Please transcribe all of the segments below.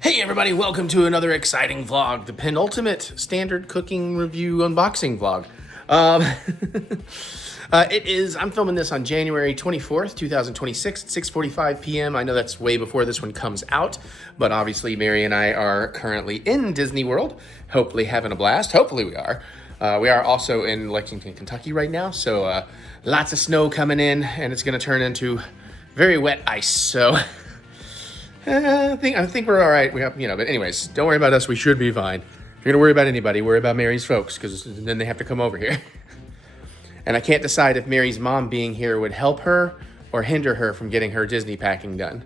Hey everybody, welcome to another exciting vlog, the penultimate standard cooking review unboxing vlog. I'm filming this on January 24th, 2026 at 6:45 p.m. I know that's way before this one comes out, but obviously Mary and I are currently in Disney World, hopefully having a blast. Hopefully we are. We are also in Lexington, Kentucky right now, so lots of snow coming in, and it's gonna turn into very wet ice, so... I think we're all right. We have, but anyways, don't worry about us. We should be fine. If you're gonna worry about anybody, worry about Mary's folks, because then they have to come over here. And I can't decide if Mary's mom being here would help her or hinder her from getting her Disney packing done.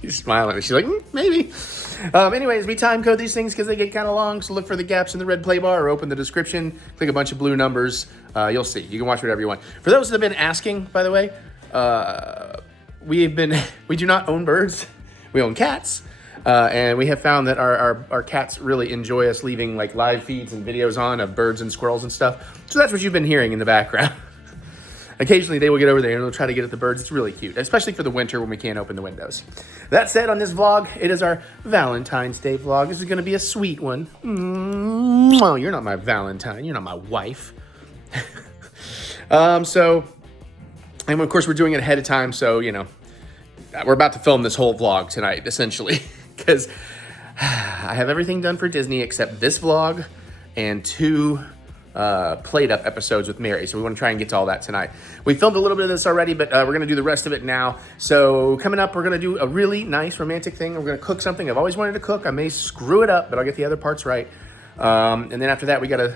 She's smiling. She's like, maybe. Anyways, we time code these things because they get kind of long, so look for the gaps in the red play bar or open the description, click a bunch of blue numbers. You'll see. You can watch whatever you want. For those that have been asking, by the way, we do not own birds. We own cats. And we have found that our cats really enjoy us leaving like live feeds and videos on of birds and squirrels and stuff. So that's what you've been hearing in the background. Occasionally they will get over there and they'll try to get at the birds. It's really cute, especially for the winter when we can't open the windows. That said, on this vlog, it is our Valentine's Day vlog. This is going to be a sweet one. Oh, you're not my Valentine. You're not my wife. And of course we're doing it ahead of time. So, we're about to film this whole vlog tonight, essentially, because I have everything done for Disney except this vlog and two played up episodes with Mary, so we want to try and get to all that tonight. We filmed a little bit of this already, but we're going to do the rest of it now. So coming up, we're going to do a really nice romantic thing. We're going to cook something I've always wanted to cook. I may screw it up, but I'll get the other parts right. And then after that, we got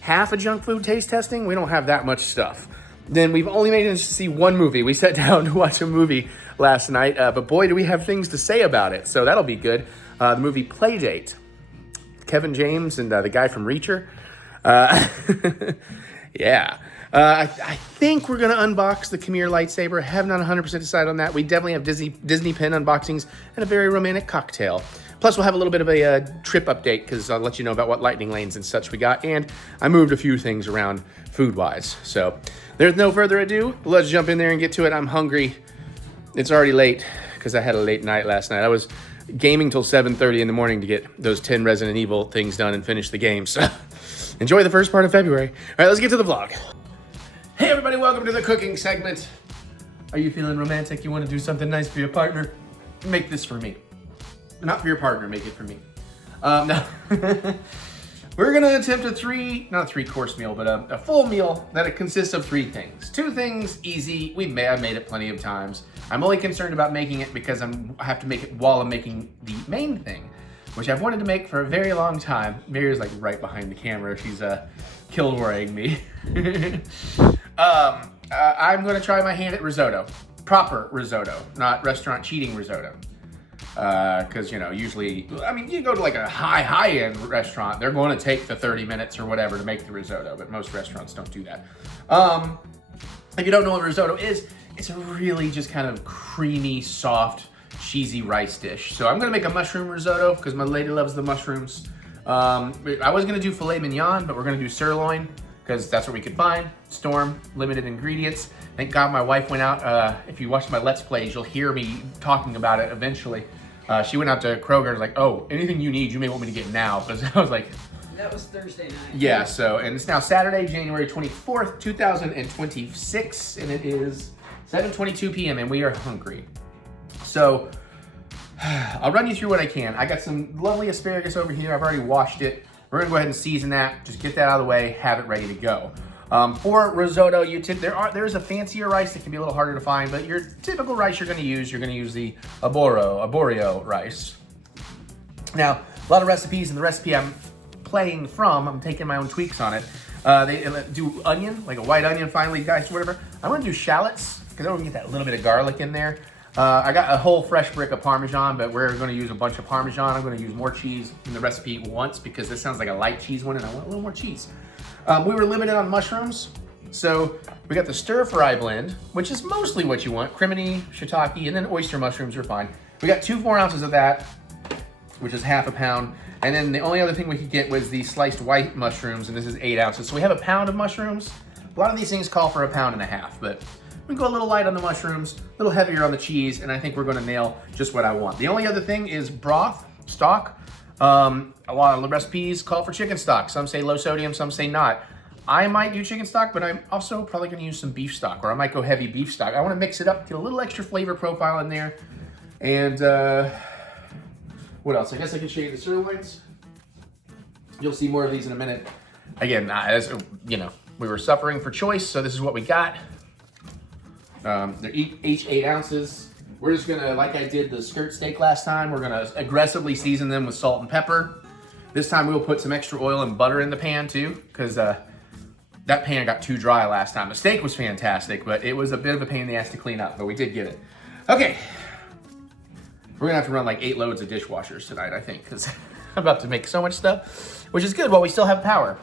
half a junk food taste testing. We don't have that much stuff. Then we've only made it to see one movie. We sat down to watch a movie last night, but boy, do we have things to say about it. So that'll be good. The movie Playdate. Kevin James and the guy from Reacher. Yeah. I think we're going to unbox the Khmer Lightsaber. I have not 100% decided on that. We definitely have Disney pen unboxings and a very romantic cocktail. Plus, we'll have a little bit of a trip update because I'll let you know about what lightning lanes and such we got. And I moved a few things around food-wise. So there's no further ado. Let's jump in there and get to it. I'm hungry. It's already late because I had a late night last night. I was gaming till 7:30 in the morning to get those 10 Resident Evil things done and finish the game. So enjoy the first part of February. All right, let's get to the vlog. Hey everybody, welcome to the cooking segment. Are you feeling romantic? You want to do something nice for your partner? Make this for me. Not for your partner, make it for me. No. We're gonna attempt not a three-course meal, but a full meal that it consists of three things. Two things, easy. I've made it plenty of times. I'm only concerned about making it because I have to make it while I'm making the main thing, which I've wanted to make for a very long time. Mary's like right behind the camera. She's kill-worrying me. I'm gonna try my hand at risotto. Proper risotto, not restaurant cheating risotto. Because, usually, you go to like a high-end restaurant, they're going to take the 30 minutes or whatever to make the risotto, but most restaurants don't do that. If you don't know what risotto is, it's a really just kind of creamy, soft, cheesy rice dish. So I'm going to make a mushroom risotto because my lady loves the mushrooms. I was going to do filet mignon, but we're going to do sirloin because that's what we could find. Storm, limited ingredients. Thank God my wife went out. If you watch my Let's Plays, you'll hear me talking about it eventually. She went out to Kroger and was like, oh, anything you need, you may want me to get now. Because I was like... That was Thursday night. Yeah, and it's now Saturday, January 24th, 2026, and it is 7:22 p.m. and we are hungry. So, I'll run you through what I can. I got some lovely asparagus over here. I've already washed it. We're gonna go ahead and season that. Just get that out of the way, have it ready to go. For risotto, there's a fancier rice that can be a little harder to find, but your typical rice you're gonna use the arborio rice. Now, a lot of recipes, and the recipe I'm playing from, I'm taking my own tweaks on it. They do onion, like a white onion, finely diced, whatever. I'm gonna do shallots, because I want to get that little bit of garlic in there. I got a whole fresh brick of Parmesan, but we're gonna use a bunch of Parmesan. I'm gonna use more cheese in the recipe once, because this sounds like a light cheese one, and I want a little more cheese. We were limited on mushrooms, so we got the stir fry blend, which is mostly what you want. Crimini, shiitake, and then oyster mushrooms are fine. We got 2 4 ounces of that, which is half a pound. And then the only other thing we could get was the sliced white mushrooms, and this is 8 ounces. So we have a pound of mushrooms. A lot of these things call for 1.5 pounds, but We go a little light on the mushrooms, a little heavier on the cheese, and I think we're gonna nail just what I want. The only other thing is broth, stock. A lot of the recipes call for chicken stock. Some say low sodium, some say not. I might do chicken stock, but I'm also probably gonna use some beef stock, or I might go heavy beef stock. I wanna mix it up, get a little extra flavor profile in there. And what else? I guess I can show you the sirloins. You'll see more of these in a minute. Again, as you know, we were suffering for choice, so this is what we got. They're each 8 ounces. We're just gonna, like I did the skirt steak last time, we're gonna aggressively season them with salt and pepper. This time we'll put some extra oil and butter in the pan too, because that pan got too dry last time. The steak was fantastic, but it was a bit of a pain in the ass to clean up, but we did get it. Okay, we're gonna have to run like 8 loads of dishwashers tonight, I think, because I'm about to make so much stuff, which is good while we still have power.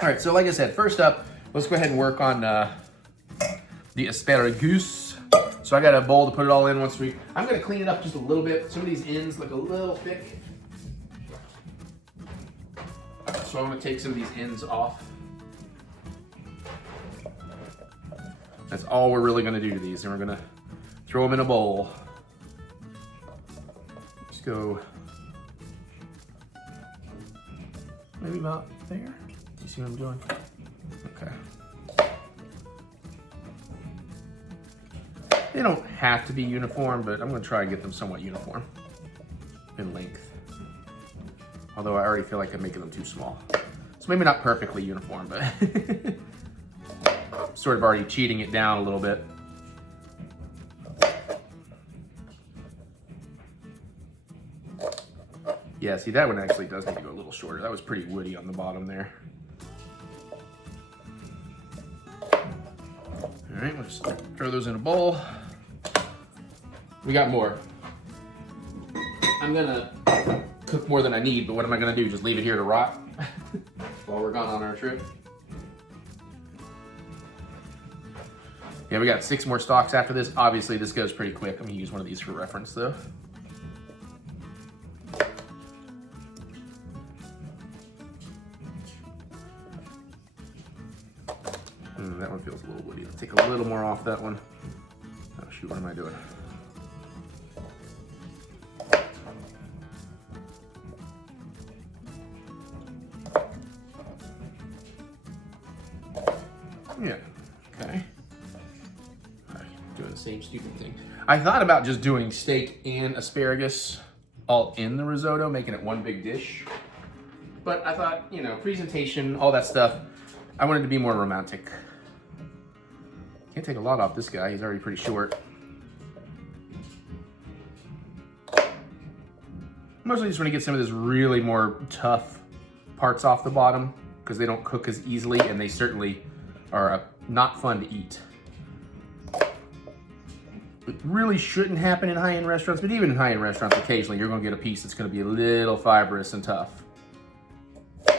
All right, so like I said, first up, let's go ahead and work on the asparagus. So I got a bowl to put it all in once I'm gonna clean it up just a little bit. Some of these ends look a little thick. So I'm gonna take some of these ends off. That's all we're really gonna do to these. And we're gonna throw them in a bowl. Just go maybe about there. Do you see what I'm doing? Okay. They don't have to be uniform, but I'm gonna try and get them somewhat uniform in length. Although I already feel like I'm making them too small. So maybe not perfectly uniform, but sort of already cheating it down a little bit. Yeah, see, that one actually does need to go a little shorter. That was pretty woody on the bottom there. All right, we'll just throw those in a bowl. We got more. I'm gonna cook more than I need, but what am I gonna do? Just leave it here to rot while we're gone on our trip? Yeah, we got 6 more stalks after this. Obviously, this goes pretty quick. I'm gonna use one of these for reference, though. That one feels a little woody. Let's take a little more off that one. Oh shoot, what am I doing? Yeah, okay. Doing the same stupid thing. I thought about just doing steak and asparagus all in the risotto, making it one big dish. But I thought, you know, presentation, all that stuff, I wanted to be more romantic. Can't take a lot off this guy, he's already pretty short. Mostly just want to get some of this really more tough parts off the bottom because they don't cook as easily and they certainly are not fun to eat. It really shouldn't happen in high-end restaurants, but even in high-end restaurants, occasionally you're gonna get a piece that's gonna be a little fibrous and tough. All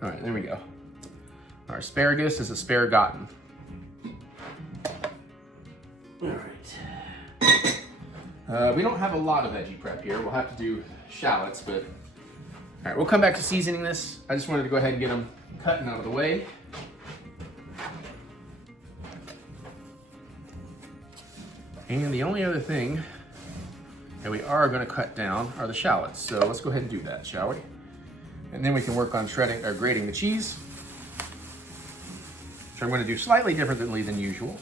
right, there we go. Our asparagus is asparagotten. All right. We don't have a lot of veggie prep here. We'll have to do shallots, but all right, we'll come back to seasoning this. I just wanted to go ahead and get them cut and out of the way. And the only other thing that we are going to cut down are the shallots. So let's go ahead and do that, shall we? And then we can work on shredding or grating the cheese, which I'm going to do slightly differently than usual.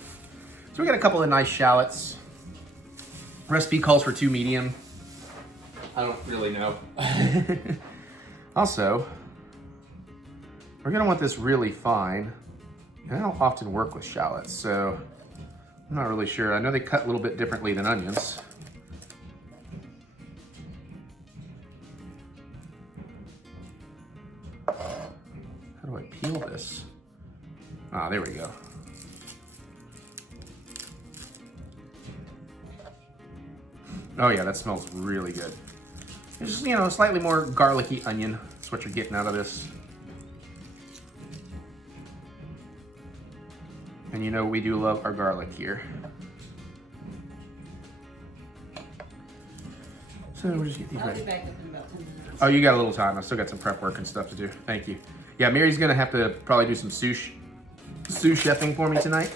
So we got a couple of nice shallots. Recipe calls for 2 medium. I don't really know. Also, we're going to want this really fine. And I don't often work with shallots, so I'm not really sure. I know they cut a little bit differently than onions. How do I peel this? Ah, there we go. Oh yeah, that smells really good. It's just, you know, slightly more garlicky onion. That's what you're getting out of this. And you know we do love our garlic here. So we'll just get these ready. I'll be back in about 10 minutes. Oh, you got a little time. I still got some prep work and stuff to do. Thank you. Yeah, Mary's gonna have to probably do some sous chefing for me tonight.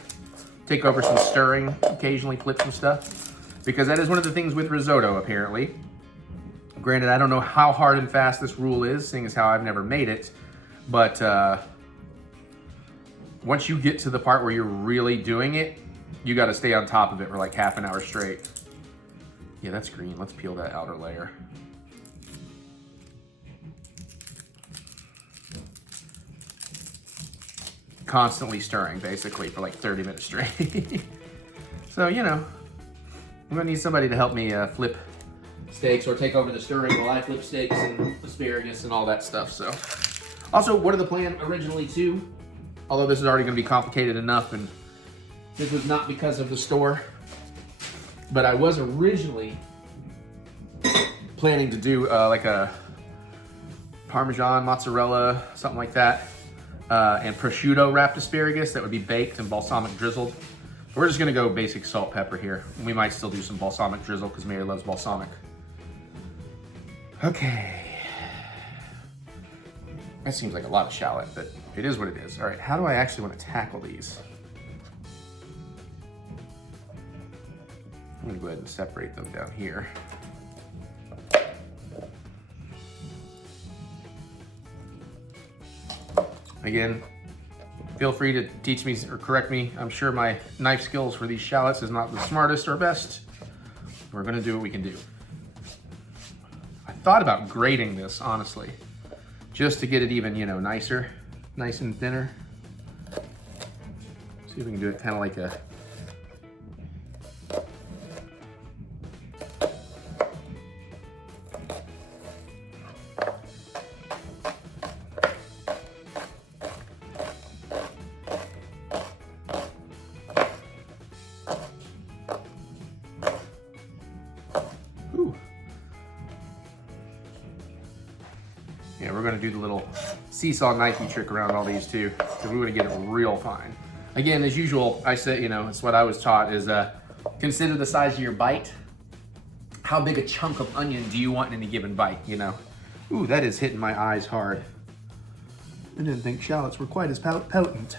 take over some stirring, occasionally flip some stuff, because that is one of the things with risotto, apparently. Granted, I don't know how hard and fast this rule is, seeing as how I've never made it, but once you get to the part where you're really doing it, you got to stay on top of it for like half an hour straight. Yeah, that's green. Let's peel that outer layer. Constantly stirring, basically, for like 30 minutes straight. So, you know, I'm gonna need somebody to help me flip steaks or take over the stirring while I flip steaks and asparagus and all that stuff. So, also, what are the plan originally too? Although this is already gonna be complicated enough, and this was not because of the store, but I was originally planning to do like a Parmesan, mozzarella, something like that. And prosciutto wrapped asparagus that would be baked and balsamic drizzled. We're just gonna go basic salt, pepper here. We might still do some balsamic drizzle because Mary loves balsamic. Okay. That seems like a lot of shallot, but it is what it is. All right, how do I actually want to tackle these? I'm gonna go ahead and separate them down here. Again, feel free to teach me or correct me. I'm sure my knife skills for these shallots is not the smartest or best. We're gonna do what we can do. I thought about grating this, honestly, just to get it even, you know, nicer, nice and thinner. See if we can do it kind of like a, yeah, we're gonna do the little seesaw knifey trick around all these too, because we want to get it real fine. Again, as usual, I say, you know, it's what I was taught is consider the size of your bite. How big a chunk of onion do you want in any given bite, you know? Ooh, that is hitting my eyes hard. I didn't think shallots were quite as potent.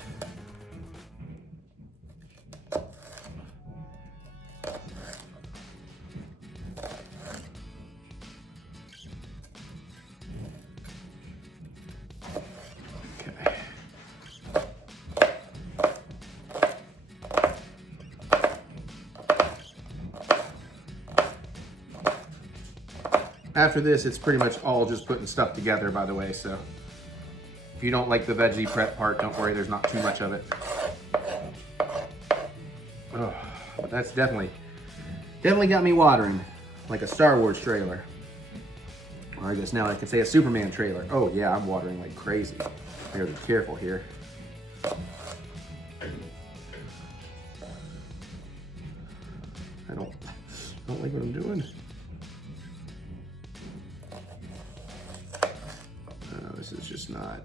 After this, it's pretty much all just putting stuff together, by the way, so if you don't like the veggie prep part, don't worry, there's not too much of it. Oh, but that's definitely got me watering, like a Star Wars trailer. Or I guess now I can say a Superman trailer. Oh yeah, I'm watering like crazy. I gotta be careful here. I don't like what I'm doing. This is just not.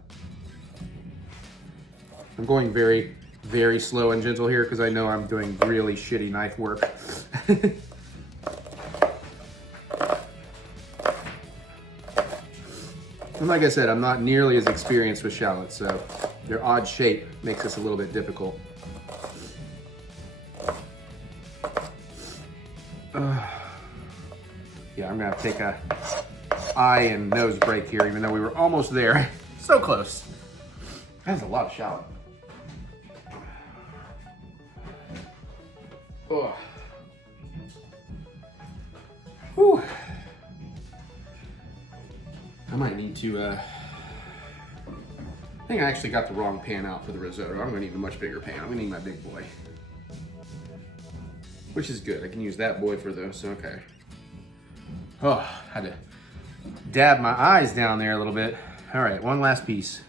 I'm going very, very slow and gentle here because I know I'm doing really shitty knife work. And like I said, I'm not nearly as experienced with shallots, so their odd shape makes this a little bit difficult. Yeah, I'm gonna have to take a eye and nose break here, even though we were almost there. So close. That's a lot of shallot. Oh. Whew. I might need to, I think I actually got the wrong pan out for the risotto. I'm gonna need a much bigger pan. I'm gonna need my big boy. Which is good. I can use that boy for those, so okay. Oh, had to dab my eyes down there a little bit. All right, one last piece.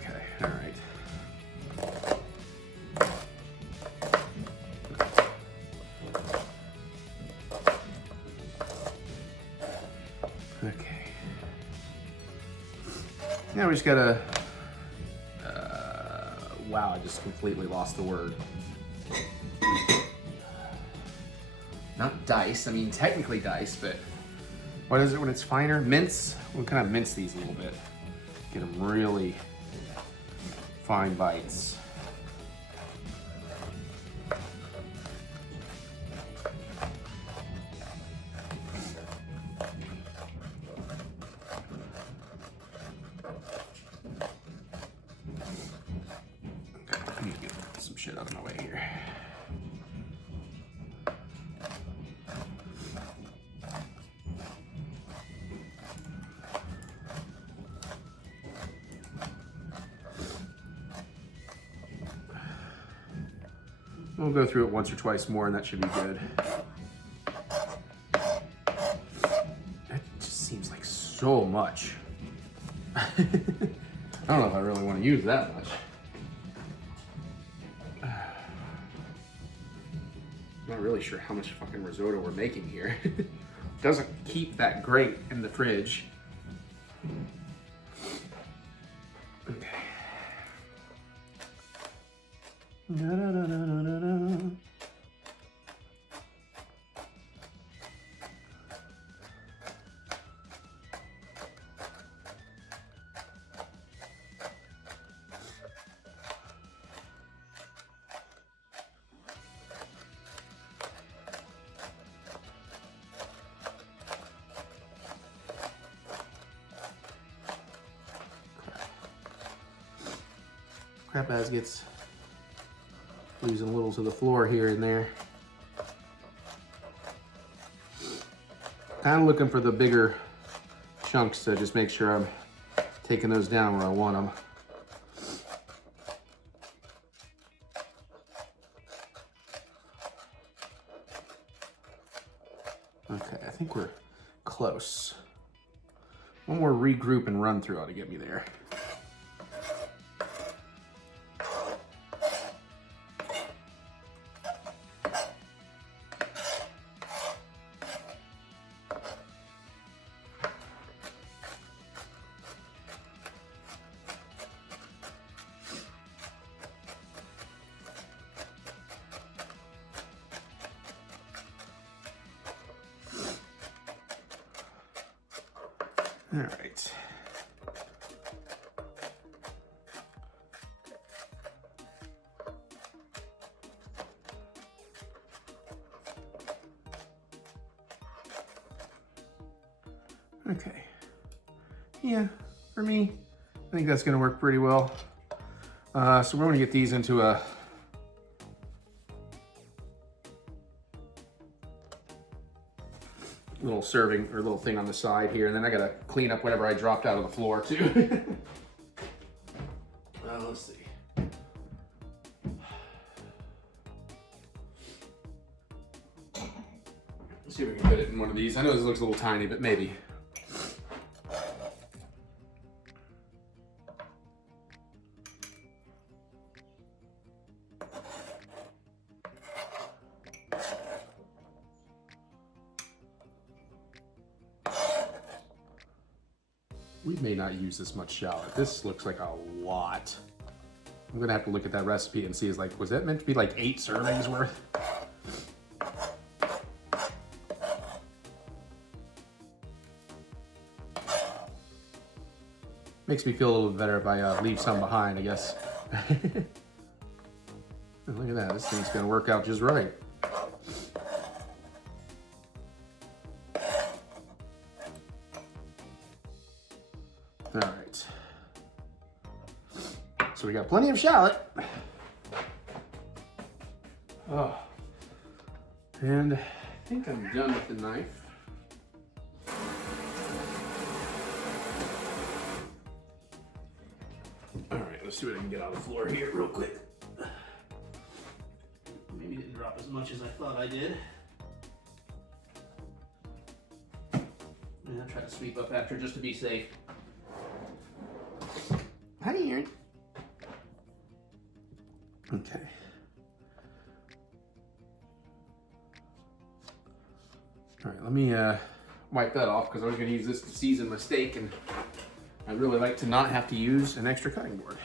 Okay, all right. Okay. Now we just gotta, wow, I just completely lost the word. not dice. I mean, technically dice, but what is it when it's finer? Mince. We'll kind of mince these a little bit. Get them really fine bites. I need to get some shit out of my way here. We'll go through it once or twice more and that should be good. That just seems like so much. I don't know if I really want to use that much. Not really sure how much fucking risotto we're making here. Doesn't keep that great in the fridge. Okay. Crap baskets. Losing a little to the floor here and there. Kind of looking for the bigger chunks to just make sure I'm taking those down where I want them. Okay, I think we're close. One more regroup and run through ought to get me there. All right. Okay. Yeah, for me, I think that's gonna work pretty well. So we're gonna get these into a little serving or little thing on the side here, and then I gotta clean up whatever I dropped out of the floor too. Let's see. Let's see if we can fit it in one of these. I know this looks a little tiny, but maybe. We may not use this much shallot. This looks like a lot. I'm gonna have to look at that recipe and see, is like, was that meant to be like 8 servings worth? Makes me feel a little bit better if I leave some behind, I guess. Look at that, this thing's gonna work out just right. All right, so we got plenty of shallot. Oh, and I think I'm done with the knife. All right, let's see what I can get on the floor here real quick. Maybe didn't drop as much as I thought I did. And I'll try to sweep up after just to be safe. Hi, Aaron. Okay. All right, let me wipe that off because I was going to use this to season my steak, and I'd really like to not have to use an extra cutting board.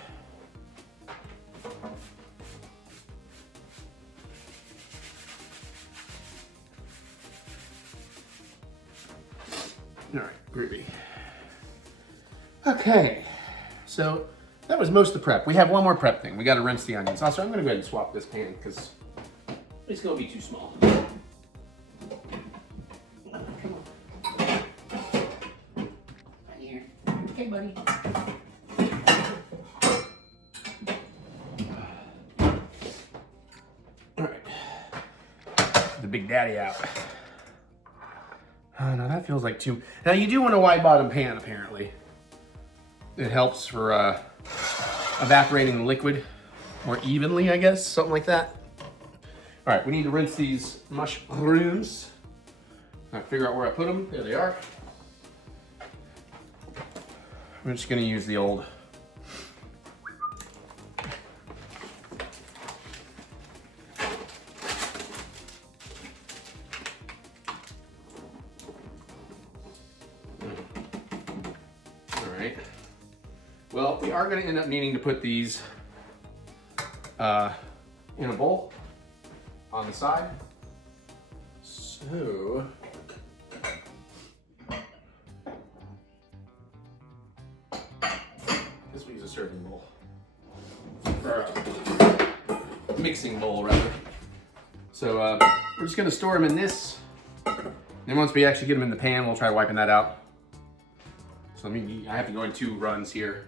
All right, groovy. Okay, so that was most of the prep. We have one more prep thing. We got to rinse the onions. Also, I'm gonna go ahead and swap this pan because it's gonna be too small. Here. Okay, buddy. All right, the big daddy out. Oh no, that feels like too. Now you do want a wide bottom pan, apparently. It helps for evaporating the liquid more evenly, I guess, something like that. All right, we need to rinse these mushrooms. All right, figure out where I put them. There they are. I'm just gonna use the old. Well, we are going to end up needing to put these in a bowl on the side. So, I guess we use a serving bowl. Or a mixing bowl, rather. So, we're just going to store them in this. Then once we actually get them in the pan, we'll try wiping that out. So I have to go in 2 runs here.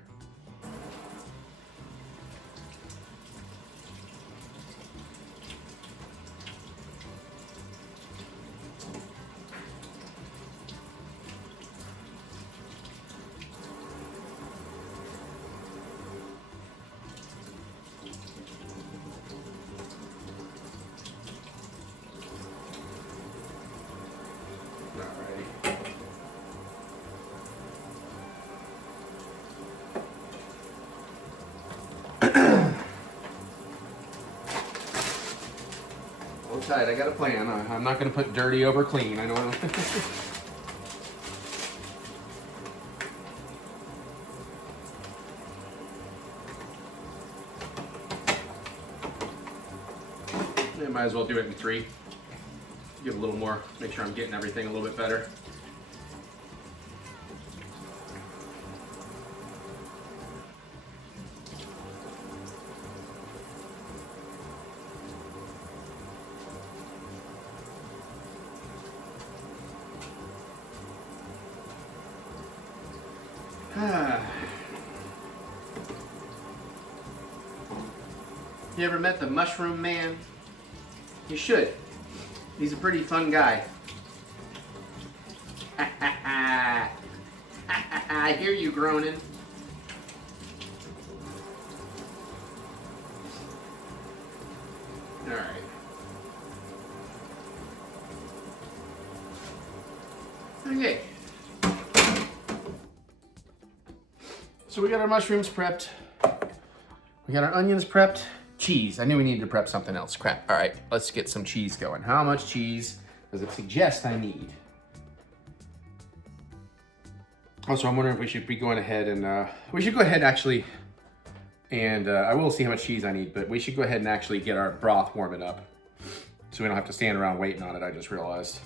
Tight. I got a plan. I'm not going to put dirty over clean. I know. I might as well do it in 3. Give a little more. Make sure I'm getting everything a little bit better. You ever met the Mushroom Man? You should. He's a pretty fun guy. I hear you groaning. All right. Okay. So we got our mushrooms prepped. We got our onions prepped. Cheese. I knew we needed to prep something else. Crap. All right, let's get some cheese going. How much cheese does it suggest I need? Also, I'm wondering if we should be going ahead and, we should go ahead actually, and I will see how much cheese I need, but we should go ahead and actually get our broth warming up so we don't have to stand around waiting on it, I just realized.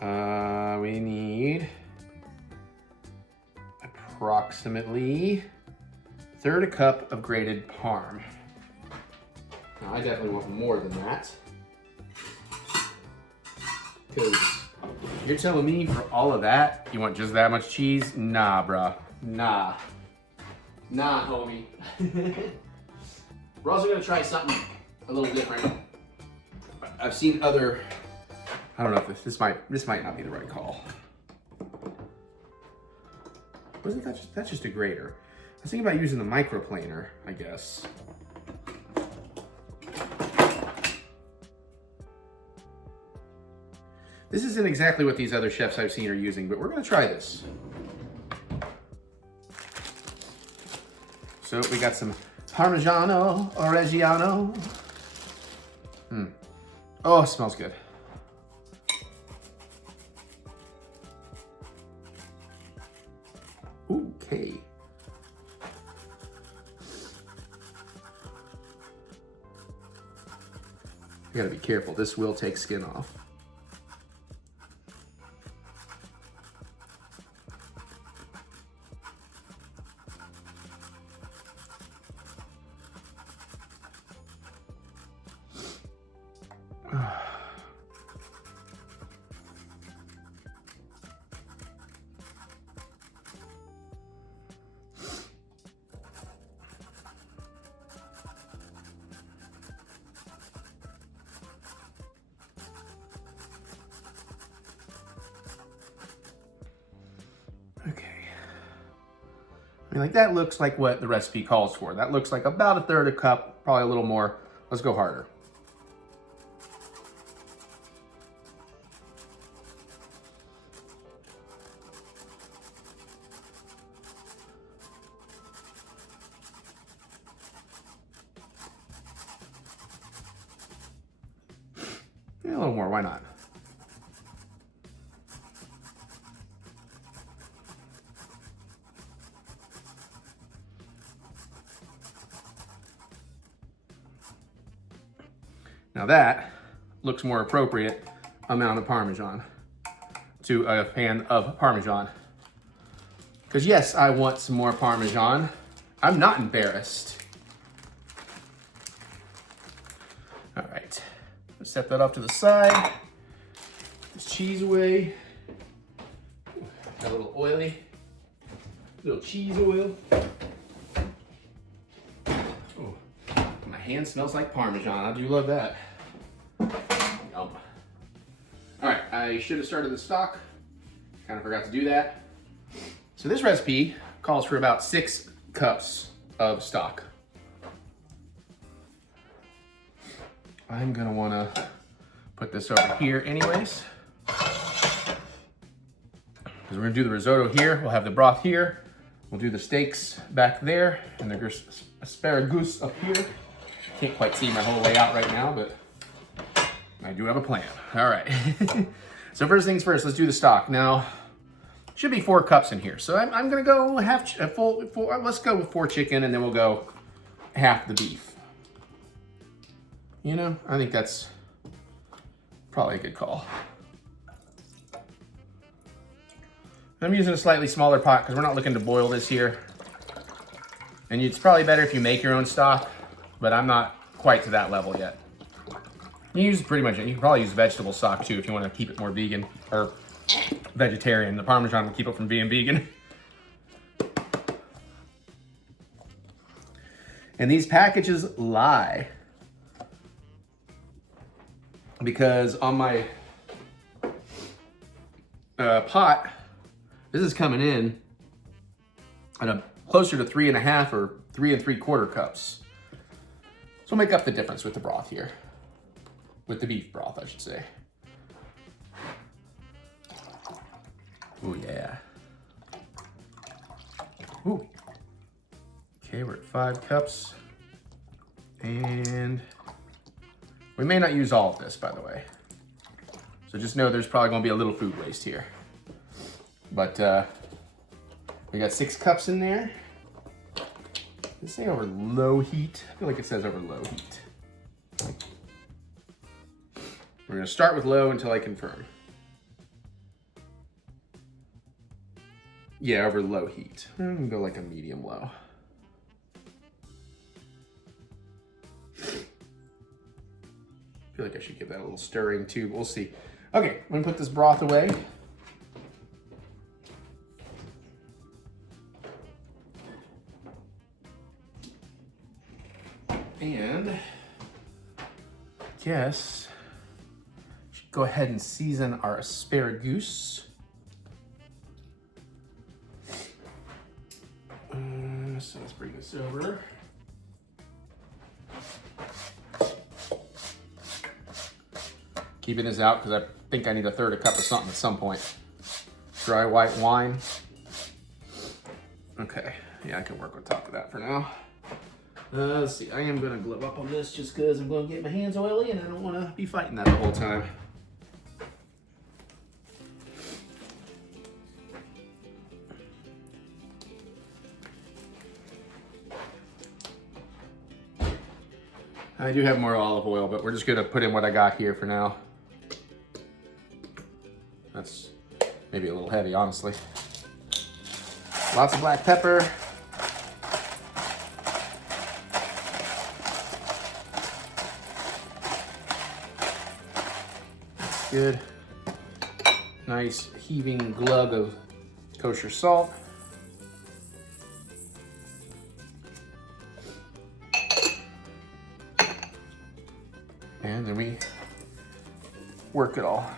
We need approximately 1/3 cup of grated parm. Now, I definitely want more than that. Because you're telling me for all of that, you want just that much cheese? Nah, bruh. Nah. Nah, homie. We're also gonna try something a little different. I've seen other, I don't know if this might not be the right call. Wasn't that just, that's just a grater. I was thinking about using the microplaner, I guess. This isn't exactly what these other chefs I've seen are using, but we're gonna try this. So we got some Parmigiano Reggiano. Oh, it smells good. Okay. You gotta be careful. This will take skin off. Okay. I mean, like that looks like what the recipe calls for. That looks like about 1/3 cup, probably a little more. Let's go harder. Yeah, a little more, why not? Now that looks more appropriate amount of Parmesan to a pan of Parmesan. Because yes, I want some more Parmesan. I'm not embarrassed. All right, let's set that off to the side. Put this cheese away. Got a little oily, little cheese oil. Oh, my hand smells like Parmesan. I do love that. Yum. All right, I should have started the stock. Kind of forgot to do that. So this recipe calls for about 6 cups of stock. I'm gonna wanna put this over here anyways. Because we're gonna do the risotto here. We'll have the broth here. We'll do the steaks back there. And there's asparagus up here. Can't quite see my whole layout right now, but I do have a plan. All right. So first things first, let's do the stock. Now, should be 4 cups in here. So I'm gonna go let's go with 4 chicken and then we'll go half the beef. You know, I think that's probably a good call. I'm using a slightly smaller pot because we're not looking to boil this here. And it's probably better if you make your own stock, but I'm not quite to that level yet. You use pretty much, you can probably use vegetable stock too if you want to keep it more vegan or vegetarian. The Parmesan will keep it from being vegan. And these packages lie. Because on my pot, this is coming in at a closer to 3.5 or 3 3/4 cups. So we'll make up the difference with the broth here. With the beef broth, I should say. Oh yeah. Ooh. Okay, we're at 5 cups. And we may not use all of this, by the way. So just know there's probably gonna be a little food waste here. But we got 6 cups in there. Does it say over low heat? I feel like it says over low heat. We're gonna start with low until I confirm. Yeah, over low heat. I'm gonna go like a medium low. I feel like I should give that a little stirring too, but we'll see. Okay, I'm gonna put this broth away. And yes, should go ahead and season our asparagus. So let's bring this over. Keeping this out because I think I need 1/3 cup of something at some point. Dry white wine. Okay, yeah, I can work on top of that for now. Let's see, I am gonna glove up on this just because I'm gonna get my hands oily and I don't wanna be fighting that the whole time. I do have more olive oil, but we're just gonna put in what I got here for now. That's maybe a little heavy, honestly. Lots of black pepper. Good. Nice heaving glug of kosher salt. And then we work it all.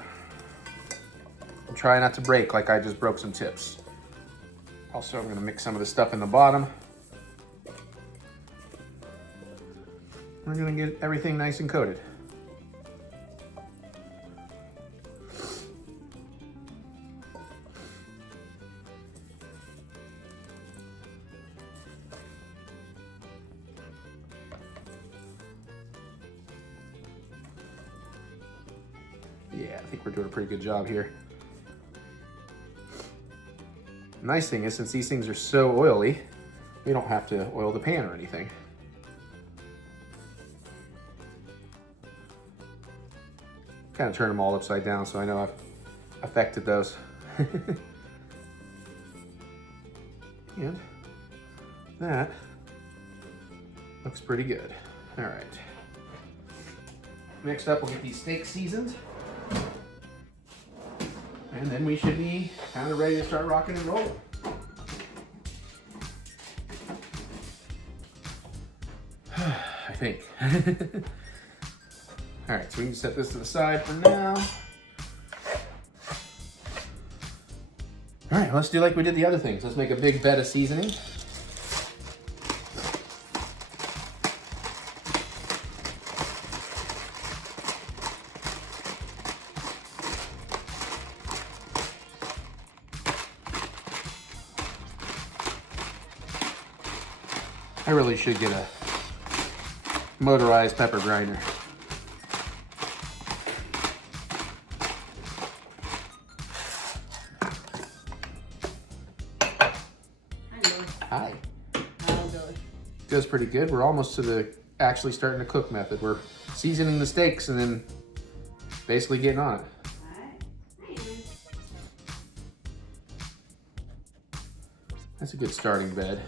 And try not to break like I just broke some tips. Also, I'm gonna mix some of the stuff in the bottom. We're gonna get everything nice and coated. Yeah, I think we're doing a pretty good job here. Nice thing is, since these things are so oily, we don't have to oil the pan or anything. Kind of turn them all upside down so I know I've affected those. And that looks pretty good. All right. Next up, we'll get these steaks seasoned. And then we should be kind of ready to start rocking and rolling. I think. All right, so we can set this to the side for now. All right, let's do like we did the other things. Let's make a big bed of seasoning. I really should get a motorized pepper grinder. Hi. Goes pretty good. We're almost to the actually starting to cook method. We're seasoning the steaks and then basically getting on it. That's a good starting bed.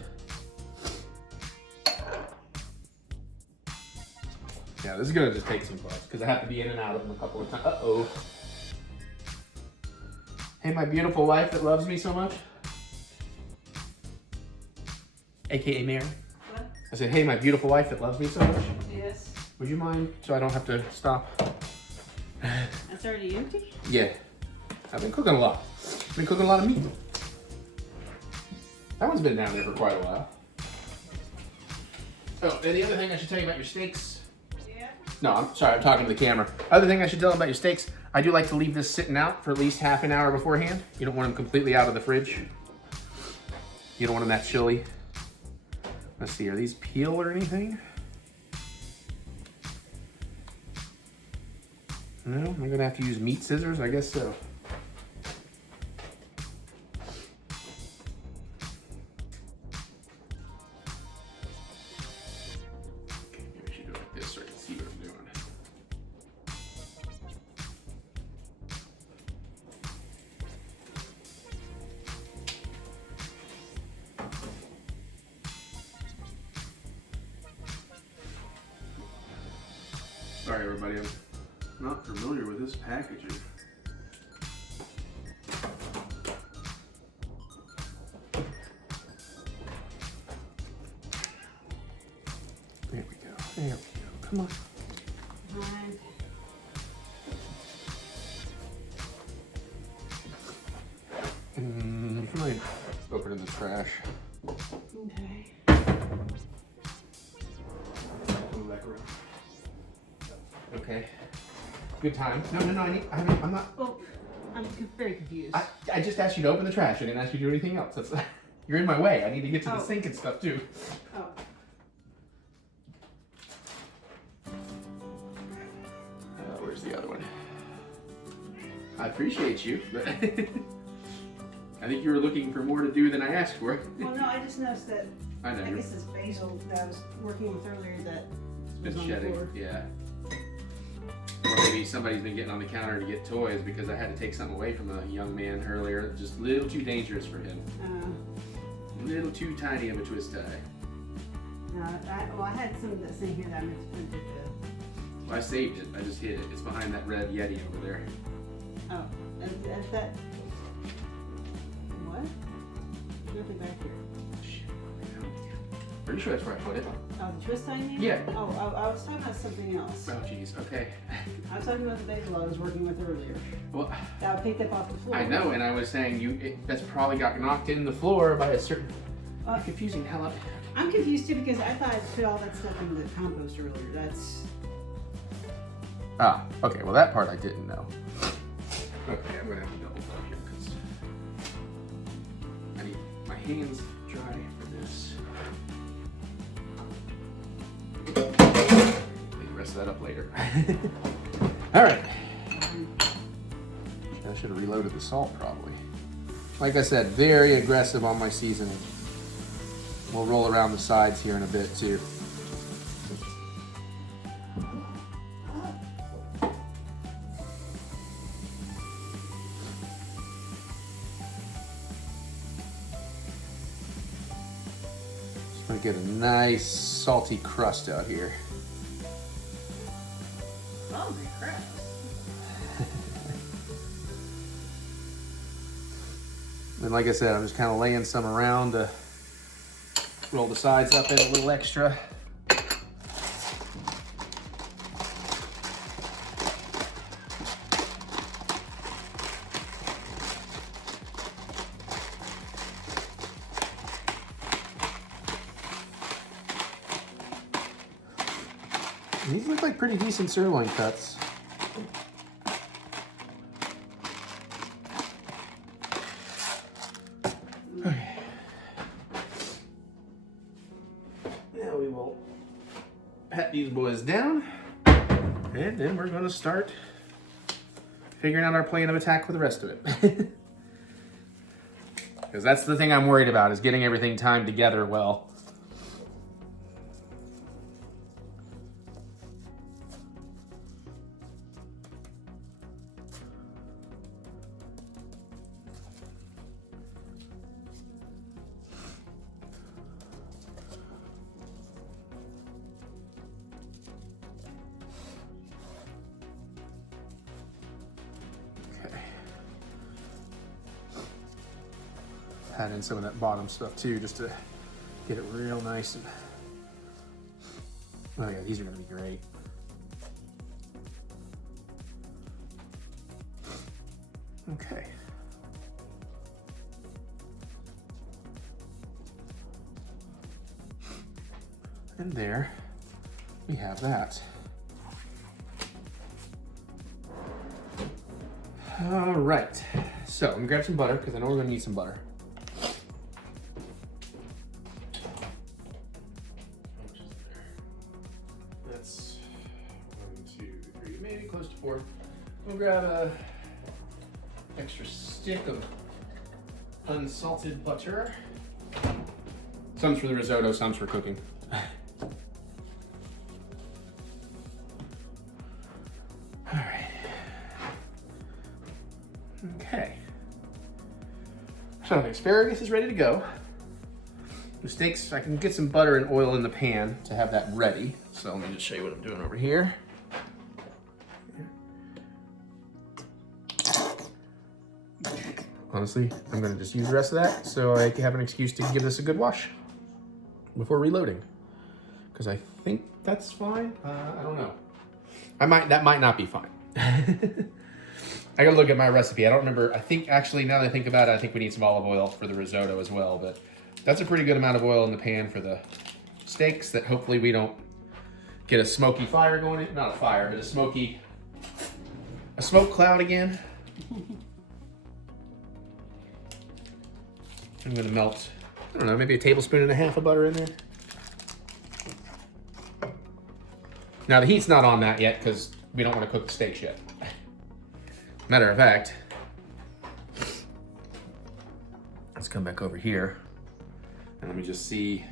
Yeah, this is gonna just take some gloves because I have to be in and out of them a couple of times. Uh-oh. Hey, my beautiful wife that loves me so much. AKA Mary. What? I said, hey, my beautiful wife that loves me so much. Yes. Would you mind so I don't have to stop? That's already empty? Yeah. I've been cooking a lot. I've been cooking a lot of meat. That one's been down there for quite a while. Oh, and the other thing I should tell you about your steaks. Yeah? No, I'm sorry, I'm talking to the camera. Other thing I should tell you about your steaks, I do like to leave this sitting out for at least half an hour beforehand. You don't want them completely out of the fridge. You don't want them that chilly. Let's see, are these peeled or anything? No, I'm gonna have to use meat scissors, I guess so. Okay, maybe I should do it like this so I can see what I'm doing. Sorry everybody, I'm not familiar with this packaging. There we go, there we go, come on. Right. You might open in the trash. Okay. Move back around. Okay. Good time. No, I'm not. Oh, I'm very confused. I just asked you to open the trash. I didn't ask you to do anything else. That's, you're in my way. I need to get to the sink and stuff too. Oh. Where's the other one? I appreciate you, but I think you were looking for more to do than I asked for. Well, no, I just noticed that. I know. I guess this basil that I was working with earlier that It's was been on the shedding. floor. Yeah. Or maybe somebody's been getting on the counter to get toys because I had to take something away from a young man earlier. Just a little too dangerous for him. A little too tiny of a twist tie. No, I had some of this in here that I meant to put it. Well, I saved it. I just hid it. It's behind that red Yeti over there. Oh, and that. What? Nothing back here. Pretty sure that's where I put it. Oh, the twist I need? Yeah. Oh, I was talking about something else. Oh, jeez. Okay. I was talking about the basil I was working with earlier. Well, That I picked up off the floor. I know, and I was saying that's probably got knocked in the floor by a certain. Confusing hell up. I'm confused too because I thought I put all that stuff in the compost earlier. That's. Ah, okay. Well, that part I didn't know. Okay, I'm gonna have to double check here because I need my hands dry for this. Clean the rest of that up later. All right. I should have reloaded the salt probably. Like I said, very aggressive on my seasoning. We'll roll around the sides here in a bit too. Just want to get a nice salty crust out here. Oh my crap. And like I said, I'm just kind of laying some around to roll the sides up in a little extra. These look like pretty decent sirloin cuts. Okay. Now we will pat these boys down, and then we're going to start figuring out our plan of attack for the rest of it. Because that's the thing I'm worried about, is getting everything timed together well. Add in some of that bottom stuff too, just to get it real nice. And oh yeah, these are gonna be great. Okay. And there we have that. All right, so I'm gonna grab some butter because I know we're gonna need some butter. That's 1, 2, 3, maybe close to 4. We'll grab a extra stick of unsalted butter. Some's for the risotto, some's for cooking. All right. Okay. So the asparagus is ready to go. The steaks, I can get some butter and oil in the pan to have that ready. So let me just show you what I'm doing over here. Honestly, I'm gonna just use the rest of that so I can have an excuse to give this a good wash before reloading. Because I think that's fine. I don't know. That might not be fine. I gotta look at my recipe. I don't remember. I think actually, now that I think about it, I think we need some olive oil for the risotto as well. But that's a pretty good amount of oil in the pan for the steaks that hopefully we don't get a smoky fire going in. Not a fire, but a smoke cloud again. I'm gonna melt, I don't know, maybe a tablespoon and a half of butter in there. Now the heat's not on that yet because we don't want to cook the steaks yet. Matter of fact, let's come back over here and let me just see.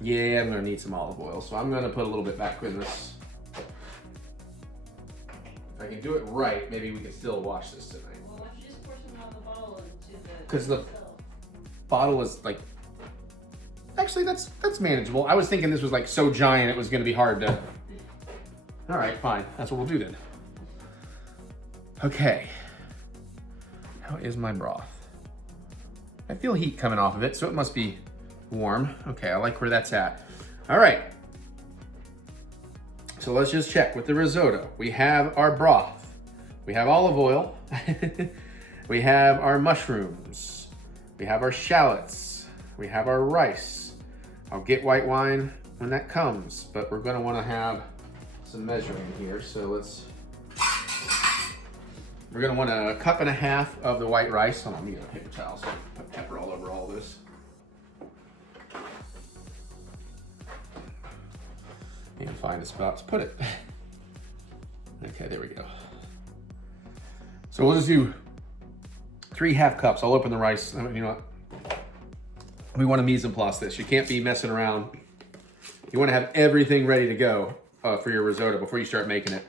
Yeah, I'm gonna need some olive oil, so I'm gonna put a little bit back in this. If I can do it right, maybe we can still wash this tonight. Well, why don't you just pour some out of the bottle into the... Because the bottle is like actually, that's manageable. I was thinking this was like so giant it was gonna be hard to. All right, fine. That's what we'll do then. Okay. How is my broth? I feel heat coming off of it, so it must be warm. Okay, I like where that's at. All right. So let's just check with the risotto. We have our broth. We have olive oil. We have our mushrooms. We have our shallots. We have our rice. I'll get white wine when that comes, but we're gonna wanna have some measuring here. So we're gonna want 1.5 cups of the white rice. Hold on, let me get a paper towel so I can put pepper all over all this. And find a spot to put it. Okay, there we go. So we'll just do 3.5 cups. I'll open the rice. You know what? We want to mise en place this. You can't be messing around. You want to have everything ready to go for your risotto before you start making it.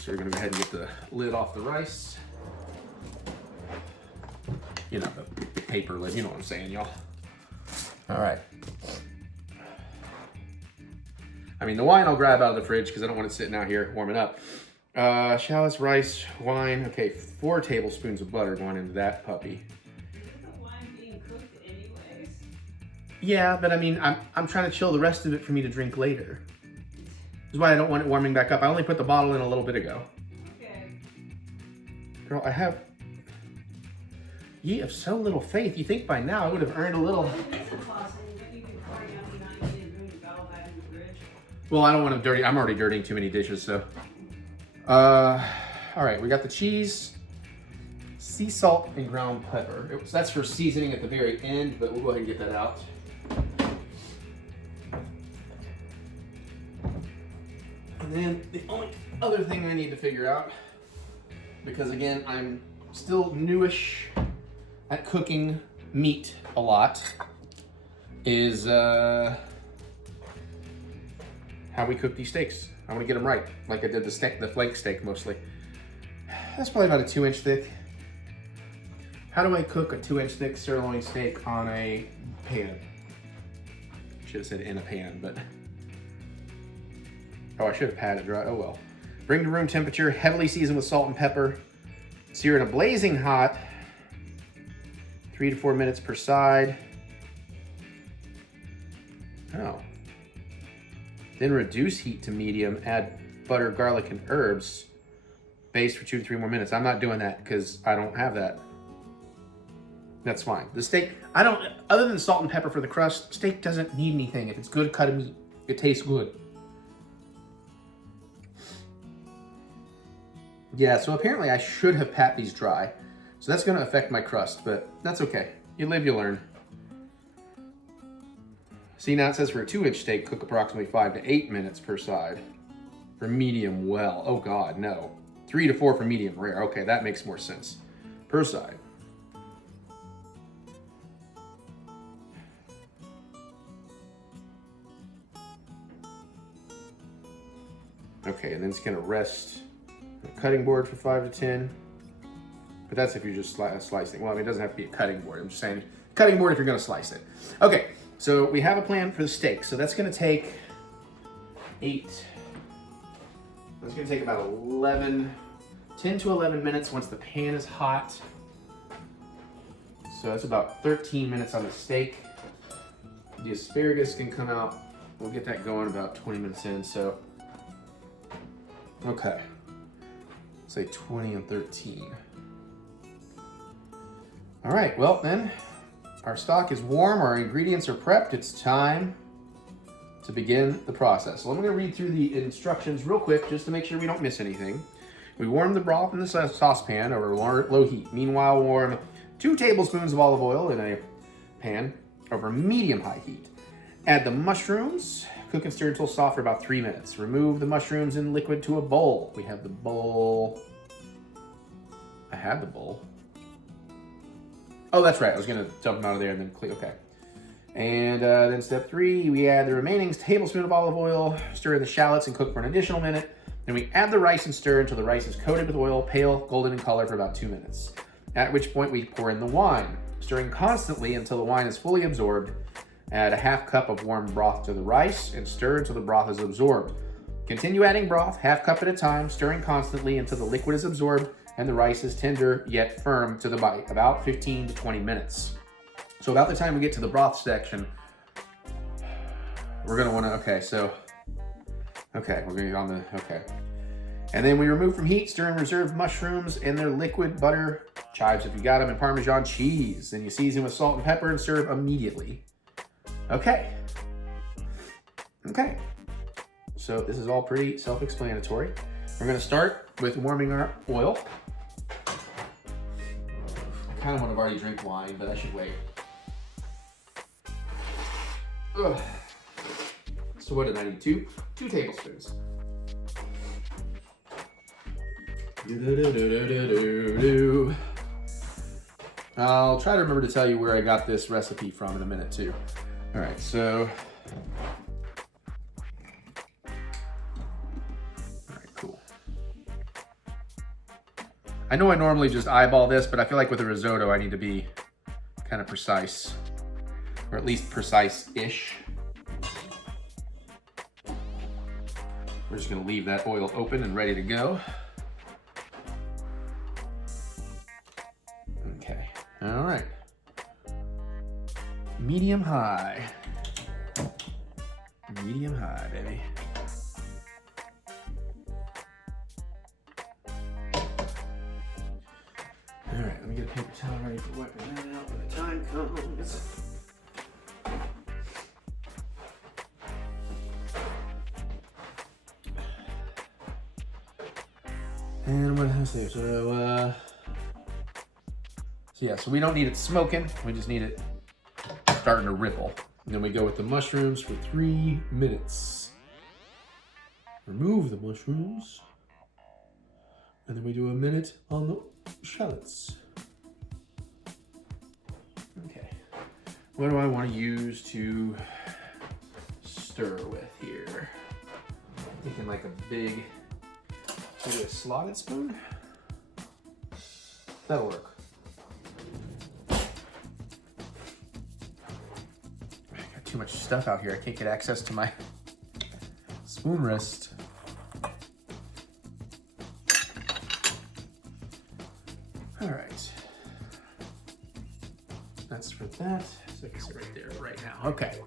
So you're going to go ahead and get the lid off the rice. You know, the paper lid. You know what I'm saying, y'all. All right. I mean, the wine I'll grab out of the fridge because I don't want it sitting out here warming up. Shallots, rice, wine. Okay, 4 tablespoons of butter going into that puppy. Isn't the wine being cooked anyways? Yeah, but I mean, I'm trying to chill the rest of it for me to drink later. This is why I don't want it warming back up. I only put the bottle in a little bit ago. Okay. Girl, I have... You have so little faith. You think by now I would have earned a little... Well, I don't want to dirty. I'm already dirtying too many dishes, so. All right, we got the cheese, sea salt, and ground pepper. That's for seasoning at the very end, but we'll go ahead and get that out. And then the only other thing I need to figure out, because again, I'm still newish at cooking meat a lot, is how we cook these steaks. I want to get them right, like I did the flank steak mostly. That's probably about a 2-inch thick. How do I cook a 2-inch thick sirloin steak on a pan? Should have said in a pan, but. Oh, I should have patted dry, oh well. Bring to room temperature, heavily seasoned with salt and pepper. Sear in a blazing hot, 3 to 4 minutes per side. Oh. Then reduce heat to medium, add butter, garlic, and herbs. Baste for 2 to 3 more minutes. I'm not doing that because I don't have that. That's fine. The steak, other than salt and pepper for the crust, steak doesn't need anything. If it's good cut of meat, it tastes good. Yeah, so apparently I should have pat these dry. So that's gonna affect my crust, but that's okay. You live, you learn. See, now it says for a 2-inch steak, cook approximately 5 to 8 minutes per side. For medium well. Oh God, no. 3 to 4 for medium rare. Okay, that makes more sense. Per side. Okay, and then it's gonna rest on a cutting board for 5 to 10. But that's if you're just slicing. Well, I mean, it doesn't have to be a cutting board. I'm just saying cutting board if you're gonna slice it. Okay. So we have a plan for the steak. So that's gonna take 8. That's gonna take about 10 to 11 minutes once the pan is hot. So that's about 13 minutes on the steak. The asparagus can come out. We'll get that going about 20 minutes in, so. Okay, say 20 and 13. All right, well then, our stock is warm, our ingredients are prepped. It's time to begin the process. So I'm gonna read through the instructions real quick just to make sure we don't miss anything. We warm the broth in the saucepan over low heat. Meanwhile, warm 2 tablespoons of olive oil in a pan over medium-high heat. Add the mushrooms, cook and stir until soft for about 3 minutes. Remove the mushrooms in liquid to a bowl. We have the bowl. I had the bowl. Oh, that's right. I was gonna dump them out of there and then clean. Okay. And then step 3, we add the remaining tablespoon of olive oil, stir in the shallots and cook for an additional minute. Then we add the rice and stir until the rice is coated with oil, pale golden in color for about 2 minutes. At which point we pour in the wine. Stirring constantly until the wine is fully absorbed. Add a half cup of warm broth to the rice and stir until the broth is absorbed. Continue adding broth, half cup at a time, stirring constantly until the liquid is absorbed and the rice is tender yet firm to the bite, about 15 to 20 minutes. So about the time we get to the broth section, we're gonna wanna, we're gonna get on the, And then we remove from heat, stir in reserved mushrooms and their liquid, butter, chives if you got them, and Parmesan cheese. Then you season with salt and pepper and serve immediately. Okay. So this is all pretty self-explanatory. We're gonna start with warming our oil. I kind of want to already drink wine, but I should wait. Ugh. So what did I need? Two tablespoons. I'll try to remember to tell you where I got this recipe from in a minute too. All right, so. All right, cool. I know I normally just eyeball this, but I feel like with a risotto, I need to be kind of precise, or at least precise-ish. We're just gonna leave that oil open and ready to go. Okay, all right. Medium high, baby. All right, let me get a paper towel ready for wiping that out when the time comes. And what else there? So yeah, so we don't need it smoking. We just need it starting to ripple. And then we go with the mushrooms for 3 minutes. Remove the mushrooms. And then we do a minute on the shallots. Okay. What do I want to use to stir with here? I'm thinking like a big, maybe a slotted spoon? That'll work. Too much stuff out here. I can't get access to my spoon wrist. All right. That's for that. So I can sit right there right now. Okay.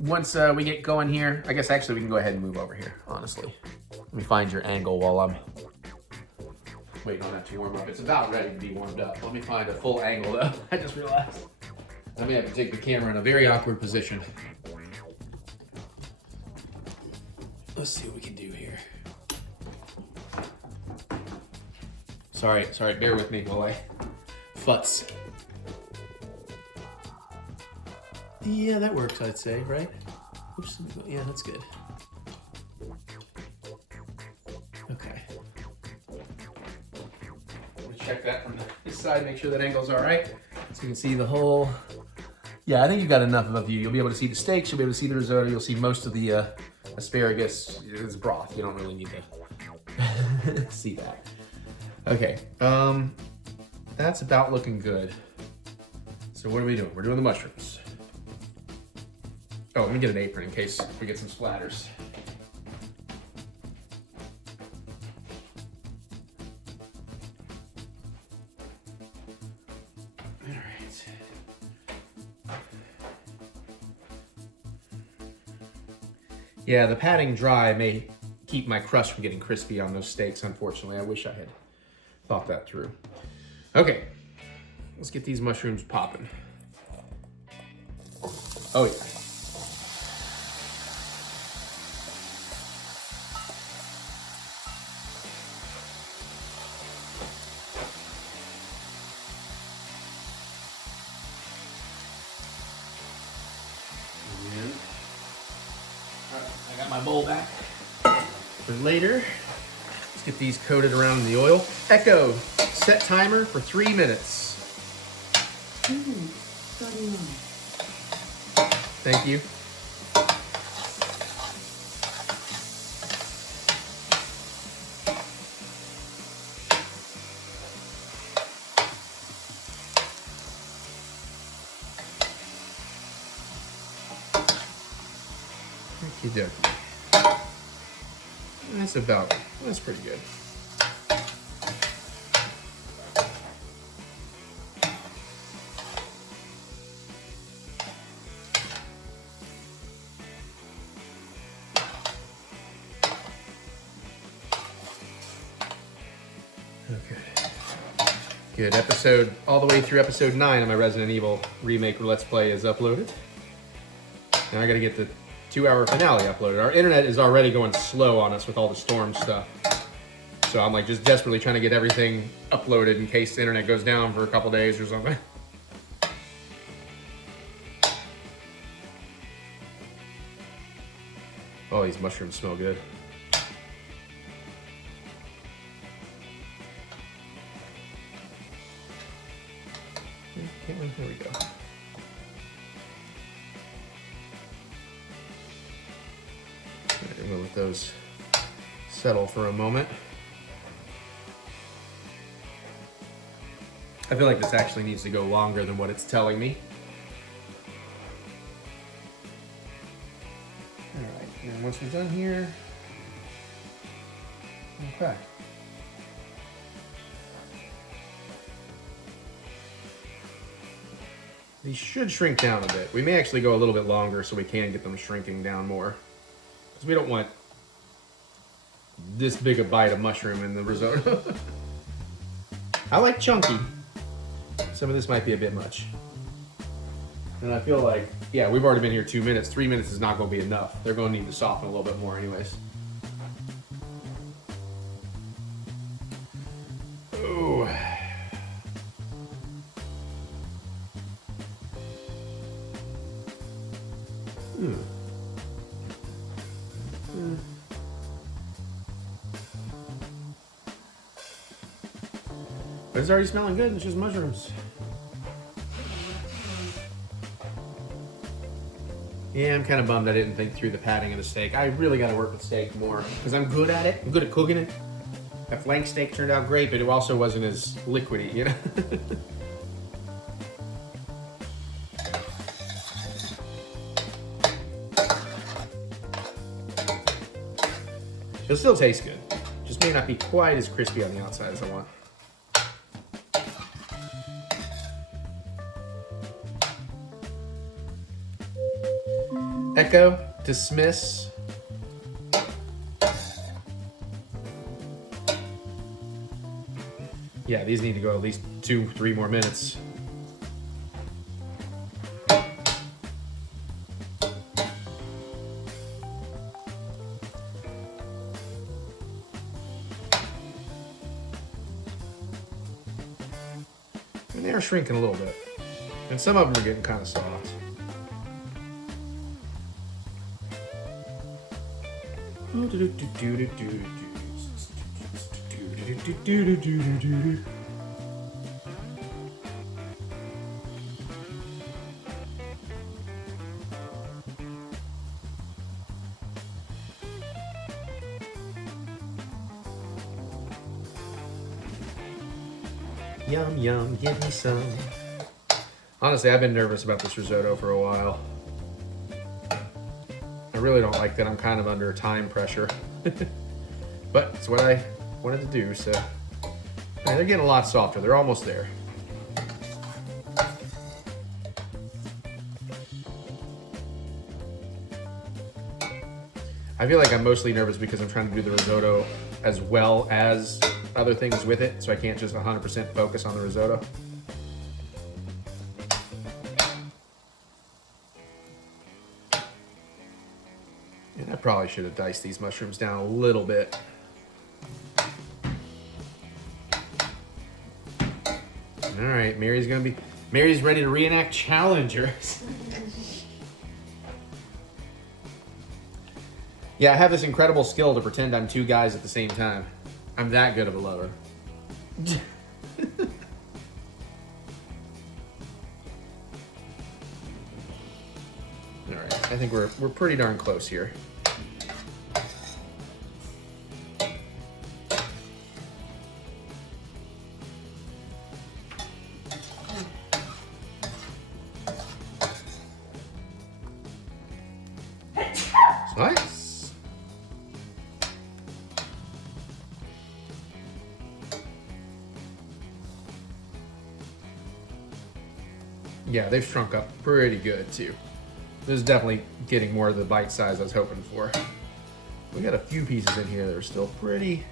Once we get going here, I guess actually we can go ahead and move over here, honestly. Let me find your angle while I'm waiting on that to warm up. It's about ready to be warmed up. Let me find a full angle though. I just realized. I may have to take the camera in a very awkward position. Let's see what we can do here. Sorry, bear with me while I futz. Yeah, that works, I'd say, right? Oops, yeah, that's good. Okay. Let me check that from this side, make sure that angle's all right. So you can see the whole. Yeah, I think you've got enough of a view. You'll be able to see the steaks, you'll be able to see the risotto, you'll see most of the asparagus. It's broth, you don't really need to see that. Okay, that's about looking good. So what are we doing? We're doing the mushrooms. Oh, let me get an apron in case we get some splatters. Yeah, the padding dry may keep my crust from getting crispy on those steaks, unfortunately. I wish I had thought that through. Okay, let's get these mushrooms popping. Oh yeah. I got my bowl back for later. Let's get these coated around in the oil. Echo, set timer for 3 minutes. Thank you. Okey-dokey. That's pretty good. Okay. Good. Episode, all the way through episode 9 of my Resident Evil remake Let's Play is uploaded. Now I gotta get the 2-hour finale uploaded. Our internet is already going slow on us with all the storm stuff. So I'm like just desperately trying to get everything uploaded in case the internet goes down for a couple days or something. Oh, these mushrooms smell good. There we go. Alright, we'll let those settle for a moment. I feel like this actually needs to go longer than what it's telling me. Alright, and once we're done here, okay. These should shrink down a bit. We may actually go a little bit longer so we can get them shrinking down more. Because we don't want this big a bite of mushroom in the risotto. I like chunky. Some of this might be a bit much. And I feel like, yeah, we've already been here 2 minutes. 3 minutes is not going to be enough. They're going to need to soften a little bit more anyways. Ooh. But it's already smelling good. It's just mushrooms. Yeah, I'm kind of bummed I didn't think through the patting of the steak. I really got to work with steak more because I'm good at it. I'm good at cooking it. That flank steak turned out great, but it also wasn't as liquidy, you know? It'll still taste good. Just may not be quite as crispy on the outside as I want. Echo, dismiss. Yeah, these need to go at least 2-3 more minutes. And they're shrinking a little bit. And some of them are getting kind of soft. Yum, yum, give me some. Honestly, I've been nervous about this risotto for a while. I really don't like that I'm kind of under time pressure. But it's what I wanted to do, so. Right, they're getting a lot softer. They're almost there. I feel like I'm mostly nervous because I'm trying to do the risotto as well as other things with it, so I can't just 100% focus on the risotto. And I probably should have diced these mushrooms down a little bit. All right, Mary's ready to reenact challengers. Yeah, I have this incredible skill to pretend I'm 2 guys at the same time. I'm that good of a lover. All right, I think we're pretty darn close here. So Nice. Yeah, they've shrunk up pretty good too. This is definitely getting more of the bite size I was hoping for. We got a few pieces in here that are still pretty.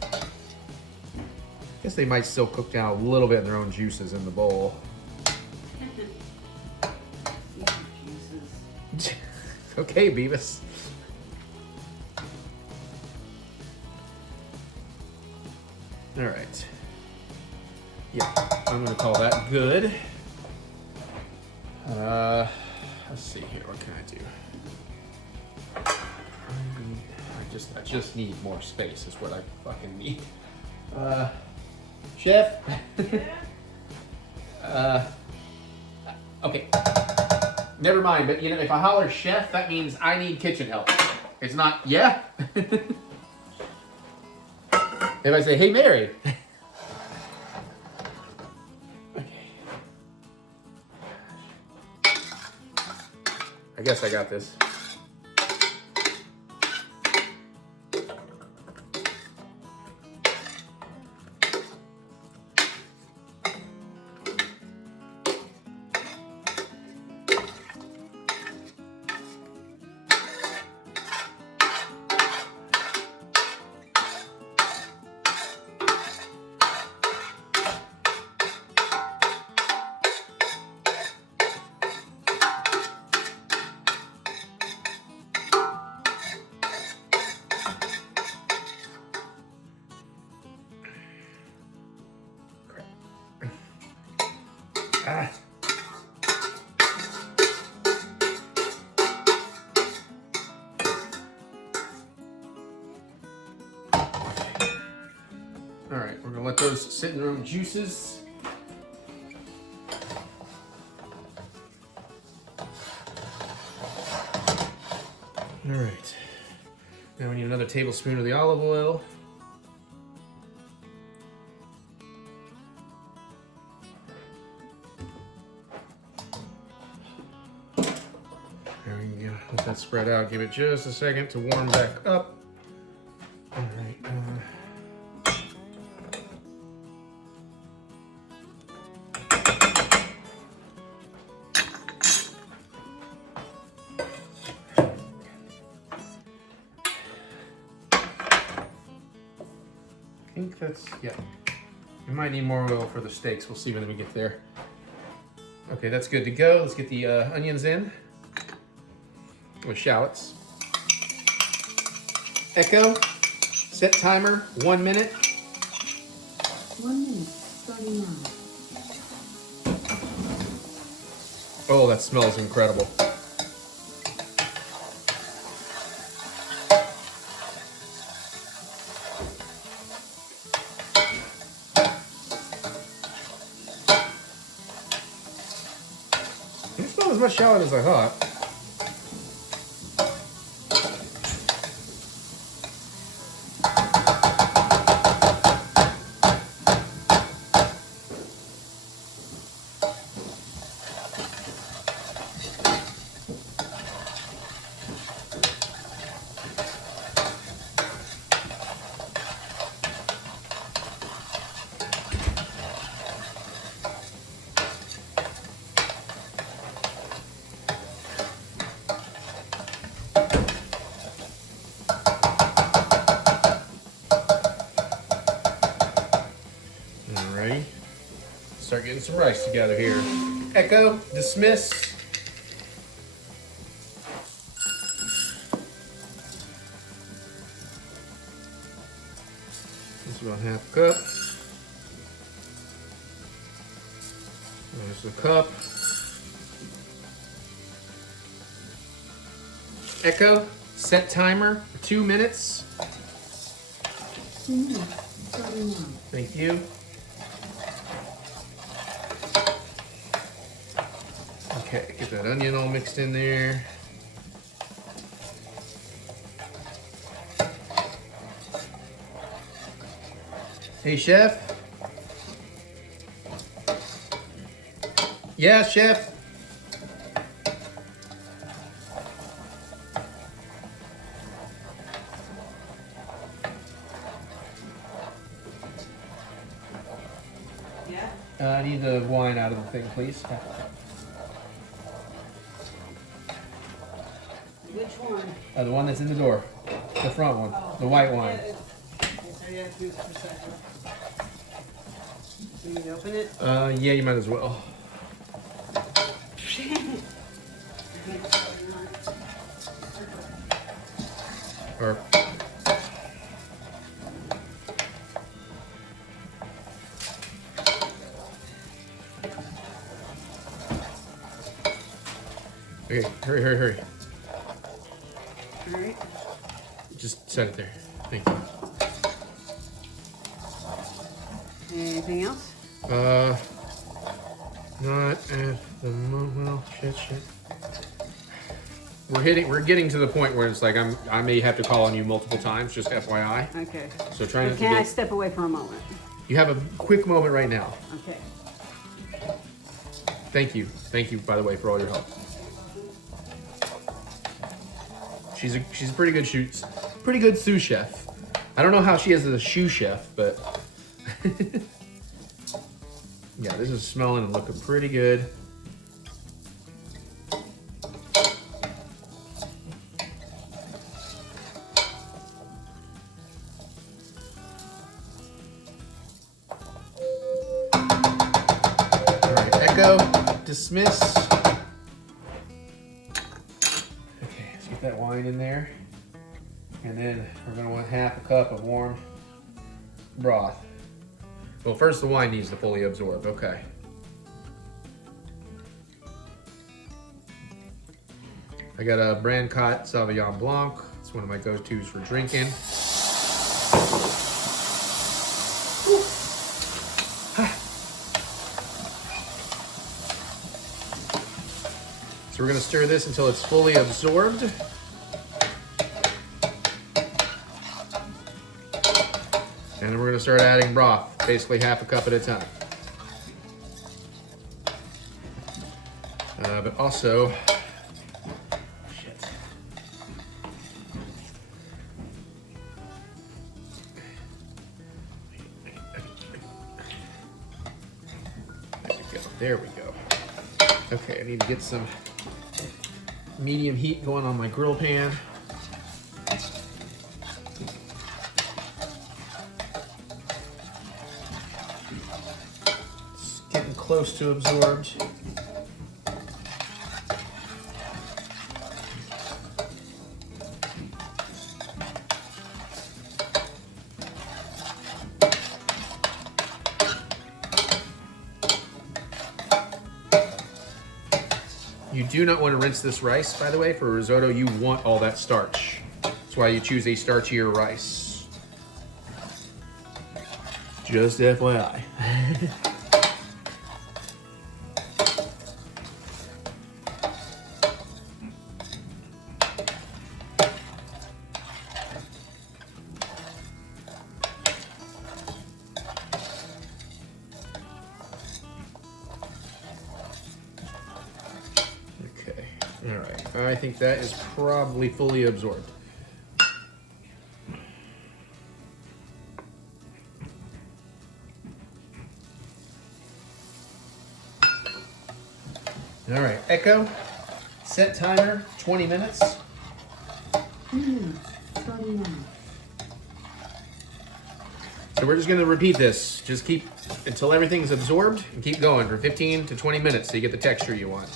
I guess they might still cook down a little bit in their own juices in the bowl. Okay, Beavis. All right. Yeah, I'm gonna call that good. Let's see here. What can I do? I just need more space. Is what I fucking need. Chef. Okay. Never mind. But you know, if I holler chef, that means I need kitchen help. It's not. Yeah. If I say, hey, Mary. I guess I got this. Ah. All right, we're gonna let those sit in their own juices. All right, now we need another tablespoon of the olive oil. There we go. Let that spread out. Give it just a second to warm back up. All right. I think that's, yeah. We might need more oil for the steaks. We'll see when we get there. Okay, that's good to go. Let's get the onions in with shallots. Echo, set timer, 1 minute. 1 minute, starting now. Oh, that smells incredible. It's not as much shallot as I thought. Start getting some rice together here. Echo, dismiss. That's about half a cup. There's a cup. Echo, set timer for 2 minutes. 2 minutes, starting now. Thank you. Okay, get that onion all mixed in there. Hey, chef. Yeah, chef. I need the wine out of the thing, please. Which one? The one that's in the door. The front one. Oh. The white wine. Okay, so you have to do this for a second. You need to open it? Yeah, you might as well. Or okay, hurry. All right. Just set it there. Thank you. Anything else? Not at the moment. Well, shit. We're getting to the point where it's like I may have to call on you multiple times, just FYI. Okay. So try not to Can I step away for a moment? You have a quick moment right now. Okay. Thank you, by the way, for all your help. She's a pretty good sous chef. I don't know how she is as a shoe chef, but yeah, this is smelling and looking pretty good. All right, Echo, dismiss. Okay, let's get that wine in there. And then we're gonna want half a cup of warm broth. Well, first the wine needs to fully absorb, okay. I got a Brancott Sauvignon Blanc. It's one of my go-tos for drinking. So we're gonna stir this until it's fully absorbed. And then we're gonna start adding broth, basically half a cup at a time. But also, shit. There we go. Okay, I need to get some medium heat going on my grill pan. Close to absorbed. You do not want to rinse this rice, by the way. For risotto, you want all that starch. That's why you choose a starchier rice. Just FYI. All right, I think that is probably fully absorbed. All right, Echo, set timer, 20 minutes. 20 minutes. So we're just gonna repeat this. Just keep until everything's absorbed and keep going for 15 to 20 minutes so you get the texture you want.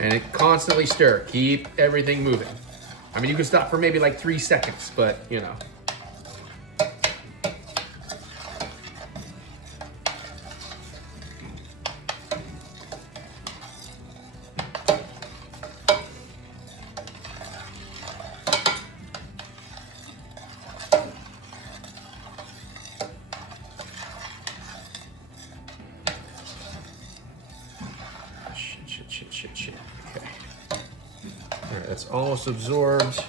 And it constantly stir. Keep everything moving. I mean, you can stop for maybe like 3 seconds, but you know. Shit. Okay. All right, that's almost absorbed.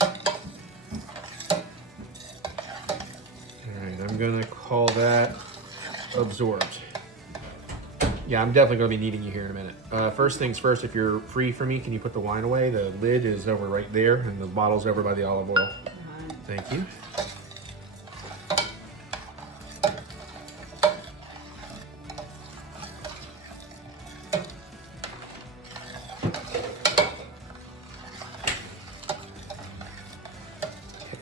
All right, I'm gonna call that absorbed. Yeah, I'm definitely going to be needing you here in a minute. First things first, if you're free for me, can you put the wine away? The lid is over right there, and the bottle's over by the olive oil. Thank you.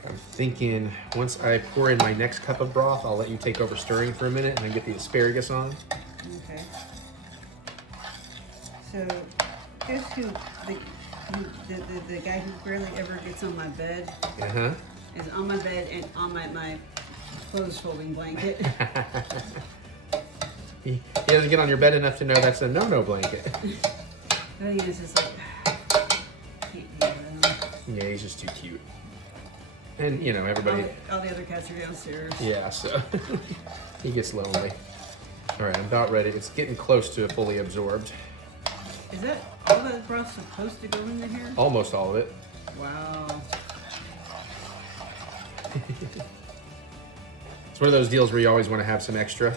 I'm thinking once I pour in my next cup of broth, I'll let you take over stirring for a minute and then get the asparagus on. Okay. So, guess who the guy who barely ever gets on my bed is on my bed and on my clothes folding blanket. He doesn't get on your bed enough to know that's a no-no blanket. The thing is, it's like, can't do that. Yeah, he's just too cute. And, you know, everybody... All the other cats are downstairs. Yeah, so he gets lonely. All right, I'm about ready. It's getting close to fully absorbed. Is that all that broth supposed to go in here? Almost all of it. Wow. It's one of those deals where you always want to have some extra,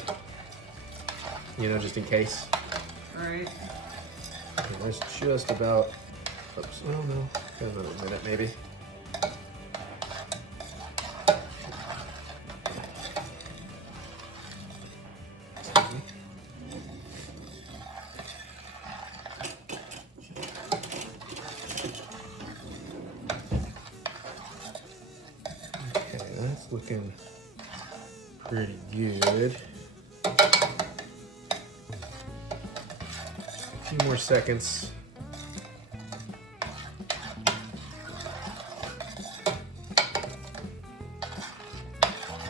you know, just in case. All right. Okay, there's just about, oops, oh no, got another minute maybe. Looking pretty good. A few more seconds.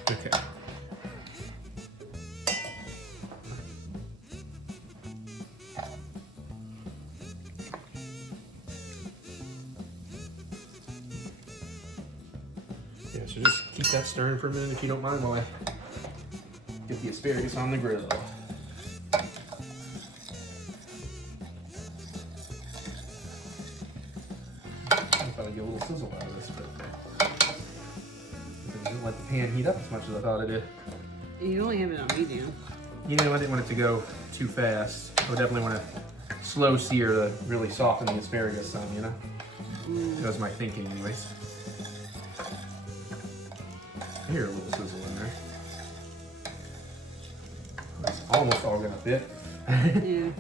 Okay. Yeah, so just keep that stirring for a minute if you don't mind while I get the asparagus on the grill. I thought I'd get a little sizzle out of this, but it didn't let the pan heat up as much as I thought it did. You only have it on medium. You know, I didn't want it to go too fast. I would definitely want to slow sear to really soften the asparagus some, you know? That was my thinking anyways. I hear a little sizzle in there. It's almost all gonna fit. Yeah.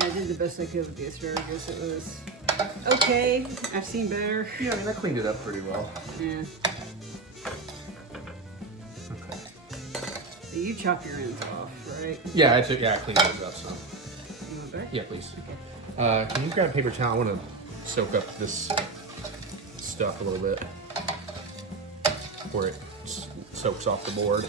I did the best I could with the asparagus. It was okay. I've seen better. Yeah, I mean, I cleaned it up pretty well. Yeah. Okay. So you chop your ends off, right? Yeah, I cleaned those up some. You want back? Yeah, please. Okay. Can you grab a paper towel? I want to soak up this stuff a little bit before it soaks off the board.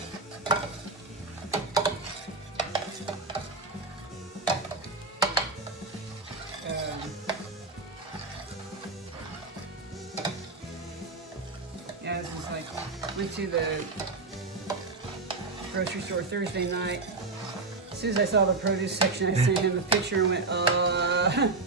Yeah, it's just like, went to the grocery store Thursday night. As soon as I saw the produce section, I sent him a picture and went,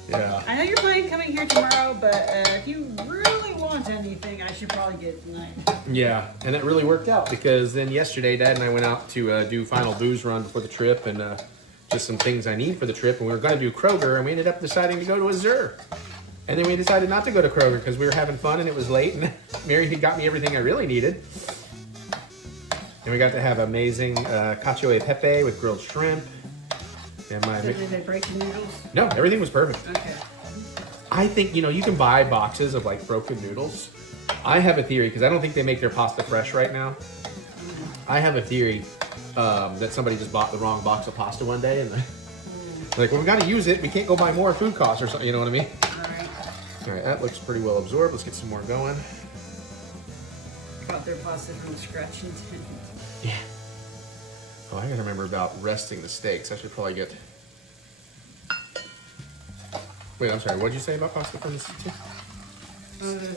Yeah. I know you're planning coming here tomorrow, but if you really want anything, I should probably get it tonight. Yeah, and it really worked out because then yesterday, Dad and I went out to do final booze run before the trip and just some things I need for the trip. And we were going to do Kroger, and we ended up deciding to go to Azure. And then we decided not to go to Kroger because we were having fun and it was late, and Mary had got me everything I really needed. And we got to have amazing cacio e pepe with grilled shrimp. And my Did they break the noodles? No, everything was perfect. Okay. I think, you know, you can buy boxes of like broken noodles. I have a theory, because I don't think they make their pasta fresh right now. I have a theory that somebody just bought the wrong box of pasta one day and like, well, we got to use it. We can't go buy more food costs or something, you know what I mean? Alright. All right, that looks pretty well absorbed. Let's get some more going. Got their pasta from scratch and Yeah. Oh, I gotta remember about resting the steaks. I should probably get... Wait, I'm sorry. What did you say about pasta from the steaks? Oh, the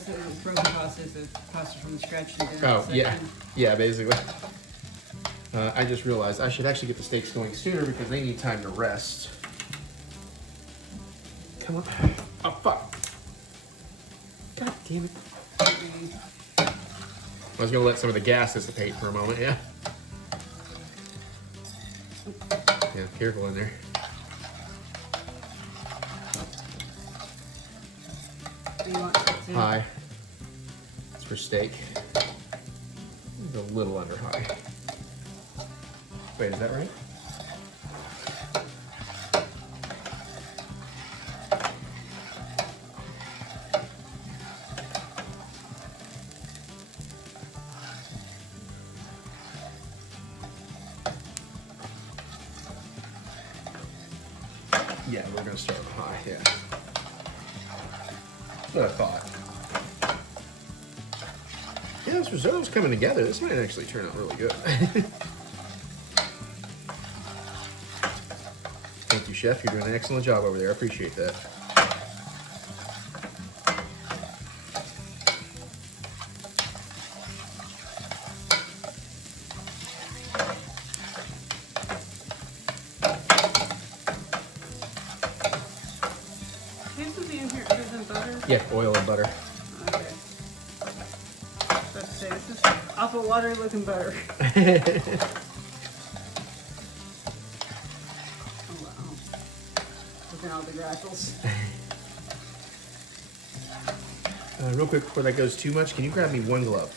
broken pasta is the pasta from scratch and Oh, yeah. Yeah, basically. I just realized I should actually get the steaks going sooner because they need time to rest. Come on. Oh, fuck. God damn it. I was gonna let some of the gas dissipate for a moment, yeah. Yeah, careful in there. Do you want to? High. It's for steak. It's a little under high. Wait, is that right? Yeah, we're gonna start with high, yeah. That's what I thought. Yeah, this risotto's coming together. This might actually turn out really good. Thank you, Chef. You're doing an excellent job over there. I appreciate that. Yeah, oil and butter. Okay. Let's say this is awful watery looking butter. Oh wow. Look at all the grackles. Real quick before that goes too much, can you grab me one glove?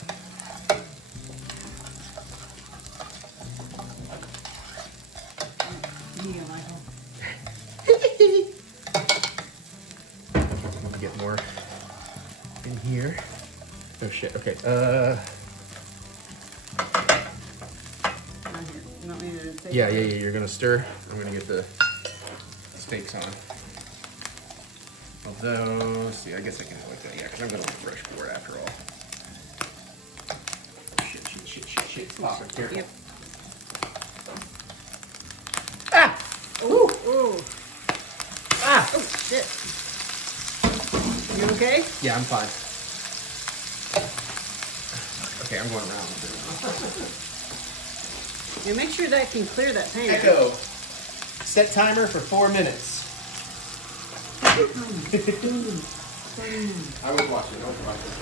Yeah, Michael. Get more in here. Oh shit, okay. Not here. You want me to take Yeah, it? you're gonna stir. I'm gonna get the steaks on. Although, let's see, I guess I can do it like that. Yeah, because I'm gonna brush for it after all. Shit. Stop it, careful. Yep. Ah! Ooh, ooh. Ah! Oh, shit. You okay? Yeah, I'm fine. Okay, I'm going around. Yeah, make sure that can clear that pan. Echo. Set timer for 4 minutes. I was watching. Don't watch it.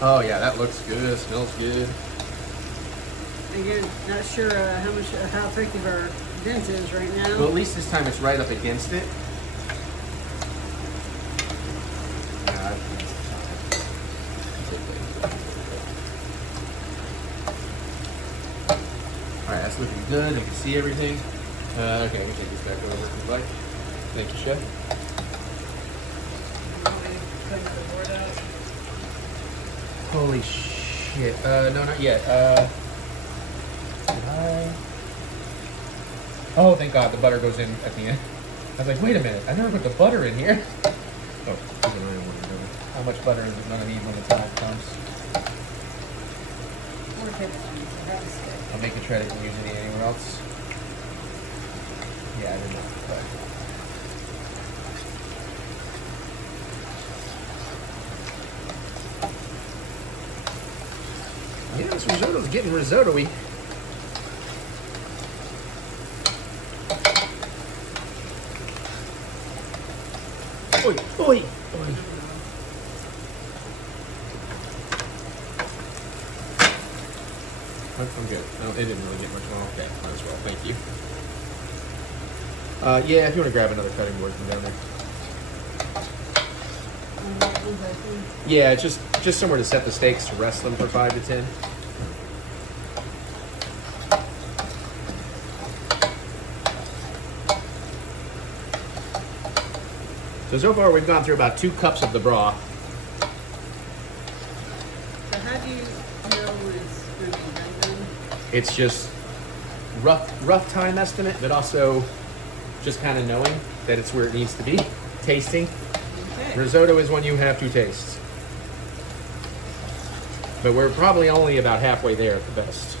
Oh yeah, that looks good. Smells good. Again, not sure how effective our dent is right now. Well, at least this time it's right up against it. Alright, that's looking good. You can see everything. Okay, let me take this back over if you'd like. Thank you, Chef. Holy shit. No, not yet. Oh, thank God, the butter goes in at the end. I was like, wait a minute, I never put the butter in here. Oh, how much butter is it gonna need when the time comes? I'll make a try to use any anywhere else. Yeah, I didn't know. But. Yeah, this risotto's getting risotto-y. Oi, oi, oi. I'm good. No, it didn't really get much more. Okay, might as well. Thank you. Yeah, if you want to grab another cutting board from down there. Yeah, just somewhere to set the steaks to rest them for 5 to 10. So far we've gone through about 2 cups of the broth. So how do you know when it's going to be done? It's just rough time estimate, but also just kind of knowing that it's where it needs to be. Tasting. Okay. Risotto is one you have to taste. But we're probably only about halfway there at the best.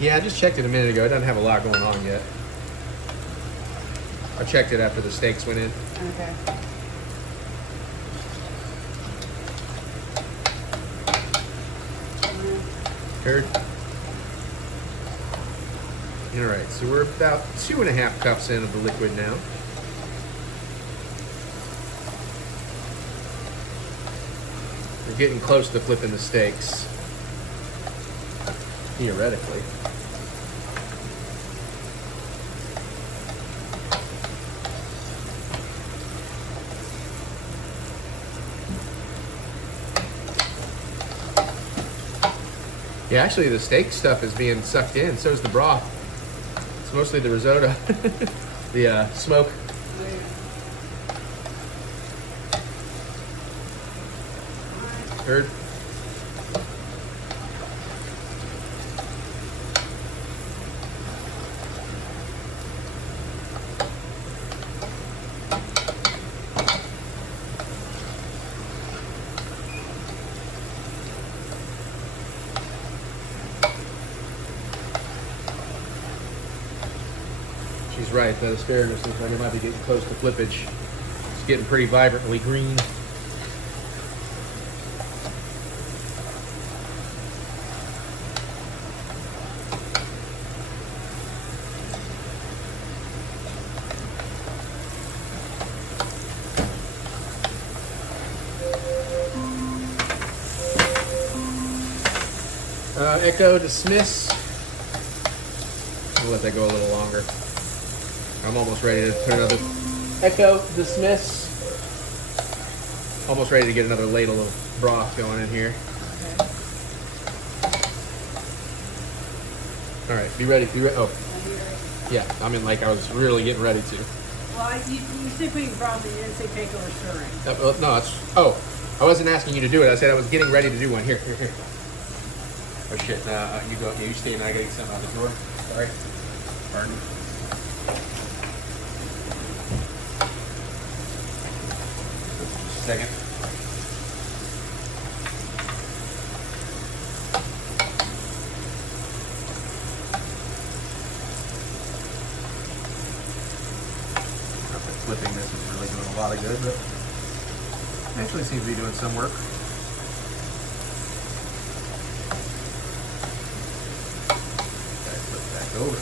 Yeah, I just checked it a minute ago. It doesn't have a lot going on yet. I checked it after the steaks went in. Okay. Heard? All right, so we're about 2.5 cups in of the liquid now. We're getting close to flipping the steaks, theoretically. Yeah, actually the steak stuff is being sucked in, so is the broth. It's mostly the risotto, the smoke. Heard? She's right, that asparagus looks like it might be getting close to flippage. It's getting pretty vibrantly green. Echo, dismiss. We'll let that go a little longer. I'm almost ready to put another echo, dismiss. Almost ready to get another ladle of broth going in here. Okay. All right, be ready. Oh, yeah. I mean, like I was really getting ready to. Well, you said putting broth in, you didn't say take over stirring. No, it's. Oh, I wasn't asking you to do it. I said I was getting ready to do one. Here. Oh shit! You go. You stay, and I gotta get something out the door. Sorry. Pardon. Just a second. Not that flipping this is really doing a lot of good, but actually seems to be doing some work. Over.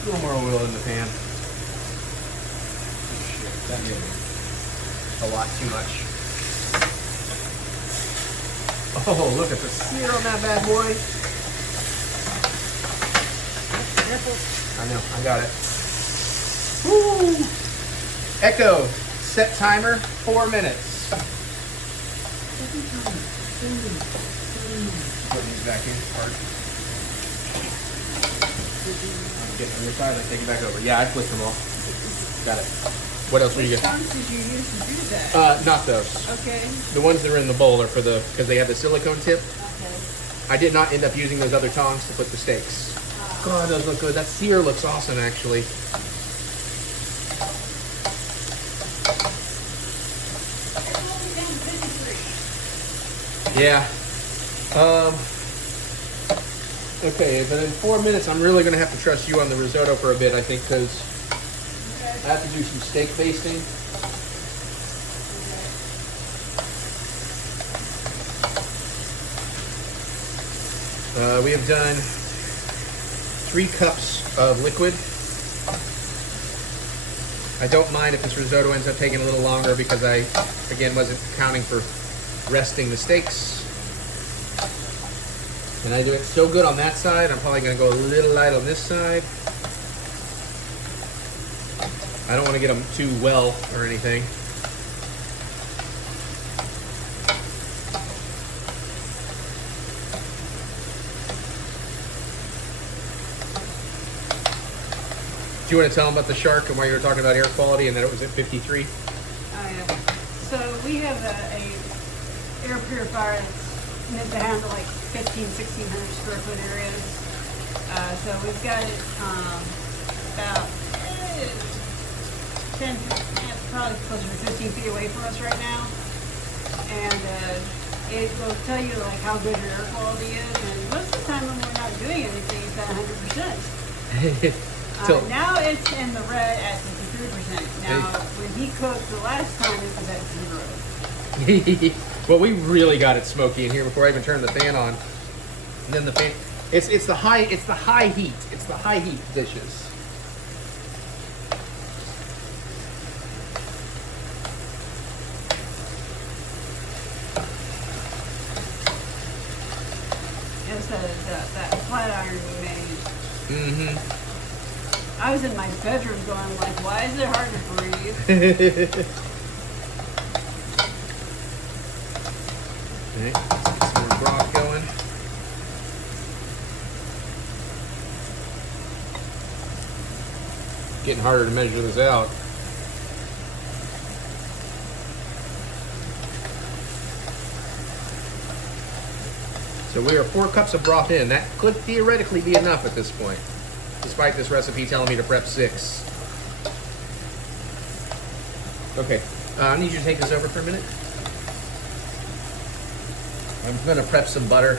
A little more oil in the pan. Shit, that made a lot too much. Oh, look at the sear on that bad boy. I know, I got it. Woo! Echo, set timer, 4 minutes. Put these back in, hard. Get on your side, I take it back over. Yeah, I flipped them all. Got it. What else were you Which getting? tongs did you use to do that? Not those. Okay. The ones that are in the bowl are for the, because they have the silicone tip. Okay. I did not end up using those other tongs to put the steaks. God, those look good. That sear looks awesome, actually. Yeah. Okay, but in 4 minutes, I'm really going to have to trust you on the risotto for a bit, I think, because I have to do some steak basting. We have done 3 cups of liquid. I don't mind if this risotto ends up taking a little longer because I, again, wasn't counting for resting the steaks. And I do it so good on that side, I'm probably going to go a little light on this side. I don't want to get them too well or anything. Do you want to tell them about the shark and why you were talking about air quality and that it was at 53? So we have a air purifier that's meant to handle like 1,600 square foot areas. So we've got it about 10, probably closer to 15 feet away from us right now. And it will tell you like how good your air quality is. And most of the time when we're not doing anything, it's at 100%. Now it's in the red at 53%. Now, when he cooked the last time, it was at 0. Well, we really got it smoky in here before I even turned the fan on. And then the fan, it's the high heat. It's the high heat dishes. It's that flat iron we made. Mm-hmm. I was in my bedroom going like, why is it hard to breathe? Okay, let's get some more broth going. Getting harder to measure this out. So we are 4 cups of broth in. That could theoretically be enough at this point, despite this recipe telling me to prep 6. Okay, I need you to take this over for a minute. I'm gonna prep some butter.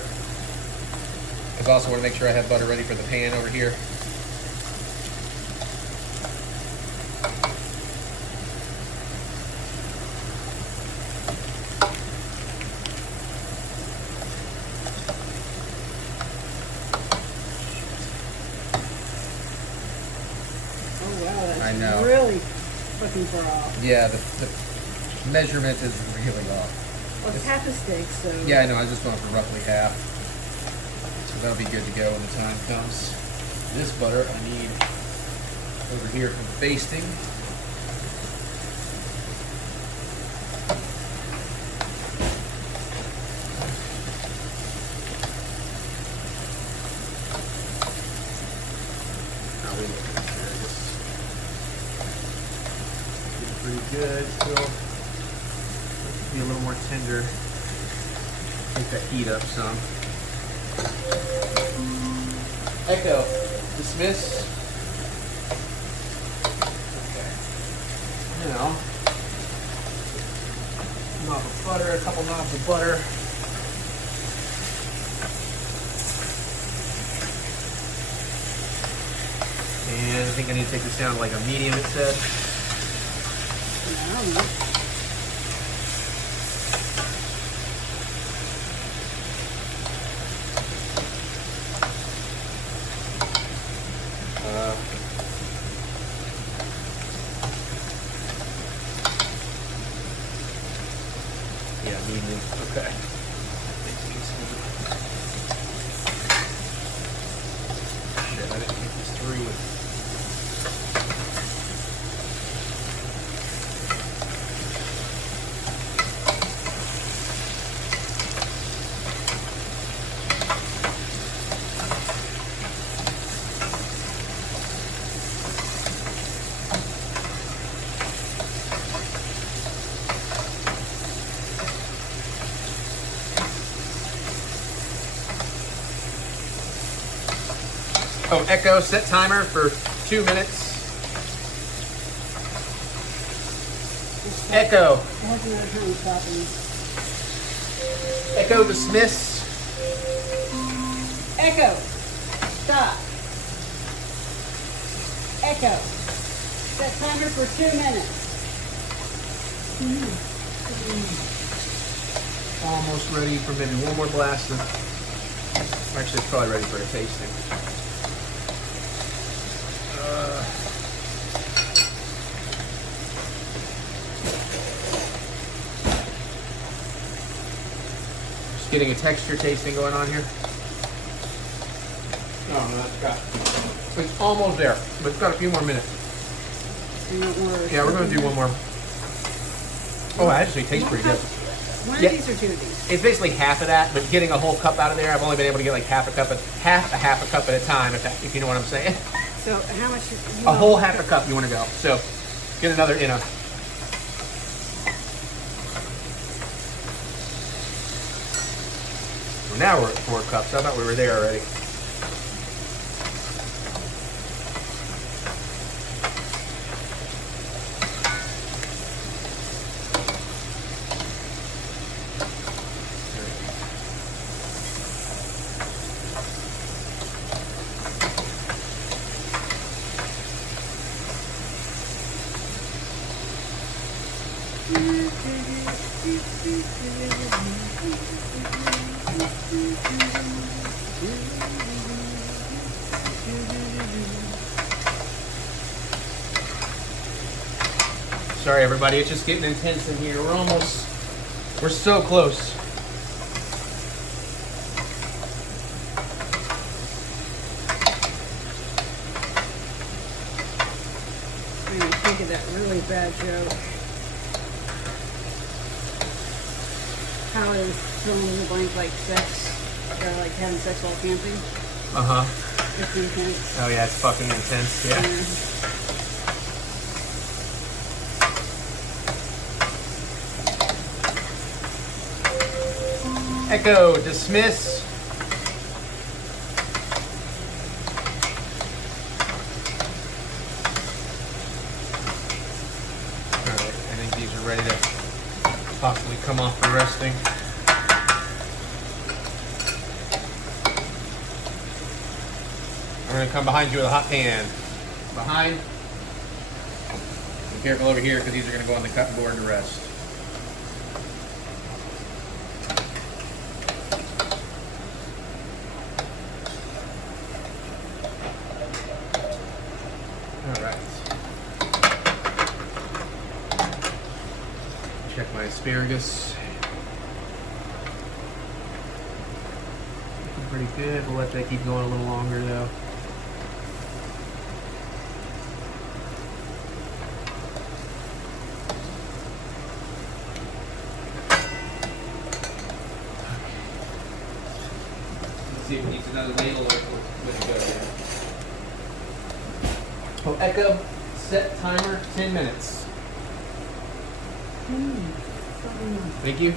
I also want to make sure I have butter ready for the pan over here. I know. Really fucking far off. Yeah, the measurement is really off. Well, it's half a steak, so... Yeah, I know. I was just going for roughly half. So that'll be good to go when the time comes. This butter I need over here for the basting. How we looking here? Just pretty good still. Be a little more tender. Take that heat up some. Echo, dismiss. Okay. Now, knob of butter, a couple knobs of butter. And I think I need to take this down to like a medium, it said. I don't know. Yeah, medium. Okay. Shit, I didn't think this through with. Oh, Echo, set timer for 2 minutes. Echo. I have to know how to stop these. Echo, dismiss. Echo, stop. Echo, set timer for 2 minutes. Almost ready for maybe one more blast. Actually, it's probably ready for a tasting. Just getting a texture tasting going on here. Oh, no, it's almost there, but it's got a few more minutes. Yeah, we're going to do one more. Oh, it actually tastes pretty good. One of Yeah. these or 2 of these? It's basically half of that, but getting a whole cup out of there, I've only been able to get like half a cup at a time, if you know what I'm saying. So how much? You A whole half a cup you want to go. So get another, now we're at 4 cups. I thought we were there already. Sorry everybody, it's just getting intense in here. We're so close. I'm gonna think of that really bad joke. How is filling in the blank like sex? Or like having sex while camping? Uh-huh. It's intense. Oh yeah, it's fucking intense, yeah. Echo, dismiss. All right, I think these are ready to possibly come off for resting. I'm gonna come behind you with a hot pan. Behind. Be careful over here because these are gonna go on the cutting board to rest. Check my asparagus. Looking pretty good. We'll let that keep going a little longer though. Let's see if it needs another ladle or we're good to go. Oh, Echo, set timer 10 minutes. Thank you.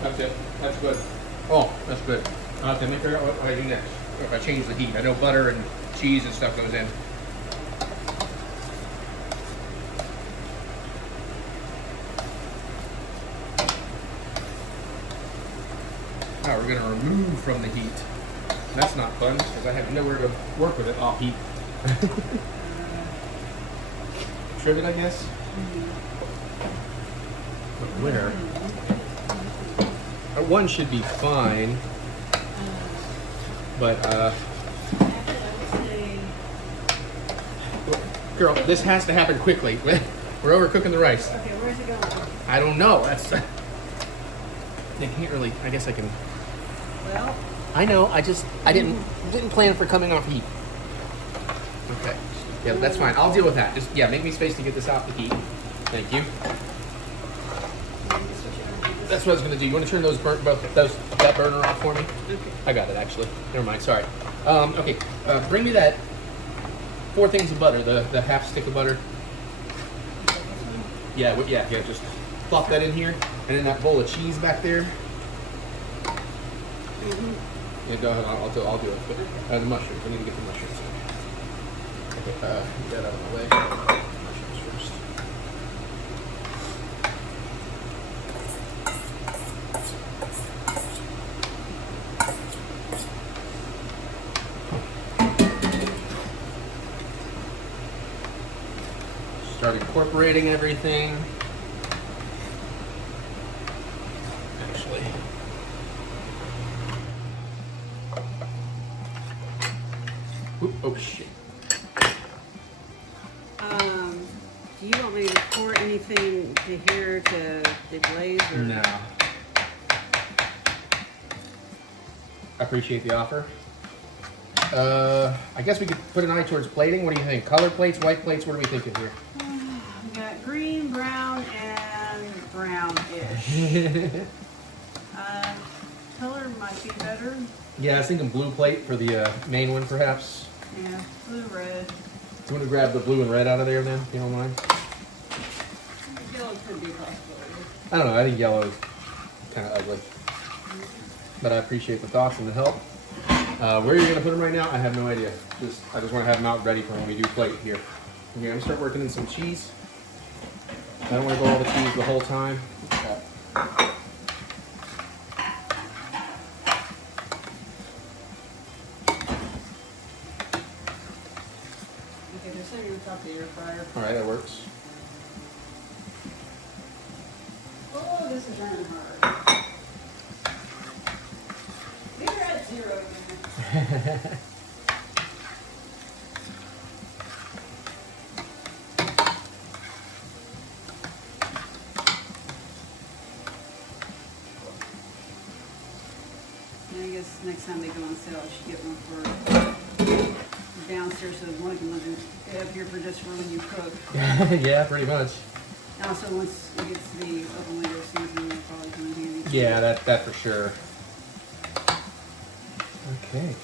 That's it. That's good. Oh, that's good. I'll have to figure out what I do next. If I change the heat. I know butter and cheese and stuff goes in. Now we're going to remove from the heat. That's not fun because I have nowhere to work with it off heat. Trim it, I guess. But where? One should be fine. But girl, this has to happen quickly. We're overcooking the rice. Okay, where's it going? I don't know. That's. I can't really. I guess I can. Well. I know. I didn't plan for coming off heat. Okay. Yeah, that's fine. I'll deal with that. Just make me space to get this off the heat. Thank you. That's what I was gonna do. You want to turn that burner off for me? Okay. I got it actually. Never mind. Sorry. Okay. Bring me that 4 things of butter. The half stick of butter. Yeah. Just plop that in here, and then that bowl of cheese back there. Yeah, go ahead. I'll do it. But, the mushrooms. I need to get the mushrooms. Okay, get that out of my way. Mushrooms first. Start incorporating everything. Actually. Oop, oh shit. Do you want me to pour anything to here to deglaze? Or? No. I appreciate the offer. I guess we could put an eye towards plating. What do you think? Color plates, white plates? What are we thinking here? We got green, brown, and brown-ish. Color might be better. Yeah, I was thinking blue plate for the main one, perhaps. Yeah, blue, red. Do you want to grab the blue and red out of there then, if you don't mind? Yellow Could be a possibility. I don't know. I think yellow is kind of ugly. But I appreciate the thoughts and the help. Where you're gonna put them right now, I have no idea. I just want to have them out ready for when we do plate here. Okay, I'm gonna start working in some cheese. I don't want to go all the cheese the whole time. Okay, just set it on top of the air fryer. All right, that works. Oh, this is running hard. We were at 0. I guess next time they go on sale, I should get one for downstairs so one can live up here for just for when you cook. Yeah, pretty much. Also, once it gets to the open window season, it'll probably come in handy. Yeah, that for sure. Okay.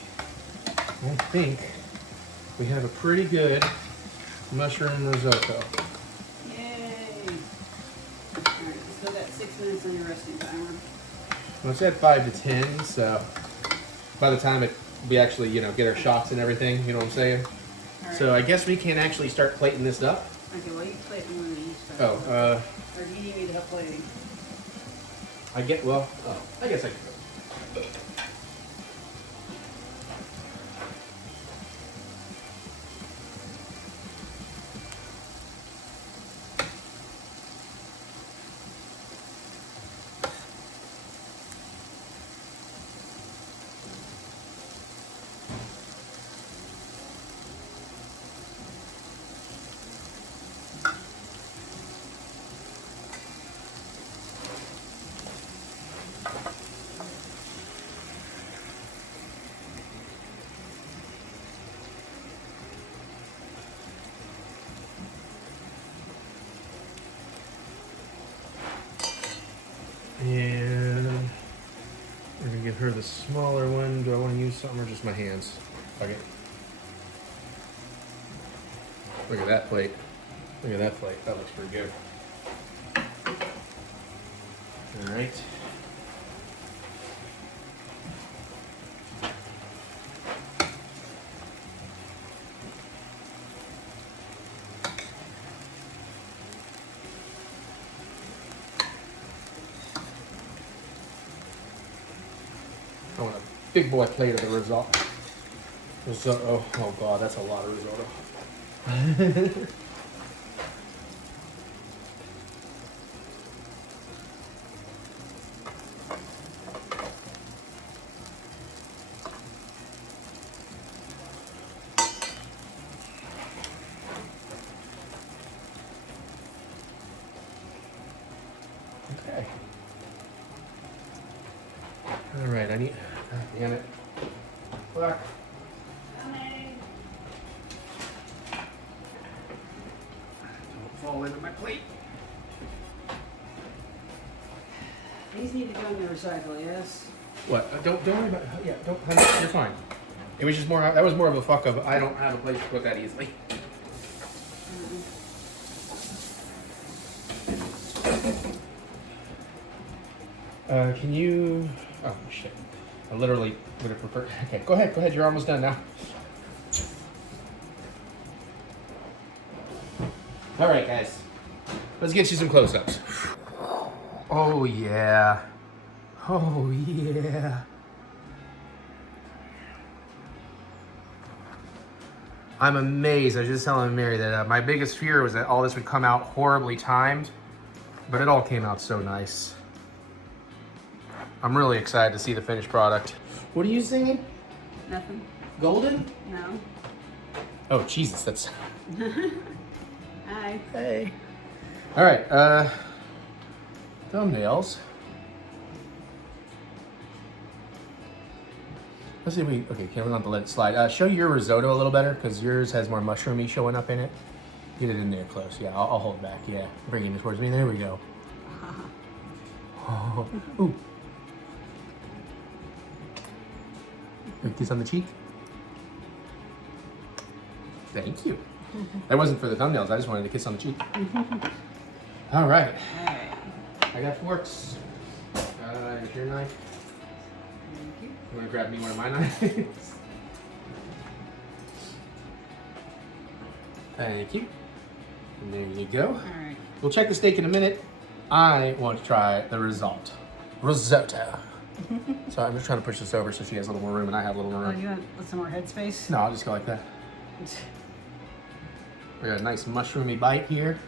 I think we have a pretty good mushroom risotto. Yay! Alright, so that's 6 minutes on your resting timer. Well, it's at 5 to 10, so by the time we actually, get our shots and everything, you know what I'm saying? Alright. So I guess we can actually start plating this up. Okay, well, you plate one of these. Oh, Or do you need me to help plating? I guess I can go. And we're gonna give her the smaller one. Do I want to use something or just my hands? Okay. Look at that plate. Look at that plate. That looks pretty good. All right. I want a big boy plate of the risotto. Oh god, that's a lot of risotto. Okay. All right, I need. Damn it. Fuck. Don't fall into my plate. These need to go in the recycle, yes? What? Don't worry about. Yeah, don't. Honey, you're fine. It was just more. That was more of a fuck of. I don't have a place to put that easily. Can you? Oh shit! I literally would have preferred. Okay, go ahead. You're almost done now. All right, guys. Let's get you some close-ups. Oh yeah. Oh yeah. I'm amazed. I was just telling Mary that my biggest fear was that all this would come out horribly timed, but it all came out so nice. I'm really excited to see the finished product. What are you singing? Nothing? Golden? No. Oh, Jesus, that's... Hi. Hey. All right, thumbnails. Let's see if we... Okay, can we not let it slide? Show your risotto a little better, because yours has more mushroomy showing up in it. Get it in there close. Yeah, I'll hold back. Yeah, bringing it towards me. There we go. Oh. Ooh. Kiss on the cheek. Thank you. That wasn't for the thumbnails. I just wanted to kiss on the cheek. All right. All right. I got forks. Here's your knife. Thank you. You want to grab me one of my knives? Thank you. And there you go. All right. We'll check the steak in a minute. I want to try the risotto. Risotto. So I'm just trying to push this over so she has a little more room and I have a little more Oh, room. you want some more headspace? No, I'll just go like that. We got a nice mushroomy bite here.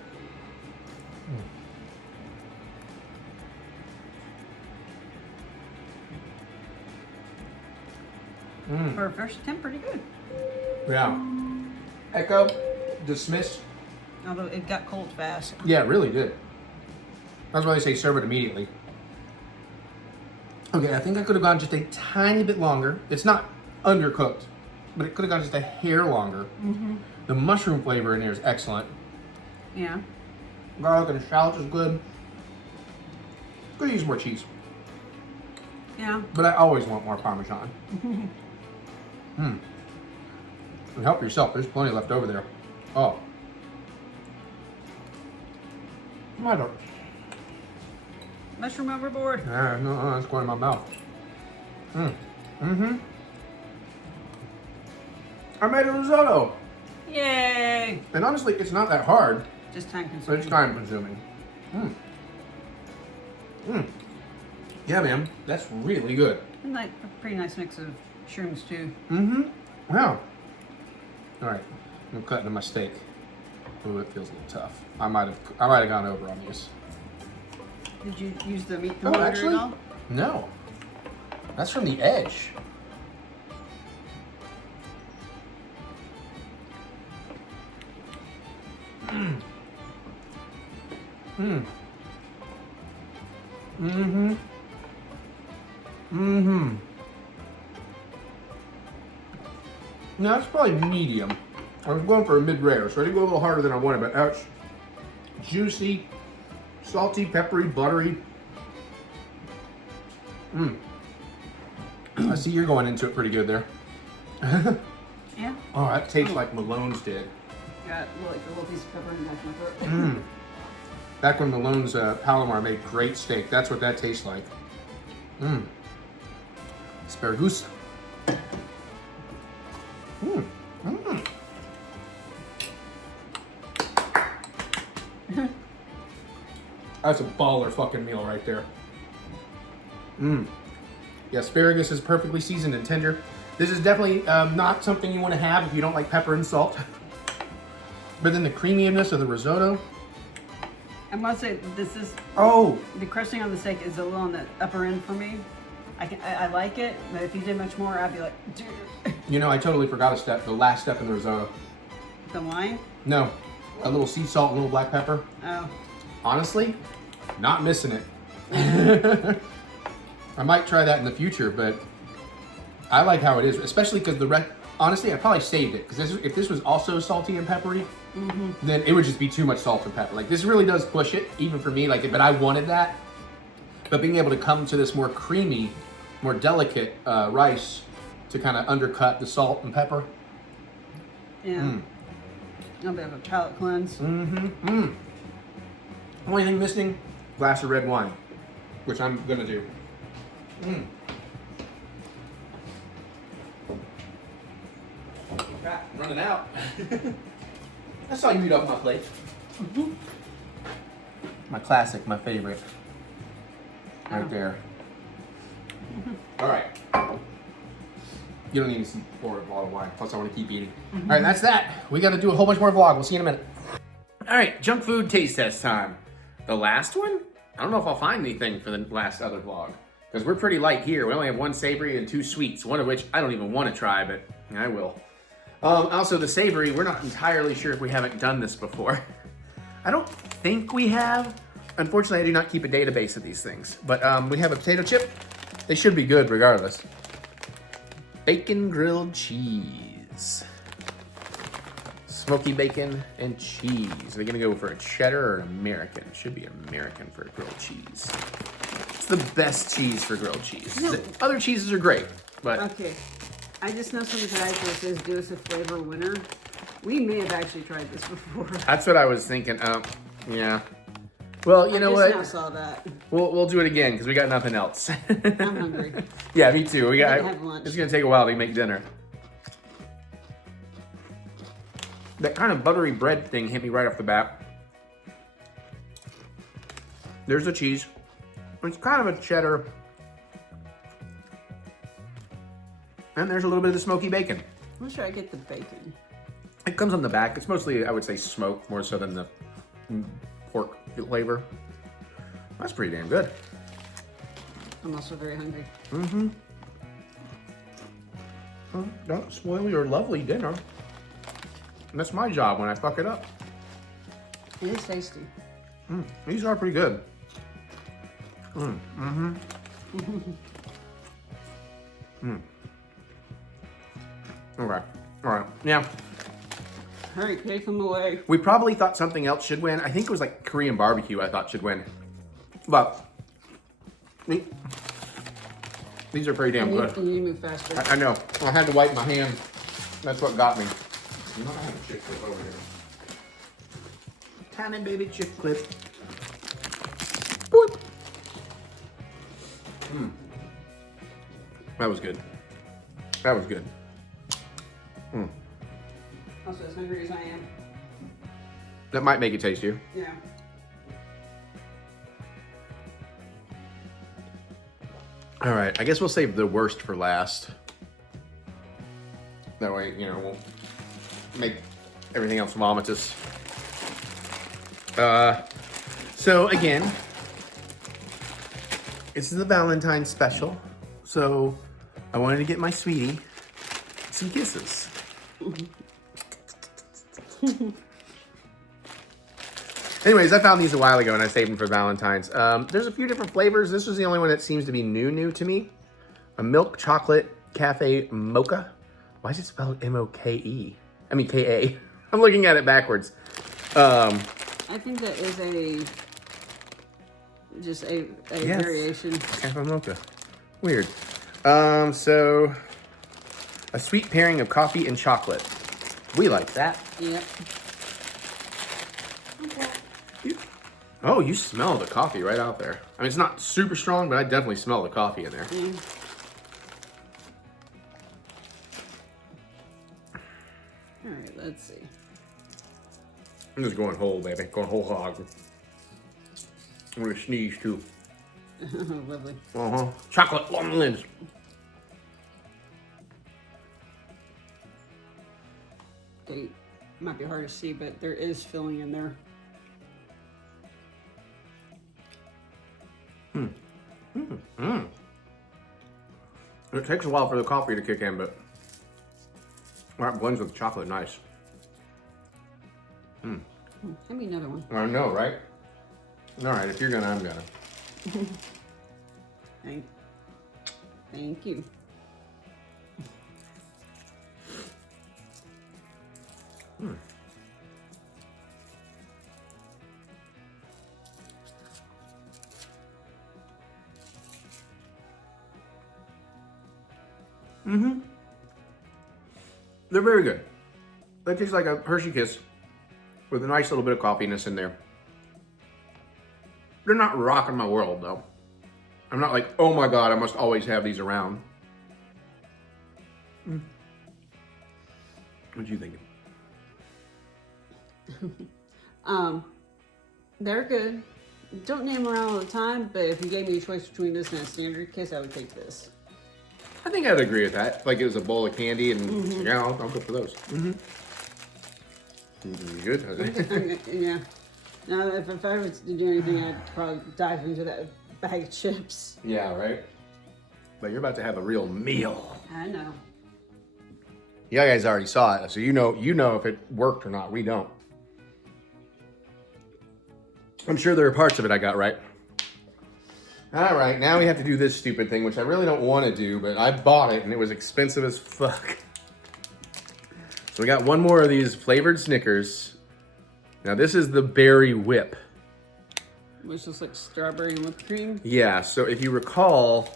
For a first attempt, pretty good. Yeah. Echo, dismissed. Although it got cold fast. Yeah, really good. That's why they say serve it immediately. Okay, I think I could have gone just a tiny bit longer. It's not undercooked, but it could have gone just a hair longer. The mushroom flavor in here is excellent. Yeah. Garlic and shallots is good. Could use more cheese, Yeah. but I always want more Parmesan. And help yourself. There's plenty left over there. Oh. I don't. Mushroom overboard. No, it's going in my mouth. I made a risotto. Yay! And honestly, it's not that hard, Just time but consuming. it's time consuming. Yeah, man, that's really good. And like a pretty nice mix of shrooms too. Wow. All right, I'm cutting to my steak. Ooh, it feels a little tough. I might have gone over on these. Did you use the meat Oh, promoter actually, at all? no. That's from the edge. No, it's probably medium. I was going for a mid-rare, so I didn't go a little harder than I wanted, but that's juicy, salty, peppery, buttery. I see you're going into it pretty good there. Yeah. Oh, that tastes like Malone's did. Got like a little piece of pepper in the back of my throat. Back when Malone's Palomar made great steak, that's what that tastes like. Asparagus. That's a baller fucking meal right there. Yeah, asparagus is perfectly seasoned and tender. This is definitely not something you want to have if you don't like pepper and salt. But then the creaminess of the risotto. I must say this is the crusting on the steak is a little on the upper end for me. I like it, but if you did much more, I'd be like, dude. You know, I totally forgot a step, the last step in the risotto. The wine? No, a little sea salt, a little black pepper. Oh. Honestly, not missing it. I might try that in the future, but I like how it is, especially because honestly, I probably saved it because if this was also salty and peppery, then it would just be too much salt and pepper. Like this really does push it, even for me. Like, but I wanted that. But being able to come to this more creamy, more delicate rice to kind of undercut the salt and pepper. Yeah. A bit of a palate cleanse. Only thing missing, glass of red wine, which I'm gonna do. Crap, I'm running out. I saw you eat off my plate. My classic, my favorite. Right there. All right. You don't need to pour a bottle of wine. Plus, I want to keep eating. All right, that's that. We got to do a whole bunch more vlog. We'll see you in a minute. All right, junk food taste test time. The last one? I don't know if I'll find anything for the last other vlog. Because we're pretty light here. We only have 1 savory and 2 sweets. One of which I don't even want to try, but I will. Also, the savory, we're not entirely sure if we haven't done this before. I don't think we have. Unfortunately, I do not keep a database of these things. But we have a potato chip. They should be good regardless. Bacon grilled cheese. Smoky bacon and cheese. Are we gonna go for a cheddar or an American? Should be American for a grilled cheese. It's the best cheese for grilled cheese. No. The other cheeses are great, but Okay. I just know some guys that says do us a flavor winner. We may have actually tried this before. that's what I was thinking. Yeah. Well, you know I what? just now saw that. We'll do it again because we got nothing else. I'm hungry. Yeah, me too. We got. didn't have lunch. It's gonna take a while to make dinner. That kind of buttery bread thing hit me right off the bat. There's the cheese. It's kind of a cheddar. And there's a little bit of the smoky bacon. I'm sure I get the bacon. It comes on the back. It's mostly, I would say, smoked more so than the pork flavor. That's pretty damn good. I'm also very hungry. Mm-hmm. Don't spoil your lovely dinner. And that's my job when I fuck it up. It is tasty. These are pretty good. Okay. All right. Yeah. Hurry, take them away. We probably thought something else should win. I think it was like Korean barbecue I thought should win. But these are pretty damn good. You need to move faster. I know. I had to wipe my hand. That's what got me. You know, I have a chick clip over here. Tiny baby chick clip. Boop. That was good. That was good. Also, as hungry as I am. That might make it tastier. Yeah. All right, I guess we'll save the worst for last. That way, you know, we'll make everything else vomitous. So again, this is the Valentine's special. So I wanted to get my sweetie some kisses. Anyways, I found these a while ago and I saved them for Valentine's. There's a few different flavors. This was the only one that seems to be new to me. A milk chocolate cafe mocha. Why is it spelled M-O-K-E? I mean K-A. I'm looking at it backwards. I think that is just a Yes. variation. Cafe mocha. Weird. So a sweet pairing of coffee and chocolate. We like that. Yep. Oh, you smell the coffee right out there. I mean, it's not super strong, but I definitely smell the coffee in there. All right, let's see. I'm just going whole, baby. Going whole hog. I'm gonna sneeze too. Lovely. Chocolate almonds. They might be hard to see, but there is filling in there. It takes a while for the coffee to kick in, but that blends with chocolate nice. Give me another one. I know, right? All right, if you're gonna, I'm gonna. Thank you. They're very good. They taste like a Hershey Kiss with a nice little bit of coffeeness in there. They're not rocking my world though. I'm not like, oh my God, I must always have these around. What you thinking? They're good. Don't name them around all the time, but if you gave me a choice between this and a standard kiss, I would take this. I think I'd agree with that. Like it was a bowl of candy and yeah, I'll go for those. You good? Yeah. Now, if I was to do anything, I'd probably dive into that bag of chips. Yeah, right? But you're about to have a real meal. I know. You guys already saw it, so you know if it worked or not. We don't. I'm sure there are parts of it I got right. All right, now we have to do this stupid thing, which I really don't want to do, but I bought it and it was expensive as fuck. So we got one more of these flavored Snickers. Now this is the berry whip. Which looks like strawberry and whipped cream. Yeah, so if you recall,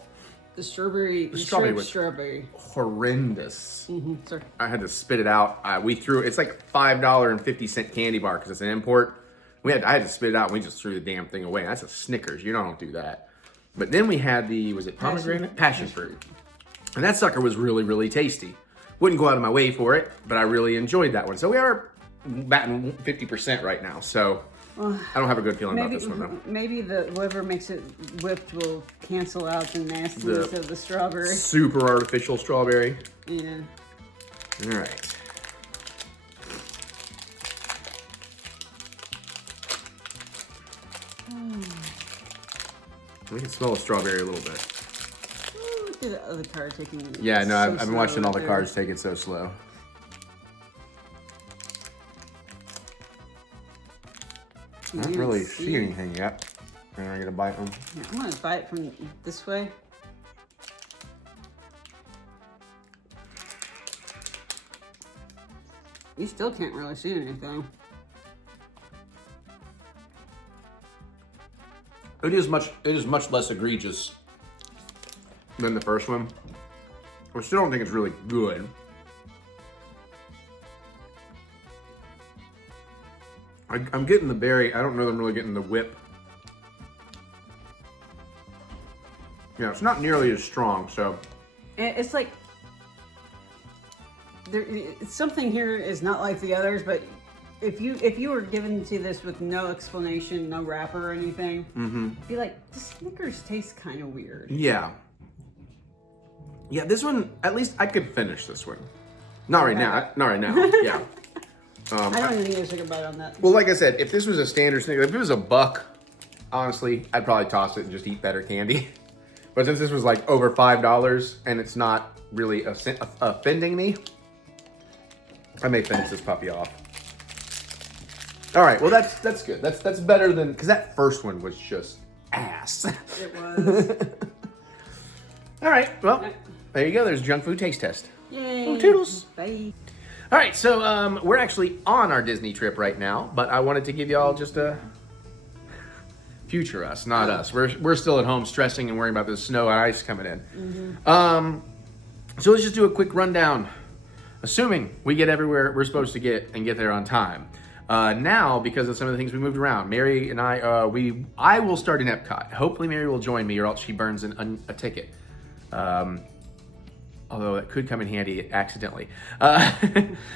The strawberry was strawberry. horrendous. Sorry. I had to spit it out. We threw it's like $5.50 candy bar because it's an import. I had to spit it out and we just threw the damn thing away. That's a Snickers. You don't do that. But then we had was it pomegranate? Passion fruit. And that sucker was really, really tasty. Wouldn't go out of my way for it, but I really enjoyed that one. So we are batting 50% right now. So I don't have a good feeling about this one though. Maybe whoever makes it whipped will cancel out the nastiness of the strawberry. Super artificial strawberry. Yeah. All right. We can smell the strawberry a little bit. Look at the other car taking it. Yeah, no, so I've been watching slow all the there. cars take it so slow. I don't really see anything yet. I'm gonna get a bite on. Yeah, I'm gonna bite from this way. You still can't really see anything. It is much less egregious than the first one. I still don't think it's really good. I'm getting the berry. I don't know that I'm really getting the whip. Yeah, it's not nearly as strong, so. It's like something here is not like the others, but if you were given to this with no explanation, no wrapper or anything, be like, the Snickers tastes kind of weird. Yeah. Yeah, this one, at least I could finish this one. Not right now. Not right now. Yeah. I don't even need a sugar bite on that. Well, like I said, if this was a standard Snickers, if it was a buck, honestly, I'd probably toss it and just eat better candy. But since this was like over $5 and it's not really offending me, I may finish this puppy off. All right, well that's good. That's better than, because that first one was just ass. It was. All right, well, there you go. There's junk food taste test. Yay. Oh, toodles. Bye. All right, so we're actually on our Disney trip right now, but I wanted to give you all just a future us, not us. We're still at home stressing and worrying about the snow and ice coming in. So let's just do a quick rundown. Assuming we get everywhere we're supposed to get and get there on time. Now, because of some of the things we moved around, Mary and I will start in Epcot. Hopefully Mary will join me or else she burns a ticket. Although that could come in handy accidentally.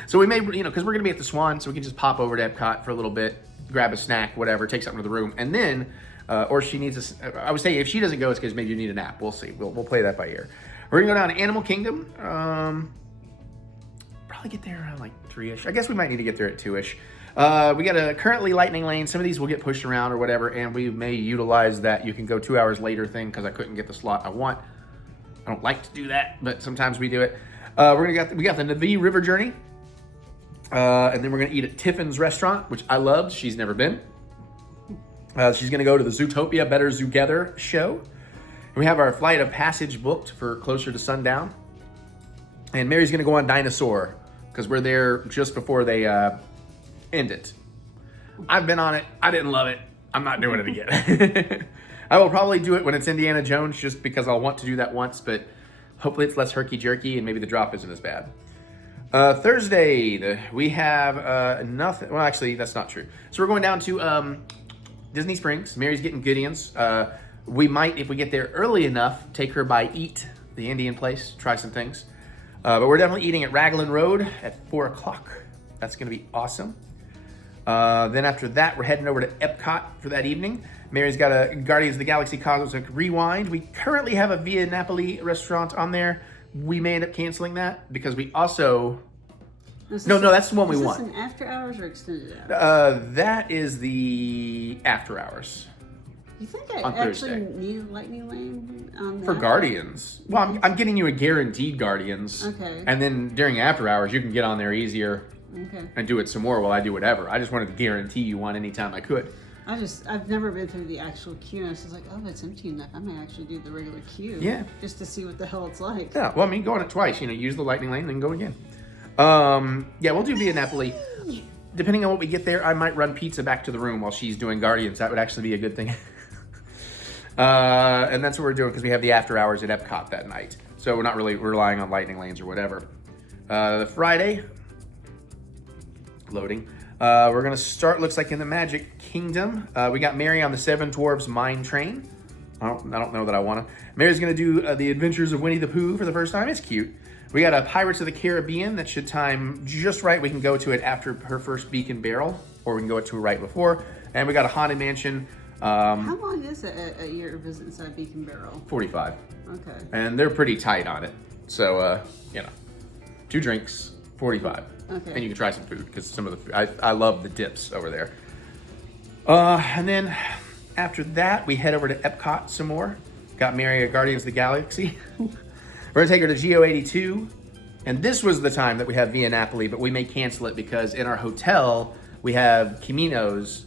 So we may, because we're gonna be at the Swan, so we can just pop over to Epcot for a little bit, grab a snack, whatever, take something to the room, and then, or she needs I would say if she doesn't go, it's because maybe you need a nap. We'll see. We'll play that by ear. We're gonna go down to Animal Kingdom. Probably get there around like 3-ish. I guess we might need to get there at 2-ish. We got a currently lightning lane. Some of these will get pushed around or whatever, and we may utilize that you can go 2 hours later thing because I couldn't get the slot I want. I don't like to do that, but sometimes we do it. We got the Navi River Journey, and then we're gonna eat at Tiffin's restaurant, which I loved. She's never been. She's gonna go to the Zootopia Better Zootgether show. And we have our flight of passage booked for closer to sundown. And Mary's gonna go on Dinosaur because we're there just before they end it. I've been on it. I didn't love it. I'm not doing it again. I will probably do it when it's Indiana Jones just because I'll want to do that once, but hopefully it's less herky-jerky and maybe the drop isn't as bad. Thursday, we have nothing. Well, actually, that's not true. So we're going down to Disney Springs. Mary's getting Goodians. We might, if we get there early enough, take her by Eat, the Indian place, try some things. But we're definitely eating at Raglan Road at 4 o'clock. That's going to be awesome. Then after that, we're heading over to Epcot for that evening. Mary's got a Guardians of the Galaxy Cosmic Rewind. We currently have a Via Napoli restaurant on there. We may end up canceling that because we also... No, that's the one we want. Is this an after hours or extended hours? That is the after hours. You think I on actually Thursday. need a lightning lane on the For after- Guardians. Well, I'm getting you a guaranteed Guardians. Okay. And then during after hours, you can get on there easier Okay. and do it some more while I do whatever. I just wanted to guarantee you one anytime I could. I've never been through the actual queue, and I was like, oh, it's empty enough. I may actually do the regular queue. Yeah. Just to see what the hell it's like. Yeah, well, I mean, go on it twice. Use the lightning lane, then go again. Yeah, we'll do Via Napoli. Depending on what we get there, I might run pizza back to the room while she's doing Guardians. That would actually be a good thing. And that's what we're doing because we have the after hours at Epcot that night. So we're not really relying on lightning lanes or whatever. Friday, loading. We're gonna start, looks like in the Magic Kingdom. We got Mary on the Seven Dwarfs Mine Train. I don't know that I wanna. Mary's gonna do the Adventures of Winnie the Pooh for the first time. It's cute. We got a Pirates of the Caribbean that should time just right. We can go to it after her first Beacon Barrel, or we can go to it right before. And we got a Haunted Mansion. How long is a year visit inside Beacon Barrel? 45. Okay. And they're pretty tight on it. So, 2 drinks, 45. Okay. And you can try some food, because some of the food, I love the dips over there. And then after that, we head over to Epcot some more. Got Mary at Guardians of the Galaxy. We're gonna take her to Geo82. And this was the time that we have Via Napoli, but we may cancel it because in our hotel, we have kimonos,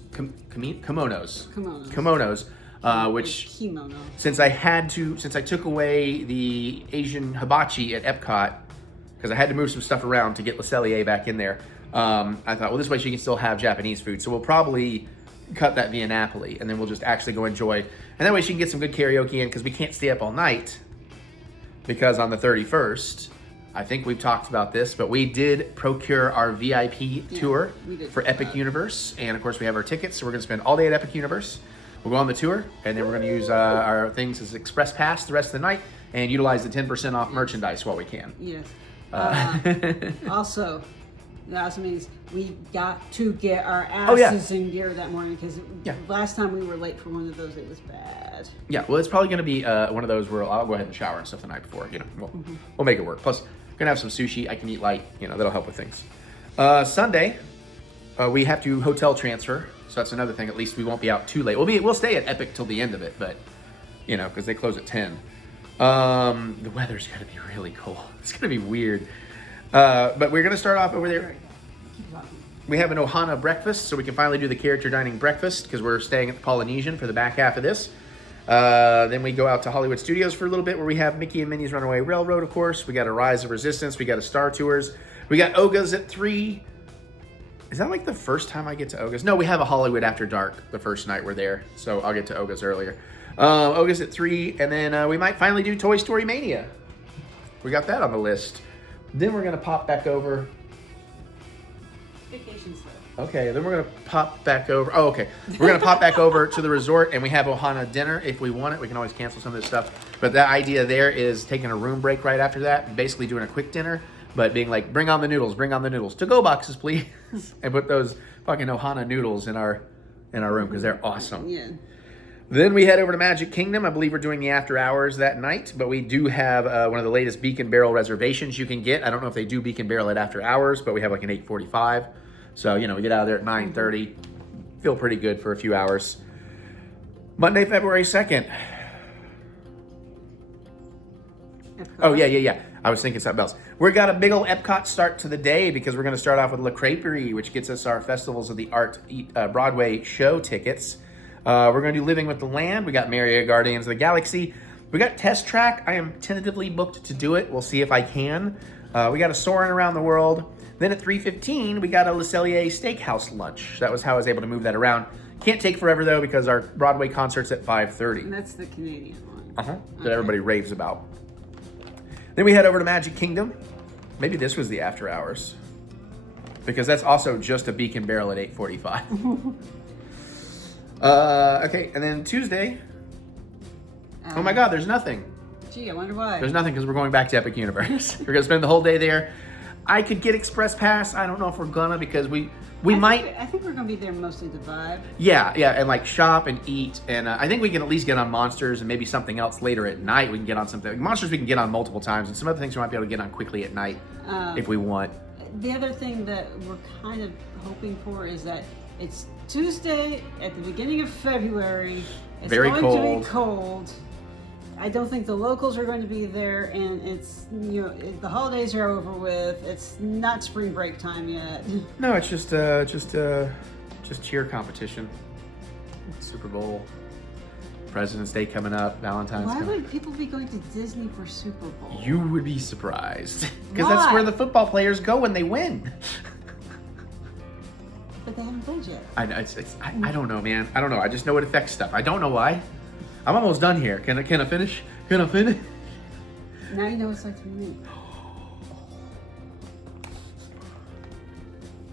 which Kimono. since I took away the Asian hibachi at Epcot, because I had to move some stuff around to get Le Cellier back in there, I thought, well, this way she can still have Japanese food. So we'll probably cut that Via Napoli, and then we'll just actually go enjoy. And that way she can get some good karaoke in, because we can't stay up all night, because on the 31st, I think we've talked about this, but we did procure our VIP tour for Epic Universe. And of course we have our tickets, so we're gonna spend all day at Epic Universe. We'll go on the tour, and then we're gonna use our things as Express Pass the rest of the night, and utilize the 10% off merchandise while we can. Yes. Also, that also means we got to get our asses in gear that morning, because last time we were late for one of those, it was bad. Yeah, well, it's probably going to be one of those where I'll go ahead and shower and stuff the night before. We'll make it work. Plus, we're going to have some sushi. I can eat light. That'll help with things. Sunday, we have to hotel transfer, so that's another thing. At least we won't be out too late. We'll stay at Epic till the end of it, but because they close at 10. The weather's going to be really cold. It's going to be weird. But we're going to start off over there. We have an Ohana breakfast, so we can finally do the character dining breakfast, because we're staying at the Polynesian for the back half of this. Then we go out to Hollywood Studios for a little bit, where we have Mickey and Minnie's Runaway Railroad, of course. We got a Rise of Resistance. We got a Star Tours. We got Oga's at 3. Is that like the first time I get to Oga's? No, we have a Hollywood After Dark the first night we're there, so I'll get to Oga's earlier. Oga's at 3, and then we might finally do Toy Story Mania. We got that on the list. Then we're going to pop back over. Vacation stuff. Okay, then we're going to pop back over. Oh, okay. We're going to pop back over to the resort, and we have Ohana dinner if we want it. We can always cancel some of this stuff. But the idea there is taking a room break right after that, basically doing a quick dinner, but being like, bring on the noodles, bring on the noodles. To-go boxes, please. And put those fucking Ohana noodles in our room, because they're awesome. Yeah. Then we head over to Magic Kingdom. I believe we're doing the after hours that night, but we do have one of the latest Beacon Barrel reservations you can get. I don't know if they do Beacon Barrel at after hours, but we have like an 8:45. So, we get out of there at 9:30. Feel pretty good for a few hours. Monday, February 2nd. Oh, yeah. I was thinking something else. We've got a big old Epcot start to the day, because we're going to start off with La Creperie, which gets us our Festivals of the Art Broadway show tickets. We're going to do Living with the Land. We got Mary at Guardians of the Galaxy. We got Test Track. I am tentatively booked to do it. We'll see if I can. We got a Soarin' Around the World. Then at 3:15, we got a Le Cellier Steakhouse lunch. That was how I was able to move that around. Can't take forever, though, because our Broadway concert's at 5:30. And that's the Canadian one. That everybody raves about. Then we head over to Magic Kingdom. Maybe this was the after hours, because that's also just a Beacon Barrel at 8:45. Okay, and then Tuesday. Oh my God, there's nothing. Gee, I wonder why. There's nothing, because we're going back to Epic Universe. We're gonna spend the whole day there. I could get Express Pass. I don't know if we're gonna, because we might. I think we're gonna be there mostly to vibe. Yeah, and like shop and eat, and I think we can at least get on Monsters and maybe something else later at night. We can get on something. Monsters we can get on multiple times, and some other things we might be able to get on quickly at night if we want. The other thing that we're kind of hoping for is that it's Tuesday at the beginning of February. It's Very going cold. to be cold. I don't think the locals are going to be there, and it's the holidays are over with. It's not spring break time yet. No, it's just cheer competition. Super Bowl, President's Day coming up, Valentine's. Why would people be going to Disney for Super Bowl? You would be surprised, because that's where the football players go when they win. But they haven't played yet. I don't know, man. I don't know. I just know it affects stuff. I don't know why. I'm almost done here. Can I finish? Can I finish? Now you know what it's like to be me.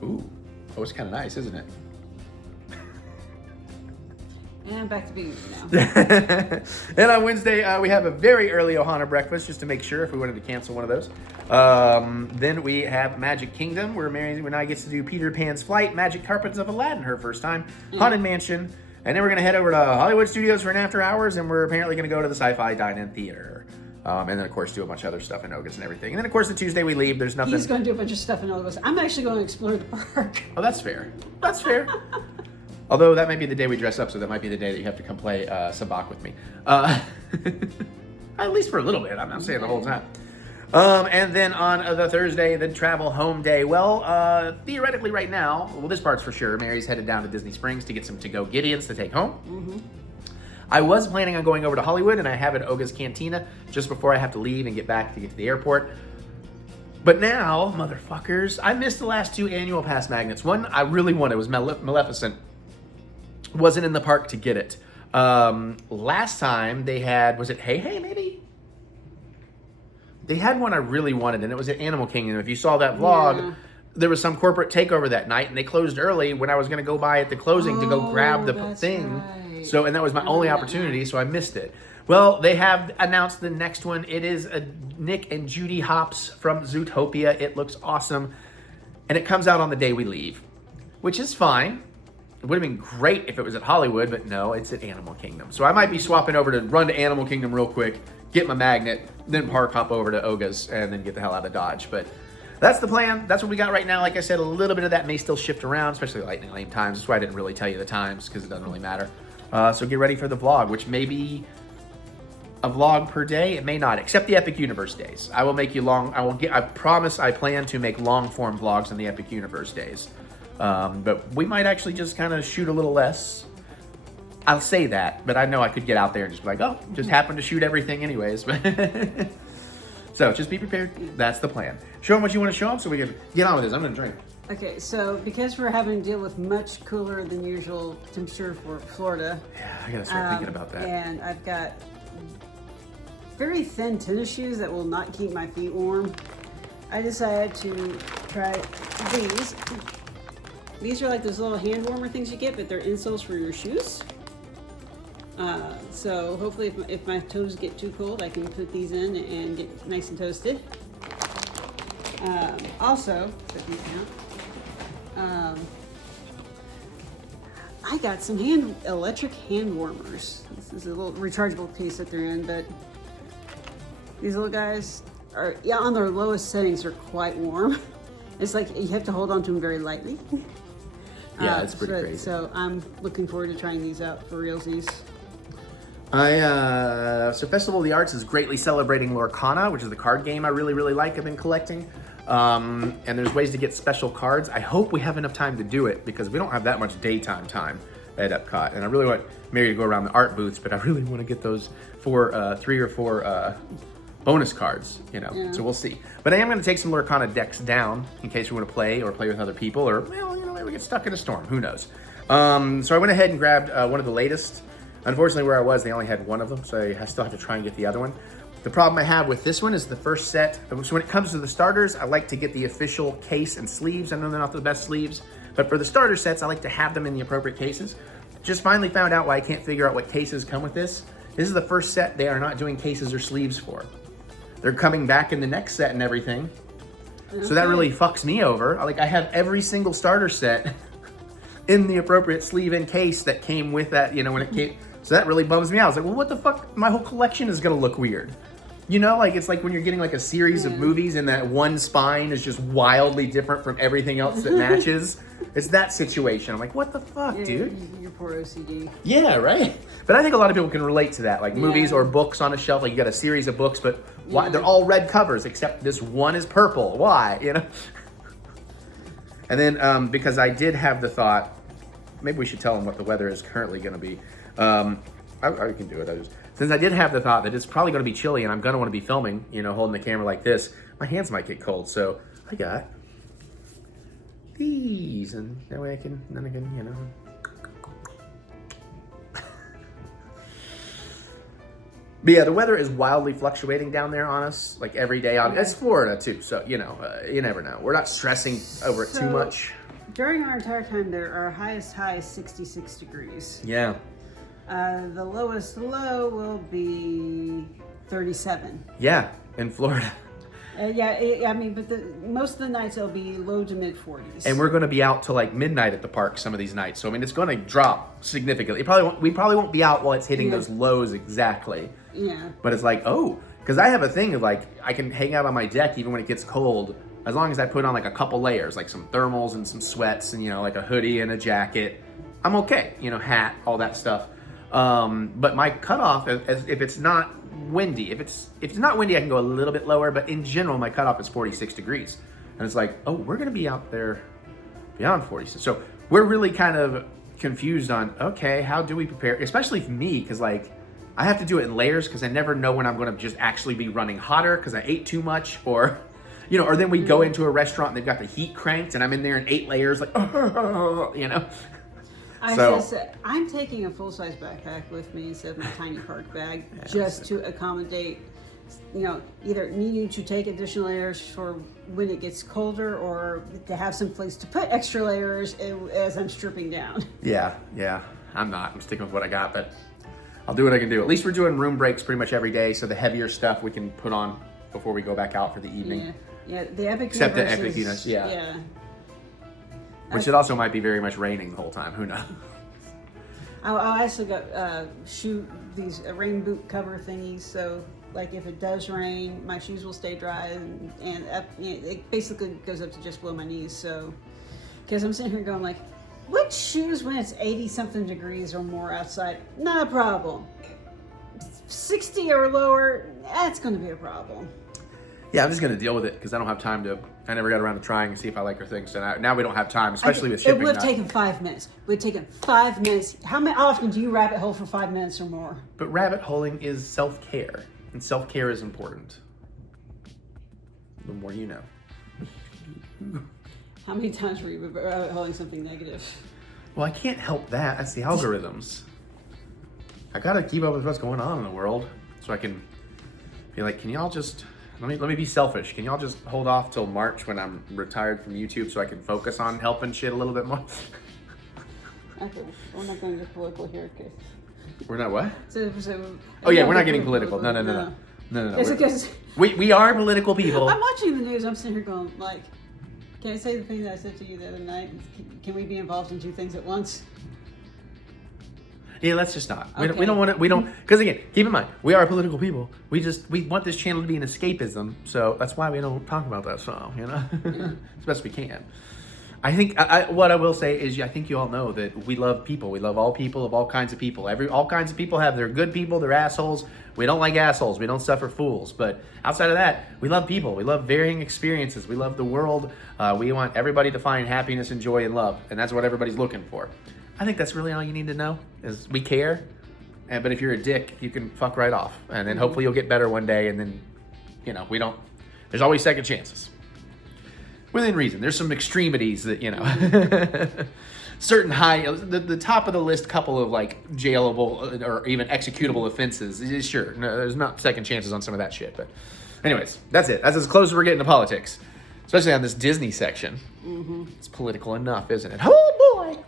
Ooh. Oh, it's kind of nice, isn't it? And back to beans now. And on Wednesday, we have a very early Ohana breakfast, just to make sure if we wanted to cancel one of those. Then we have Magic Kingdom, where Mary and I gets to do Peter Pan's Flight, Magic Carpets of Aladdin, her first time, Haunted Mansion, and then we're going to head over to Hollywood Studios for an after hours, and we're apparently going to go to the Sci-Fi Dine-In Theater. And then, of course, do a bunch of other stuff in Oga's and everything. And then, of course, the Tuesday we leave. There's nothing. He's going to do a bunch of stuff in Oga's. I'm actually going to explore the park. Oh, that's fair. That's fair. Although that might be the day we dress up, so that might be the day that you have to come play Sabak with me. At least for a little bit. I'm not saying the whole time. And then on the Thursday, the travel home day. Well, theoretically right now, well, this part's for sure. Mary's headed down to Disney Springs to get some to-go Gideons to take home. Mm-hmm. I was planning on going over to Hollywood, and I have it at Oga's Cantina just before I have to leave and get back to get to the airport. But now, motherfuckers, I missed the last 2 annual pass magnets. One I really wanted was Maleficent. Wasn't in the park to get it. Last time they had, was it Hey Hey maybe? They had one I really wanted, and it was at Animal Kingdom. If you saw that vlog, there was some corporate takeover that night, and they closed early when I was going to go by at the closing to go grab the thing. Right. So, and that was my only opportunity, so I missed it. Well, they have announced the next one. It is a Nick and Judy Hopps from Zootopia. It looks awesome, and it comes out on the day we leave, which is fine. It would have been great if it was at Hollywood, but no, it's at Animal Kingdom. So I might be swapping over to run to Animal Kingdom real quick, get my magnet, then park hop over to Oga's, and then get the hell out of Dodge. But that's the plan. That's what we got right now. Like I said, a little bit of that may still shift around, especially lightning lane times. That's why I didn't really tell you the times, because it doesn't really matter. So get ready for the vlog, which may be a vlog per day. It may not, except the Epic Universe days. I will make you long. I promise I plan to make long form vlogs on the Epic Universe days. But we might actually just kind of shoot a little less. I'll say that, but I know I could get out there and just be like, oh, just happen to shoot everything anyways. So just be prepared. That's the plan. Show them what you want to show them so we can get on with this. I'm going to drink. Okay, so because we're having to deal with much cooler than usual temperature for Florida. Yeah, I got to start thinking about that. And I've got very thin tennis shoes that will not keep my feet warm. I decided to try these. These are like those little hand warmer things you get, but they're insoles for your shoes. So hopefully if my toes get too cold, I can put these in and get nice and toasted. Also, set these down. I got some electric hand warmers. This is a little rechargeable piece that they're in, but these little guys are, yeah, on their lowest settings are quite warm. It's like you have to hold on to them very lightly. Yeah, it's pretty crazy. So I'm looking forward to trying these out for realsies. So Festival of the Arts is greatly celebrating Lorcana, which is the card game I really, really like. I've been collecting. And there's ways to get special cards. I hope we have enough time to do it because we don't have that much daytime time at Epcot. And I really want Mary to go around the art booths, but I really want to get those 3 or 4 bonus cards, you know, Yeah. So we'll see. But I am going to take some Lorcana decks down in case we want to play or play with other people or, well, you know, maybe we get stuck in a storm. Who knows? So I went ahead and grabbed one of the latest. Unfortunately, where I was, they only had one of them, so I still have to try and get the other one. The problem I have with this one is the first set. So when it comes to the starters, I like to get the official case and sleeves. I know they're not the best sleeves, but for the starter sets, I like to have them in the appropriate cases. Just finally found out why I can't figure out what cases come with this. This is the first set they are not doing cases or sleeves for. They're coming back in the next set and everything. Okay. So that really fucks me over. Like I have every single starter set in the appropriate sleeve and case that came with that, you know, when it came. So that really bums me out. I was like, well, what the fuck? My whole collection is gonna look weird. You know, like it's like when you're getting like a series of movies and that one spine is just wildly different from everything else that matches. It's that situation. I'm like, what the fuck, dude? Your poor OCD. Yeah, right. But I think a lot of people can relate to that, like movies or books on a shelf. Like you got a series of books, but why they're all red covers except this one is purple. Why? You know. And then because I did have the thought, maybe we should tell them what the weather is currently going to be. I can do it. Since I did have the thought that it's probably going to be chilly and I'm going to want to be filming, you know, holding the camera like this, my hands might get cold. So I got these, and that way then I can, you know. But yeah, the weather is wildly fluctuating down there on us, like every day. It's Florida too, so you know, you never know. We're not stressing over it too much. During our entire time there, our highest high is 66 degrees. Yeah. The lowest low will be 37. Yeah, in Florida. I mean, but most of the nights it'll be low to mid 40s. And we're going to be out till like midnight at the park some of these nights. So I mean, it's going to drop significantly. We probably won't be out while it's hitting those lows exactly. Yeah. But it's like, because I have a thing of like, I can hang out on my deck even when it gets cold, as long as I put on like a couple layers, like some thermals and some sweats and, like a hoodie and a jacket, I'm okay. Hat, all that stuff. But my cutoff, if it's not windy, if it's not windy, I can go a little bit lower, but in general, my cutoff is 46 degrees. And it's like, we're going to be out there beyond 46. So we're really kind of confused on, okay, how do we prepare? Especially for me, because like, I have to do it in layers because I never know when I'm going to just actually be running hotter because I ate too much, or then we go into a restaurant and they've got the heat cranked and I'm in there in 8 layers, like, I'm taking a full-size backpack with me instead of my tiny park bag, just to accommodate, either needing to take additional layers for when it gets colder or to have some place to put extra layers as I'm stripping down. Yeah. I'm sticking with what I got, but I'll do what I can do. At least we're doing room breaks pretty much every day, so the heavier stuff we can put on before we go back out for the evening. Yeah, the Epic Except the Universe Epic Universe, yeah. Which it also might be very much raining the whole time. Who knows? I also got shoe these rain boot cover thingies, so like if it does rain, my shoes will stay dry, and it basically goes up to just below my knees. So, because I'm sitting here going like, what shoes when it's 80-something degrees or more outside? Not a problem. 60 or lower, that's going to be a problem. Yeah, I'm just going to deal with it because I don't have time to. I never got around to trying and see if I like her things. So now we don't have time, especially with shipping. It would have taken 5 minutes. It would have taken 5 minutes. How often do you rabbit hole for 5 minutes or more? But rabbit holing is self-care, and self-care is important. The more you know. How many times were you rabbit holing something negative? Well, I can't help that. That's the algorithms. I got to keep up with what's going on in the world so I can be like, can y'all just... Let me be selfish. Can y'all just hold off till March when I'm retired from YouTube so I can focus on helping shit a little bit more? Okay, we're not going to get political here, okay? We're not what? We're not getting political. No. It's because we are political people. I'm watching the news. I'm sitting here going like, can I say the thing that I said to you the other night? Can we be involved in 2 things at once? Yeah, let's just not. Okay. We don't want to, because again, keep in mind, we are political people. We want this channel to be an escapism, so that's why we don't talk about that stuff, as best we can. I think, what I will say is, I think you all know that we love people. We love all people of all kinds of people. All kinds of people have their good people, their assholes. We don't like assholes. We don't suffer fools. But outside of that, we love people. We love varying experiences. We love the world. We want everybody to find happiness and joy and love, and that's what everybody's looking for. I think that's really all you need to know, is we care. But if you're a dick, you can fuck right off. And then hopefully you'll get better one day, and then, there's always second chances. Within reason. There's some extremities that, certain the top of the list couple of like jailable or even executable offenses. Sure, no, there's not second chances on some of that shit. But anyways, that's it. That's as close as we're getting to politics. Especially on this Disney section. Mm-hmm. It's political enough, isn't it? Oh boy!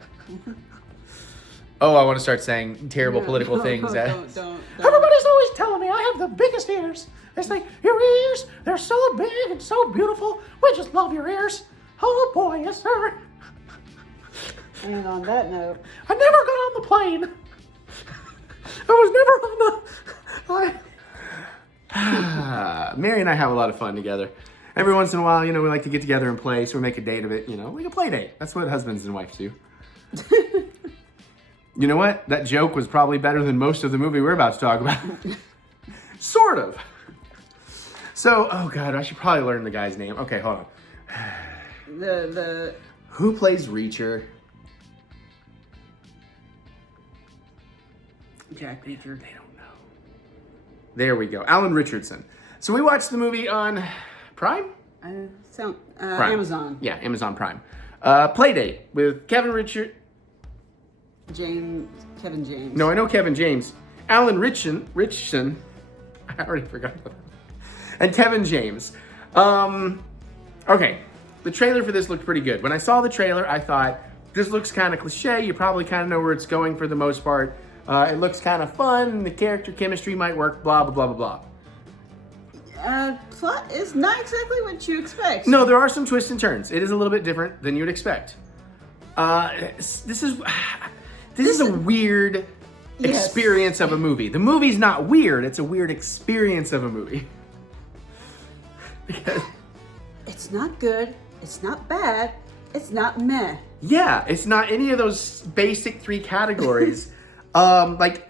Oh, I want to start saying terrible political things. Don't. Everybody's always telling me I have the biggest ears. They say, your ears, they're so big and so beautiful. We just love your ears. Oh boy, yes sir. And on that note, I never got on the plane. I was never on the... Mary and I have a lot of fun together. Every once in a while, we like to get together and play, so we make a date of it, like a play date. That's what husbands and wives do. You know what? That joke was probably better than most of the movie we're about to talk about. Sort of. So, oh God, I should probably learn the guy's name. Okay, hold on. Who plays Reacher? Jack Reacher. They don't know. There we go. Alan Richardson. So we watched the movie on Prime? Prime. Amazon. Yeah, Amazon Prime. Playdate with Kevin Richardson. Kevin James. No, I know Kevin James. Alan Richardson. I already forgot about that. And Kevin James. Okay. the trailer for this looked pretty good. When I saw the trailer, I thought, this looks kind of cliche. You probably kind of know where it's going for the most part. It looks kind of fun. The character chemistry might work, blah, blah, blah, blah, blah. Plot is not exactly what you expect. No, there are some twists and turns. It is a little bit different than you'd expect. This is a weird experience of a movie. The movie's not weird. It's a weird experience of a movie. Because it's not good. It's not bad. It's not meh. Yeah, it's not any of those basic 3 categories. Like,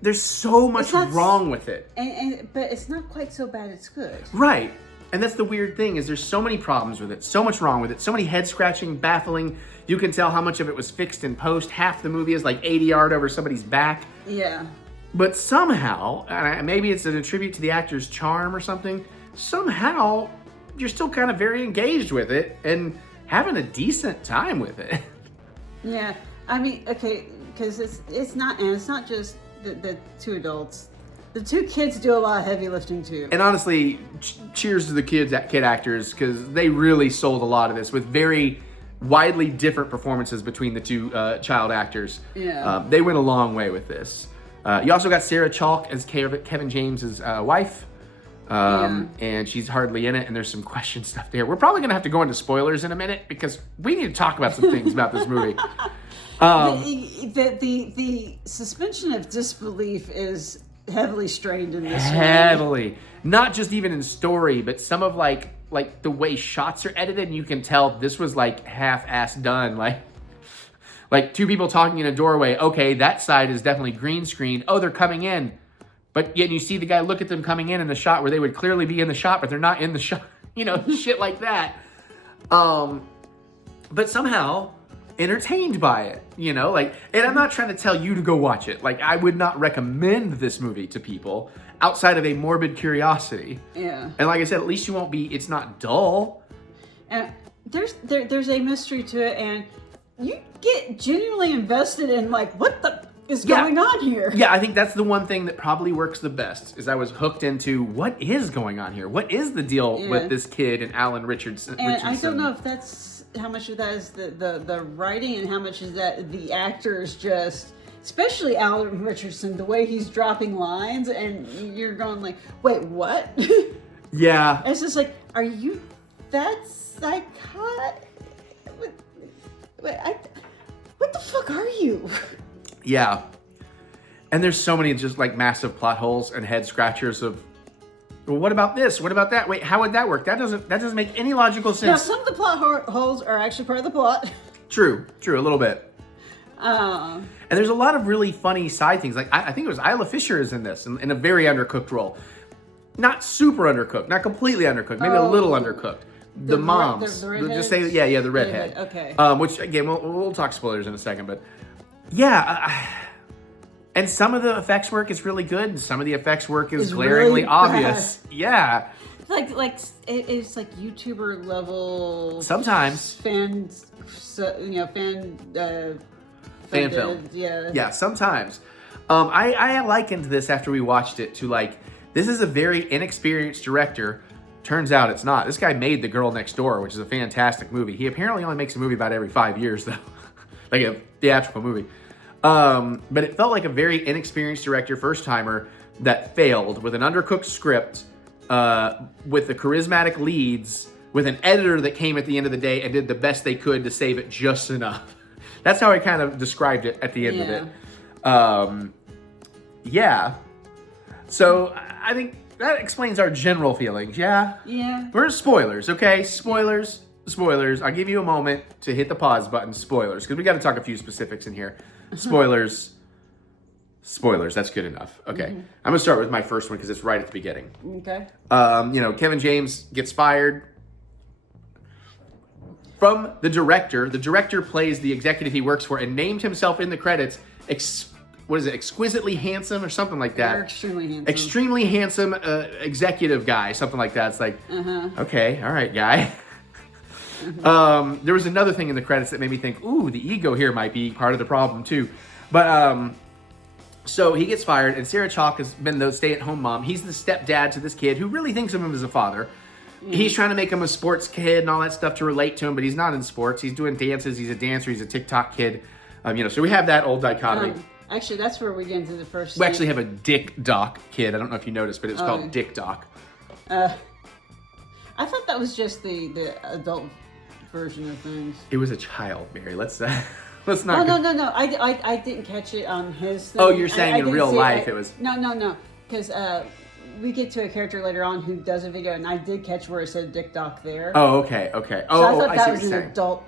there's so much wrong with it. But it's not quite so bad it's good. Right. And that's the weird thing, is there's so many problems with it, so much wrong with it, so many head-scratching, baffling. You can tell how much of it was fixed in post. Half the movie is like 80 yard over somebody's back. Yeah. But somehow, and maybe it's a tribute to the actor's charm or something, somehow you're still kind of very engaged with it and having a decent time with it. Yeah. I mean, okay, because it's not just the 2 adults. The 2 kids do a lot of heavy lifting too. And honestly, cheers to the kid actors, because they really sold a lot of this with very widely different performances between the 2 child actors. Yeah. They went a long way with this. You also got Sarah Chalk as Kevin James's wife. And she's hardly in it, and there's some question stuff there. We're probably going to have to go into spoilers in a minute, because we need to talk about some things about this movie. The suspension of disbelief is heavily strained in this Heavily. Not just even in story, but some of like the way shots are edited, and you can tell this was like half-assed done. Like 2 people talking in a doorway. Okay, that side is definitely green screen. Oh, they're coming in. But yet you see the guy look at them coming in the shot where they would clearly be in the shot, but they're not in the shot. You know, shit like that. But somehow entertained by it, you know? Like, and I'm not trying to tell you to go watch it. Like, I would not recommend this movie to people outside of a morbid curiosity. Yeah. And like I said, at least you won't be, it's not dull. And there's a mystery to it, and you get genuinely invested in, like, what the is going on here? Yeah, I think that's the one thing that probably works the best, is I was hooked into what is going on here? What is the deal with this kid and Alan Richardson? And I don't know if that's, how much of that is the writing and how much is that the actors just, especially Alan Richardson, the way he's dropping lines, and you're going like, wait, what? Yeah. It's just like, are you that psychotic? What the fuck are you? Yeah. And there's so many just like massive plot holes and head scratchers of, well, what about this? What about that? Wait, how would that work? That doesn't make any logical sense. Now, some of the plot holes are actually part of the plot. True, a little bit. And there's a lot of really funny side things. Like, I think it was Isla Fisher is in this, in a very undercooked role. Not super undercooked, not completely undercooked, maybe a little undercooked. The moms. The redheads? Just say, yeah, the redhead. Okay. Which, again, we'll talk spoilers in a second, but yeah. And some of the effects work is really good, and some of the effects work is glaringly really obvious. bad. Yeah. It's like YouTuber level. Sometimes. Fan film. Yeah. Yeah, sometimes. I likened this after we watched it to like, this is a very inexperienced director. Turns out it's not. This guy made The Girl Next Door, which is a fantastic movie. He apparently only makes a movie about every 5 years, though. Like a theatrical movie. But it felt like a very inexperienced director, first-timer, that failed with an undercooked script, with the charismatic leads, with an editor that came at the end of the day and did the best they could to save it just enough. That's how I kind of described it at the end of it. Yeah. So I think that explains our general feelings. Yeah. We're spoilers, okay? Spoilers. I'll give you a moment to hit the pause button. Spoilers, because we got to talk a few specifics in here. Spoilers. That's good enough. Okay. I'm gonna start with my first one because it's right at the beginning. Okay. Kevin James gets fired from the director. The director plays the executive he works for and named himself in the credits. Exquisitely handsome or something like that. Or extremely handsome. Extremely handsome executive guy, something like that. It's like, okay, all right, guy. There was another thing in the credits that made me think, ooh, the ego here might be part of the problem too. But so he gets fired, and Sarah Chalk has been the stay-at-home mom. He's the stepdad to this kid who really thinks of him as a father. He's trying to make him a sports kid and all that stuff to relate to him, but he's not in sports. He's doing dances. He's a dancer. He's a TikTok kid. So we have that old dichotomy. Actually, that's where we get into the first We actually have a Dick Doc kid. I don't know if you noticed, but it's called Dick Doc. I thought that was just the adult version of things. It was a child, Mary. Let's not. No. I didn't catch it on his thing. Oh, you're saying in real life it was. No. Because we get to a character later on who does a video, and I did catch where it said Dick Doc there. Oh, okay. So I Oh, thought I that see was what you're an saying. adult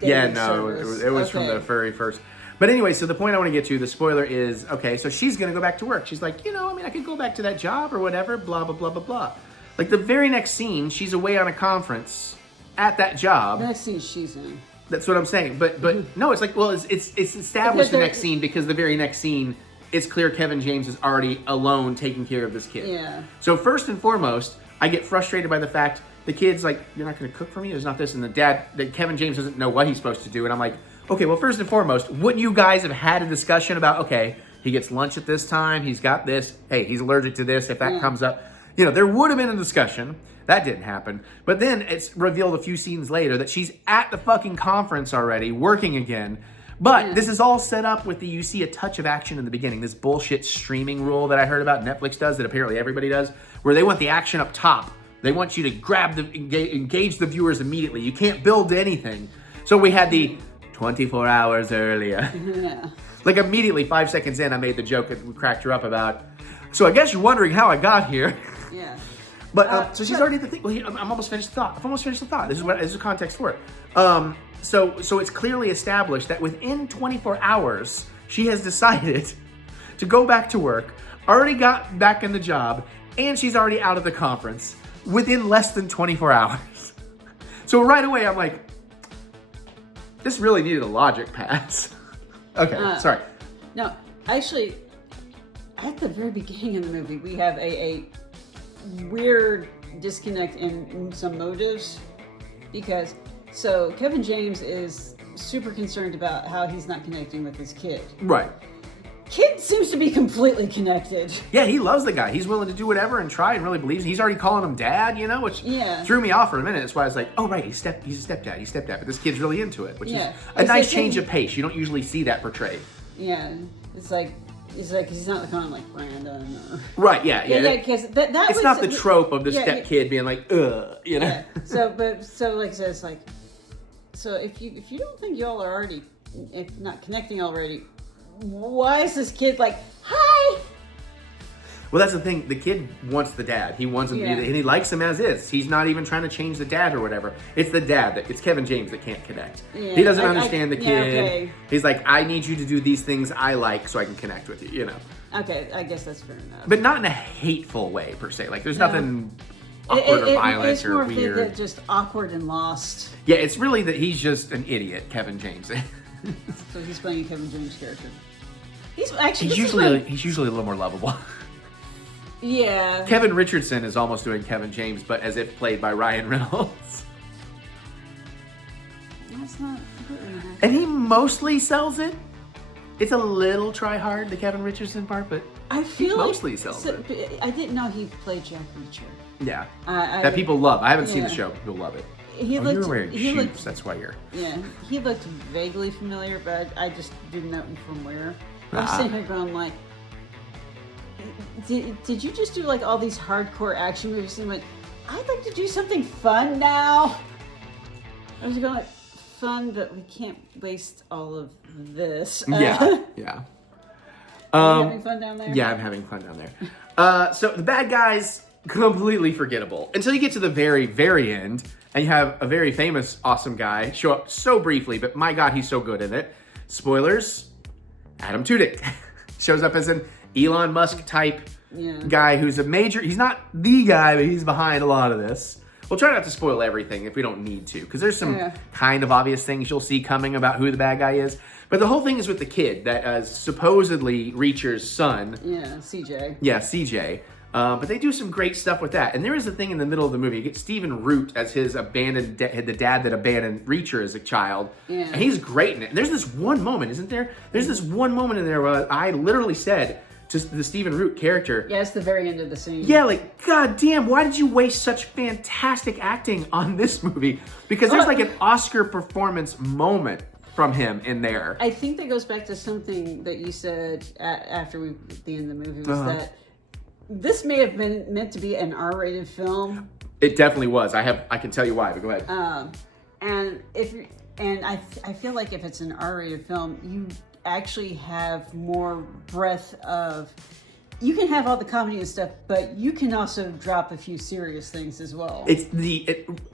Yeah, no, it was from the very first. But anyway, so the point I want to get to, the spoiler is, okay, so she's going to go back to work. She's like, I could go back to that job or whatever, blah, blah, blah, blah, blah. Like the very next scene, she's away on a conference at that job. The next scene she's in. That's what I'm saying. But no, it's like, well, it's established the next scene because the very next scene, it's clear Kevin James is already alone taking care of this kid. Yeah. So first and foremost, I get frustrated by the fact the kid's like, you're not going to cook for me? There's not this. And that Kevin James doesn't know what he's supposed to do. And I'm like, okay, well, first and foremost, wouldn't you guys have had a discussion about, okay, he gets lunch at this time, he's got this, hey, he's allergic to this, if that comes up. There would have been a discussion. That didn't happen. But then it's revealed a few scenes later that she's at the fucking conference already, working again. But this is all set up with you see a touch of action in the beginning. This bullshit streaming rule that I heard about Netflix does, that apparently everybody does, where they want the action up top. They want you to engage the viewers immediately. You can't build anything. So we had the 24 hours earlier. Yeah. Like immediately, 5 seconds in, I made the joke that we cracked her up about. So I guess you're wondering how I got here. Yeah. But so she's already at the thing. Well, I'm almost finished the thought. I've almost finished the thought. This is the context for it. So it's clearly established that within 24 hours, she has decided to go back to work, already got back in the job, and she's already out of the conference within less than 24 hours. So right away, I'm like, this really needed a logic pass. Okay, sorry. No, actually, at the very beginning of the movie, we have a weird disconnect in some motives, because so Kevin James is super concerned about how he's not connecting with his kid. Right. Kid seems to be completely connected. Yeah, he loves the guy. He's willing to do whatever and try and really believes. He's already calling him dad, which threw me off for a minute. That's why I was like, oh, right, he's a stepdad. But this kid's really into it, which is a nice change of pace. You don't usually see that portrayed. Yeah, it's like he's not kind of like Brandon. Right, yeah. Because that it's was, not the trope of the step kid being like, ugh, Yeah. So like I said, it's like, so if you don't think y'all are already, if not connecting already, why is this kid like, hi? Well, that's the thing. The kid wants the dad. He wants him, and he likes him as is. He's not even trying to change the dad or whatever. It's the dad it's Kevin James that can't connect. Yeah, he doesn't understand the kid. Yeah, okay. He's like, I need you to do these things I like so I can connect with you. Okay, I guess that's fair enough. But not in a hateful way per se. Like there's nothing awkward or violent it's more or weird. It's just awkward and lost. Yeah, it's really that he's just an idiot, Kevin James. So he's playing a Kevin James character. He's usually a little more lovable. Yeah. Kevin Richardson is almost doing Kevin James, but as if played by Ryan Reynolds. That's not completely accurate. And he mostly sells it. It's a little try hard, the Kevin Richardson part, but I feel mostly sells it. I didn't know he played Jack Reacher. Yeah. That people love. I haven't seen the show, but people love it. You're wearing shoes, that's why you're... Yeah, he looked vaguely familiar, but I just didn't know from where. I'm sitting here going like, did you just do like all these hardcore action movies and went, I'd like to do something fun now? I was going like, fun, but we can't waste all of this. Yeah. Are you having fun down there? Yeah, I'm having fun down there. So the bad guys, completely forgettable. Until you get to the very, very end, and you have a very famous, awesome guy show up so briefly, but my God, he's so good in it. Spoilers, Adam Tudyk shows up as an Elon Musk type guy who's he's not the guy, but he's behind a lot of this. We'll try not to spoil everything if we don't need to, because there's some kind of obvious things you'll see coming about who the bad guy is. But the whole thing is with the kid that is supposedly Reacher's son. Yeah, CJ. Yeah, CJ. But they do some great stuff with that. And there is a thing in the middle of the movie. You get Stephen Root as his abandoned, the dad that abandoned Reacher as a child. Yeah. And he's great in it. And there's this one moment, isn't there? There's this one moment in there where I literally said, just the Stephen Root character. Yeah, it's the very end of the scene. Yeah, like, god damn, why did you waste such fantastic acting on this movie? Because there's like an Oscar performance moment from him in there. I think that goes back to something that you said after the end of the movie, was that this may have been meant to be an R-rated film. It definitely was. I can tell you why, but go ahead. I feel like if it's an R-rated film, you actually have more breadth of. You can have all the comedy and stuff, but you can also drop a few serious things as well.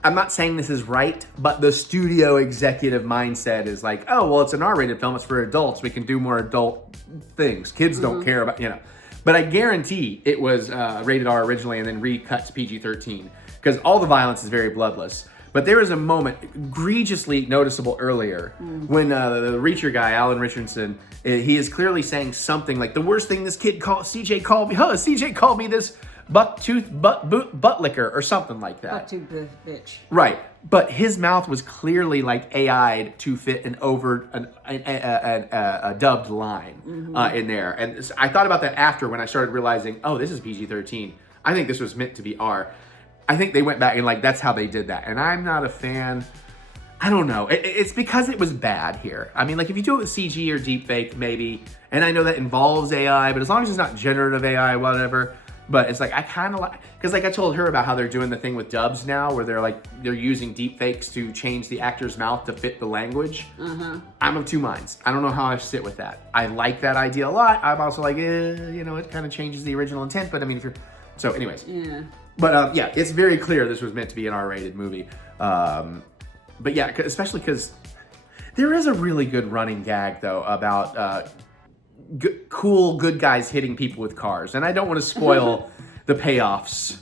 I'm not saying this is right, but the studio executive mindset is like, oh, well, it's an R-rated film. It's for adults. We can do more adult things. Kids don't care about, But I guarantee it was rated R originally and then recut to PG-13 because all the violence is very bloodless. But there was a moment egregiously noticeable earlier when the Reacher guy, Alan Richardson, he is clearly saying something like, the worst thing this kid CJ called me this buck-tooth butt licker or something like that. Buck-tooth bitch. Right. But his mouth was clearly like AI'd to fit a dubbed line in there. And I thought about that after when I started realizing, oh, this is PG-13. I think this was meant to be R. I think they went back and like, that's how they did that. And I'm not a fan. I don't know. It's because it was bad here. I mean, like if you do it with CG or deepfake, maybe, and I know that involves AI, but as long as it's not generative AI, whatever. But it's like, I kind of like, because like I told her about how they're doing the thing with dubs now, where they're using deepfakes to change the actor's mouth to fit the language. I'm of two minds. I don't know how I sit with that. I like that idea a lot. I'm also like, it kind of changes the original intent. But I mean, so anyways. Yeah. But yeah, it's very clear this was meant to be an R-rated movie. But yeah, especially because there is a really good running gag though about cool good guys hitting people with cars, and I don't want to spoil the payoffs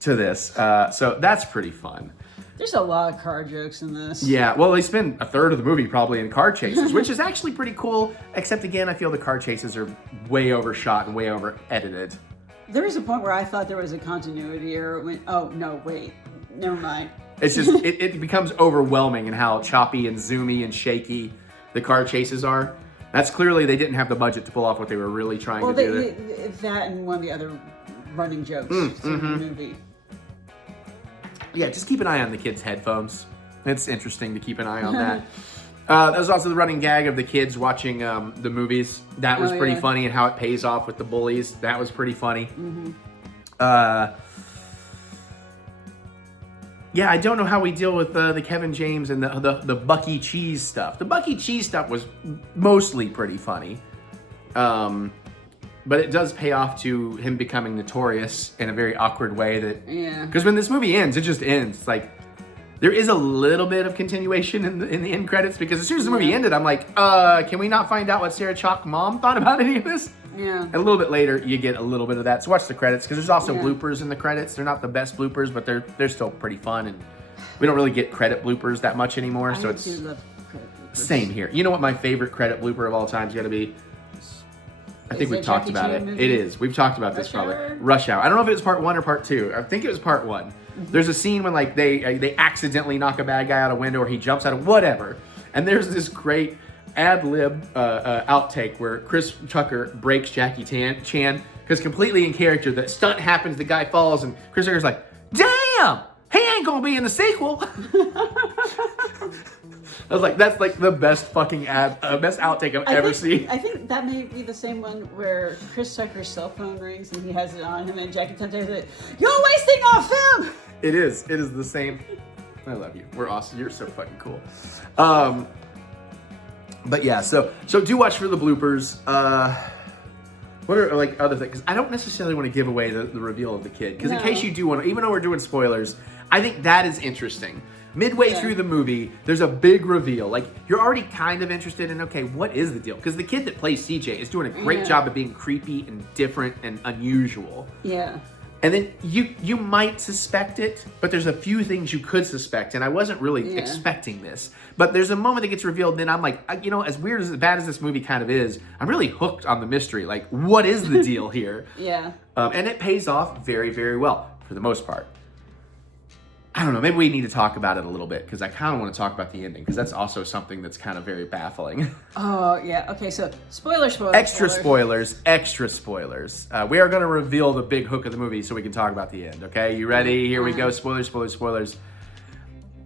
to this. So that's pretty fun. There's a lot of car jokes in this. Yeah, well, they spend a third of the movie probably in car chases, which is actually pretty cool. Except again, I feel the car chases are way overshot and way over edited. There was a point where I thought there was a continuity error. Oh, no, wait. Never mind. It's just, it becomes overwhelming in how choppy and zoomy and shaky the car chases are. That's clearly they didn't have the budget to pull off what they were really trying to do. That and one of the other running jokes in the movie. Yeah, just keep an eye on the kids' headphones. It's interesting to keep an eye on that. That was also the running gag of the kids watching the movies. That was pretty funny, and how it pays off with the bullies. That was pretty funny. Yeah, I don't know how we deal with the Kevin James and the Bucky Cheese stuff. The Bucky Cheese stuff was mostly pretty funny. But it does pay off to him becoming notorious in a very awkward way because when this movie ends, it just ends. It's like, there is a little bit of continuation in the end credits, because as soon as the movie ended, I'm like, can we not find out what Sarah Chalke mom thought about any of this? Yeah. And a little bit later, you get a little bit of that. So watch the credits, because there's also bloopers in the credits. They're not the best bloopers, but they're still pretty fun, and we don't really get credit bloopers that much anymore. So it's do love credit bloopers. Same here. You know what my favorite credit blooper of all time is going to be? I think we've talked about it. It is. We've talked about this probably. Rush Hour. I don't know if it was part 1 or part 2. I think it was part 1. There's a scene when like they accidentally knock a bad guy out a window, or he jumps out of whatever, and there's this great ad-lib outtake where Chris Tucker breaks Jackie Chan because completely in character, the stunt happens, the guy falls, and Chris Tucker's like, "Damn, he ain't gonna be in the sequel." I was like, that's like the best fucking best outtake I've ever seen. I think that may be the same one where Chris Tucker's cell phone rings and he has it on him, and Jackie comes in and says, "You're wasting our film!" It is the same. I love you. We're awesome. You're so fucking cool. But yeah, so do watch for the bloopers. What are like other things? Because I don't necessarily want to give away the reveal of the kid. Because in case you do want to, even though we're doing spoilers, I think that is interesting. Midway through the movie, there's a big reveal. Like, you're already kind of interested in, okay, what is the deal? Because the kid that plays CJ is doing a great job of being creepy and different and unusual. Yeah. And then you might suspect it, but there's a few things you could suspect, and I wasn't really expecting this. But there's a moment that gets revealed, and then I'm like, as weird, as bad as this movie kind of is, I'm really hooked on the mystery. Like, what is the deal here? Yeah. And it pays off very, very well, for the most part. I don't know, maybe we need to talk about it a little bit because I kind of want to talk about the ending because that's also something that's kind of very baffling. Oh, yeah. Okay, so spoilers. Extra spoilers. We are going to reveal the big hook of the movie so we can talk about the end, okay? You ready? Here we go. Spoilers.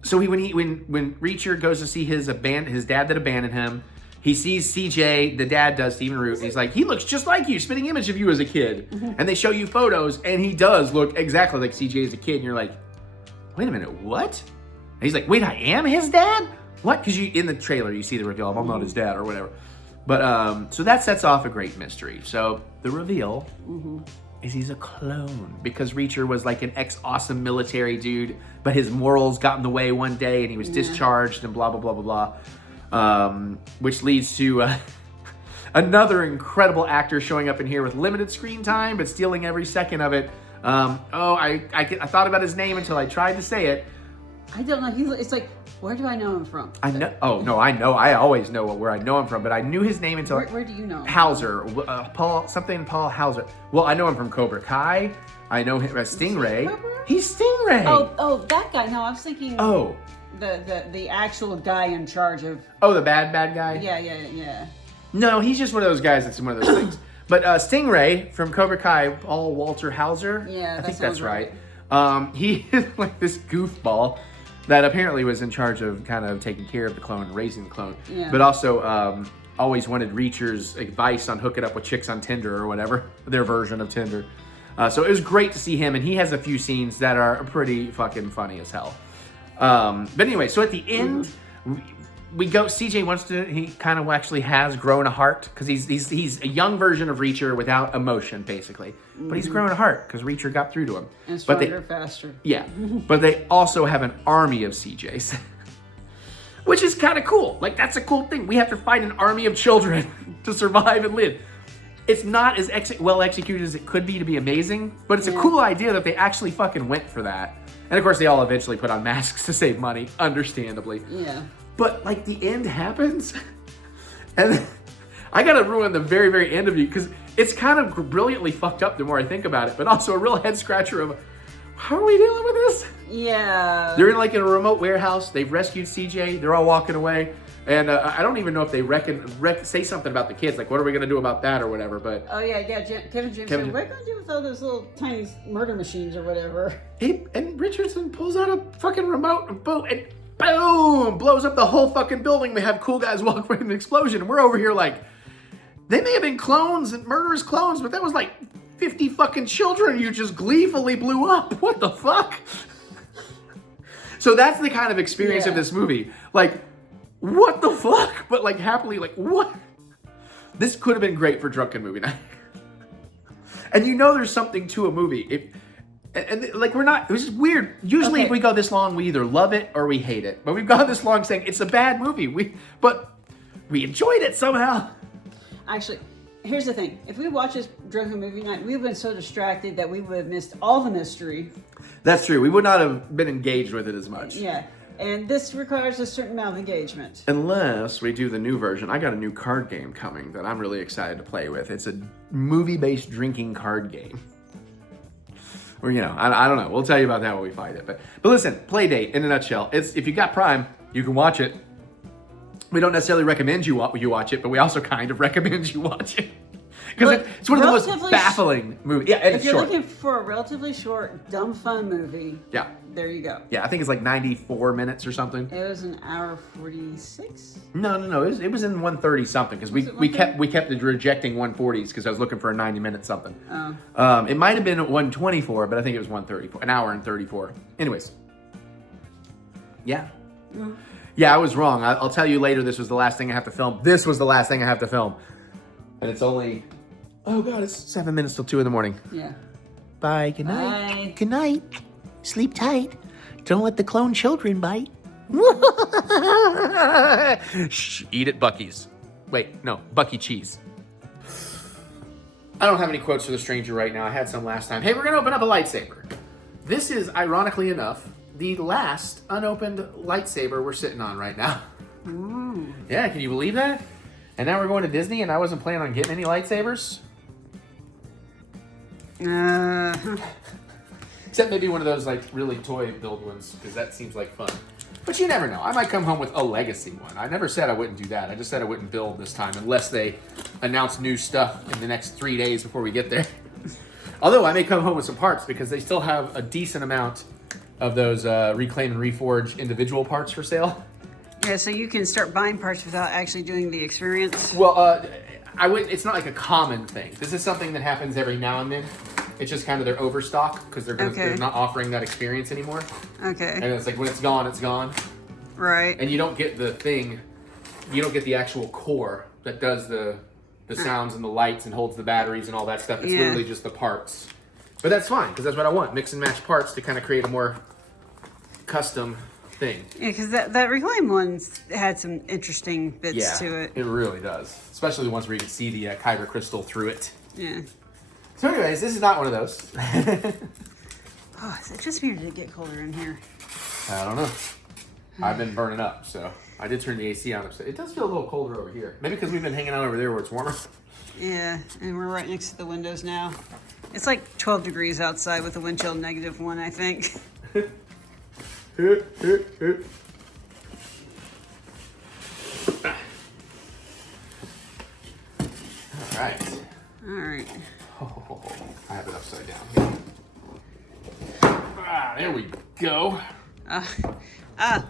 So when Reacher goes to see his dad that abandoned him, he sees CJ, the dad does, Stephen Root, and he's like, he looks just like you, spitting image of you as a kid. And they show you photos, and he does look exactly like CJ as a kid, and you're like, wait a minute, what? And he's like, wait, I am his dad? What? Because in the trailer, you see the reveal, I'm not his dad, or whatever. But, so that sets off a great mystery. So, the reveal is he's a clone, because Reacher was like an ex-awesome military dude, but his morals got in the way one day, and he was discharged, and blah, blah, blah, blah, blah. Which leads to another incredible actor showing up in here with limited screen time, but stealing every second of it. I thought about his name until I tried to say it. I don't know. It's like, where do I know him from? I know. Oh no, I know. I always know where I know him from, but I knew his name until. Where do you know him? Hauser, Paul Hauser. Well, I know him from Cobra Kai. I know him as Stingray. He's Stingray. Oh, that guy. No, I was thinking. Oh. The actual guy in charge of. Oh, the bad guy. Yeah. No, he's just one of those guys that's in one of those things. But Stingray from Cobra Kai, Paul Walter Hauser. Yeah, I think that's right. He is like this goofball that apparently was in charge of kind of taking care of the clone, raising the clone. Yeah. But also always wanted Reacher's advice on hooking up with chicks on Tinder or whatever, their version of Tinder. So it was great to see him, and he has a few scenes that are pretty fucking funny as hell. But anyway, so at the end, we go. CJ he kind of actually has grown a heart because he's a young version of Reacher without emotion, basically. But he's grown a heart because Reacher got through to him. And stronger, faster. Yeah, but they also have an army of CJs, which is kind of cool. Like, that's a cool thing. We have to fight an army of children to survive and live. It's not as well executed as it could be to be amazing, but it's a cool idea that they actually fucking went for that. And of course, they all eventually put on masks to save money, understandably. Yeah. But, like, the end happens, and I gotta ruin the very, very end of you, because it's kind of brilliantly fucked up the more I think about it, but also a real head-scratcher of, how are we dealing with this? Yeah. They're in, like, in a remote warehouse. They've rescued CJ. They're all walking away. And I don't even know if they say something about the kids, like, what are we going to do about that or whatever, but... Oh, yeah, Kevin James said, what are we going to do with all those little tiny murder machines or whatever? And Richardson pulls out a fucking remote and boom, blows up the whole fucking building. We have cool guys walk away from the explosion, and we're over here like, they may have been clones and murderous clones, but that was like 50 fucking children you just gleefully blew up. What the fuck? So that's the kind of experience of this movie. Like, what the fuck? But like happily, like, what? This could have been great for drunken movie night. And you know there's something to a movie. Like, we're not, it was just weird. Usually if we go this long, we either love it or we hate it. But we've gone this long saying it's a bad movie. But we enjoyed it somehow. Actually, here's the thing. If we watch this drunken movie night, we've been so distracted that we would have missed all the mystery. That's true. We would not have been engaged with it as much. Yeah. And this requires a certain amount of engagement. Unless we do the new version. I got a new card game coming that I'm really excited to play with. It's a movie-based drinking card game. Or, you know, I don't know. We'll tell you about that when we find it. But listen, Playdate, in a nutshell. It's, if you got Prime, you can watch it. We don't necessarily recommend you watch it, but we also kind of recommend you watch it. Because it's one of the most baffling movies. Yeah, and if you're looking for a relatively short, dumb, fun movie, yeah, there you go. Yeah, I think it's like 94 minutes or something. It was an hour 46. No. It was in 130 something because we kept rejecting 140s because I was looking for a 90-minute something. Oh. It might have been 124, but I think it was 134, an hour and 34. Anyways, yeah. Mm. Yeah, I was wrong. I'll tell you later. This was the last thing I have to film. This was the last thing I have to film, and it's only. Oh, God, it's 7 minutes till 2 in the morning. Yeah. Bye. Good night. Bye. Good night. Sleep tight. Don't let the clone children bite. Shh, eat at Buc-ee's. Wait, no, Buc-ee cheese. I don't have any quotes for the stranger right now. I had some last time. Hey, we're going to open up a lightsaber. This is, ironically enough, the last unopened lightsaber we're sitting on right now. Ooh. Yeah, can you believe that? And now we're going to Disney, and I wasn't planning on getting any lightsabers. Except maybe one of those like really toy build ones, because that seems like fun. But you never know. I might come home with a legacy one. I never said I wouldn't do that. I just said I wouldn't build this time unless they announce new stuff in the next 3 days before we get there. Although I may come home with some parts because they still have a decent amount of those Reclaim and Reforge individual parts for sale. Yeah, so you can start buying parts without actually doing the experience. Well, I would. It's not like a common thing. This is something that happens every now and then. It's just kind of their overstock because they're not offering that experience anymore. Okay. And it's like when it's gone, it's gone. Right. And you don't get the thing. You don't get the actual core that does the sounds and the lights and holds the batteries and all that stuff. It's literally just the parts. But that's fine because that's what I want. Mix and match parts to kind of create a more custom thing. Yeah, because that Reclaim one had some interesting bits to it. It really does. Especially the ones where you can see the Kyber crystal through it. Yeah. So anyways, this is not one of those. Oh, is it just me or did it get colder in here? I don't know. I've been burning up, so I did turn the AC on. It does feel a little colder over here. Maybe because we've been hanging out over there where it's warmer. Yeah, and we're right next to the windows now. It's like 12 degrees outside with the wind chill -1, I think. All right. All right. Oh, I have it upside down here. There we go.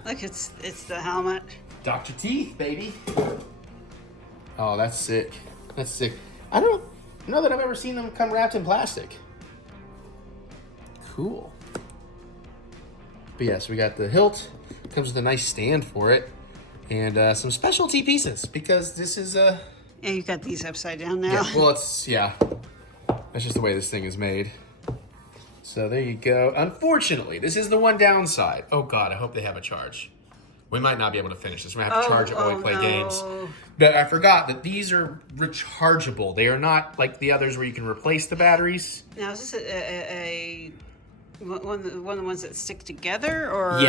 Look, it's the helmet. Dr. Teeth, baby. Oh, that's sick. That's sick. I don't know that I've ever seen them come wrapped in plastic. Cool. But yes, we got the hilt. Comes with a nice stand for it. And some specialty pieces because this is Yeah, you got these upside down now. Yeah, well, that's just the way this thing is made. So there you go. Unfortunately, this is the one downside. Oh God, I hope they have a charge. We might not be able to finish this. We're gonna have to charge it while we play games. But I forgot that these are rechargeable. They are not like the others where you can replace the batteries. Now, is this one of the ones that stick together, or?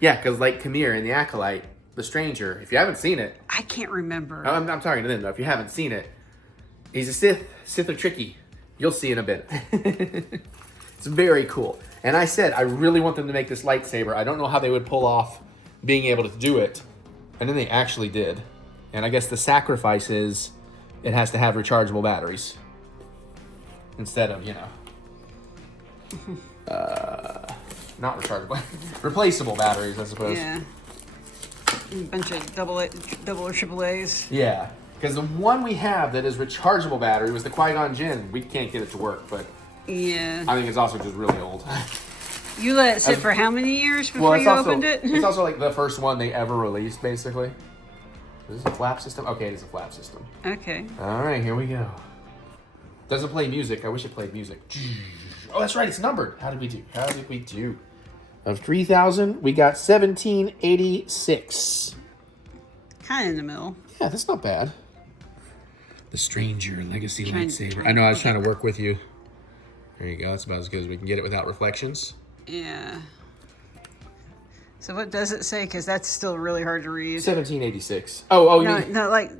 Yeah, because like Kamir in the Acolyte, the Stranger. If you haven't seen it, I can't remember. I'm talking to them though. If you haven't seen it, he's a Sith. Sith are tricky. You'll see in a bit. It's very cool. And I said, I really want them to make this lightsaber. I don't know how they would pull off being able to do it. And then they actually did. And I guess the sacrifice is it has to have rechargeable batteries. Instead of, not rechargeable. Replaceable batteries, I suppose. Yeah. A bunch of double or triple A's. Yeah. Because the one we have that is rechargeable battery was the Qui-Gon Jinn. We can't get it to work, but yeah. I think it's also just really old. You let it sit for how many years before you opened it? It's also like the first one they ever released, basically. Is this a flap system? Okay, it is a flap system. Okay. All right, here we go. Doesn't play music. I wish it played music. Oh, that's right. It's numbered. How did we do? Of 3,000, we got 1786. Kind of in the middle. Yeah, that's not bad. The Stranger Legacy Lightsaber. I know, I was trying to work with you. There you go. That's about as good as we can get it without reflections. Yeah. So what does it say? Because that's still really hard to read. 1786. Oh, you mean... No, like...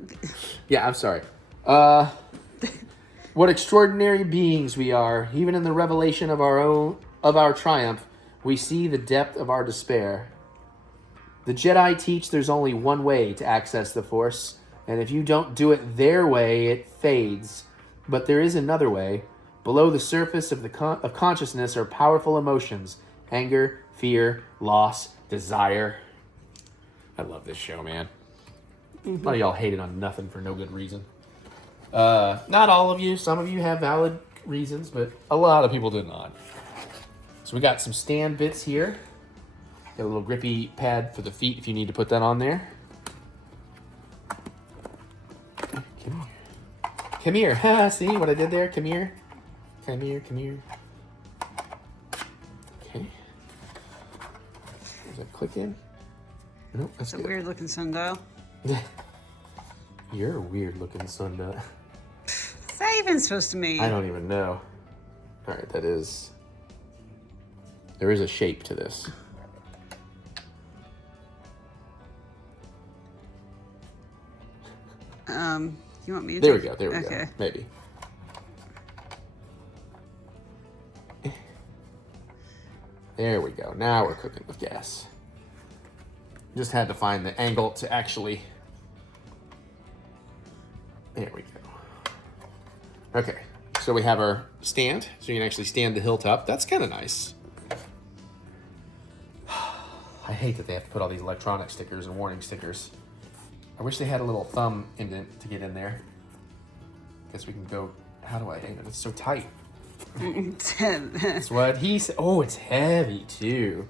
Yeah, I'm sorry. What extraordinary beings we are. Even in the revelation of our triumph, we see the depth of our despair. The Jedi teach there's only one way to access the Force, and if you don't do it their way, it fades. But there is another way. Below the surface of of consciousness are powerful emotions: anger, fear, loss, desire. I love this show, man. A lot of y'all hate it on nothing for no good reason. Not all of you. Some of you have valid reasons, but a lot of people do not. So we got some stand bits here. Got a little grippy pad for the feet if you need to put that on there. Come here. See what I did there? Come here. Come here. Okay. Does that click in? Nope, that's It's a weird looking sundial. You're a weird looking sundial. What's that even supposed to mean? I don't even know. All right, there is a shape to this. You want me to There take we go. There we okay. go. Maybe. There we go. Now we're cooking with gas. Just had to find the angle to actually... There we go. Okay, so we have our stand, so you can actually stand the hilt up. That's kind of nice. I hate that they have to put all these electronic stickers and warning stickers. I wish they had a little thumb indent to get in there. Guess we can go... How do I aim it? It's so tight. That's what he said. Oh, it's heavy too.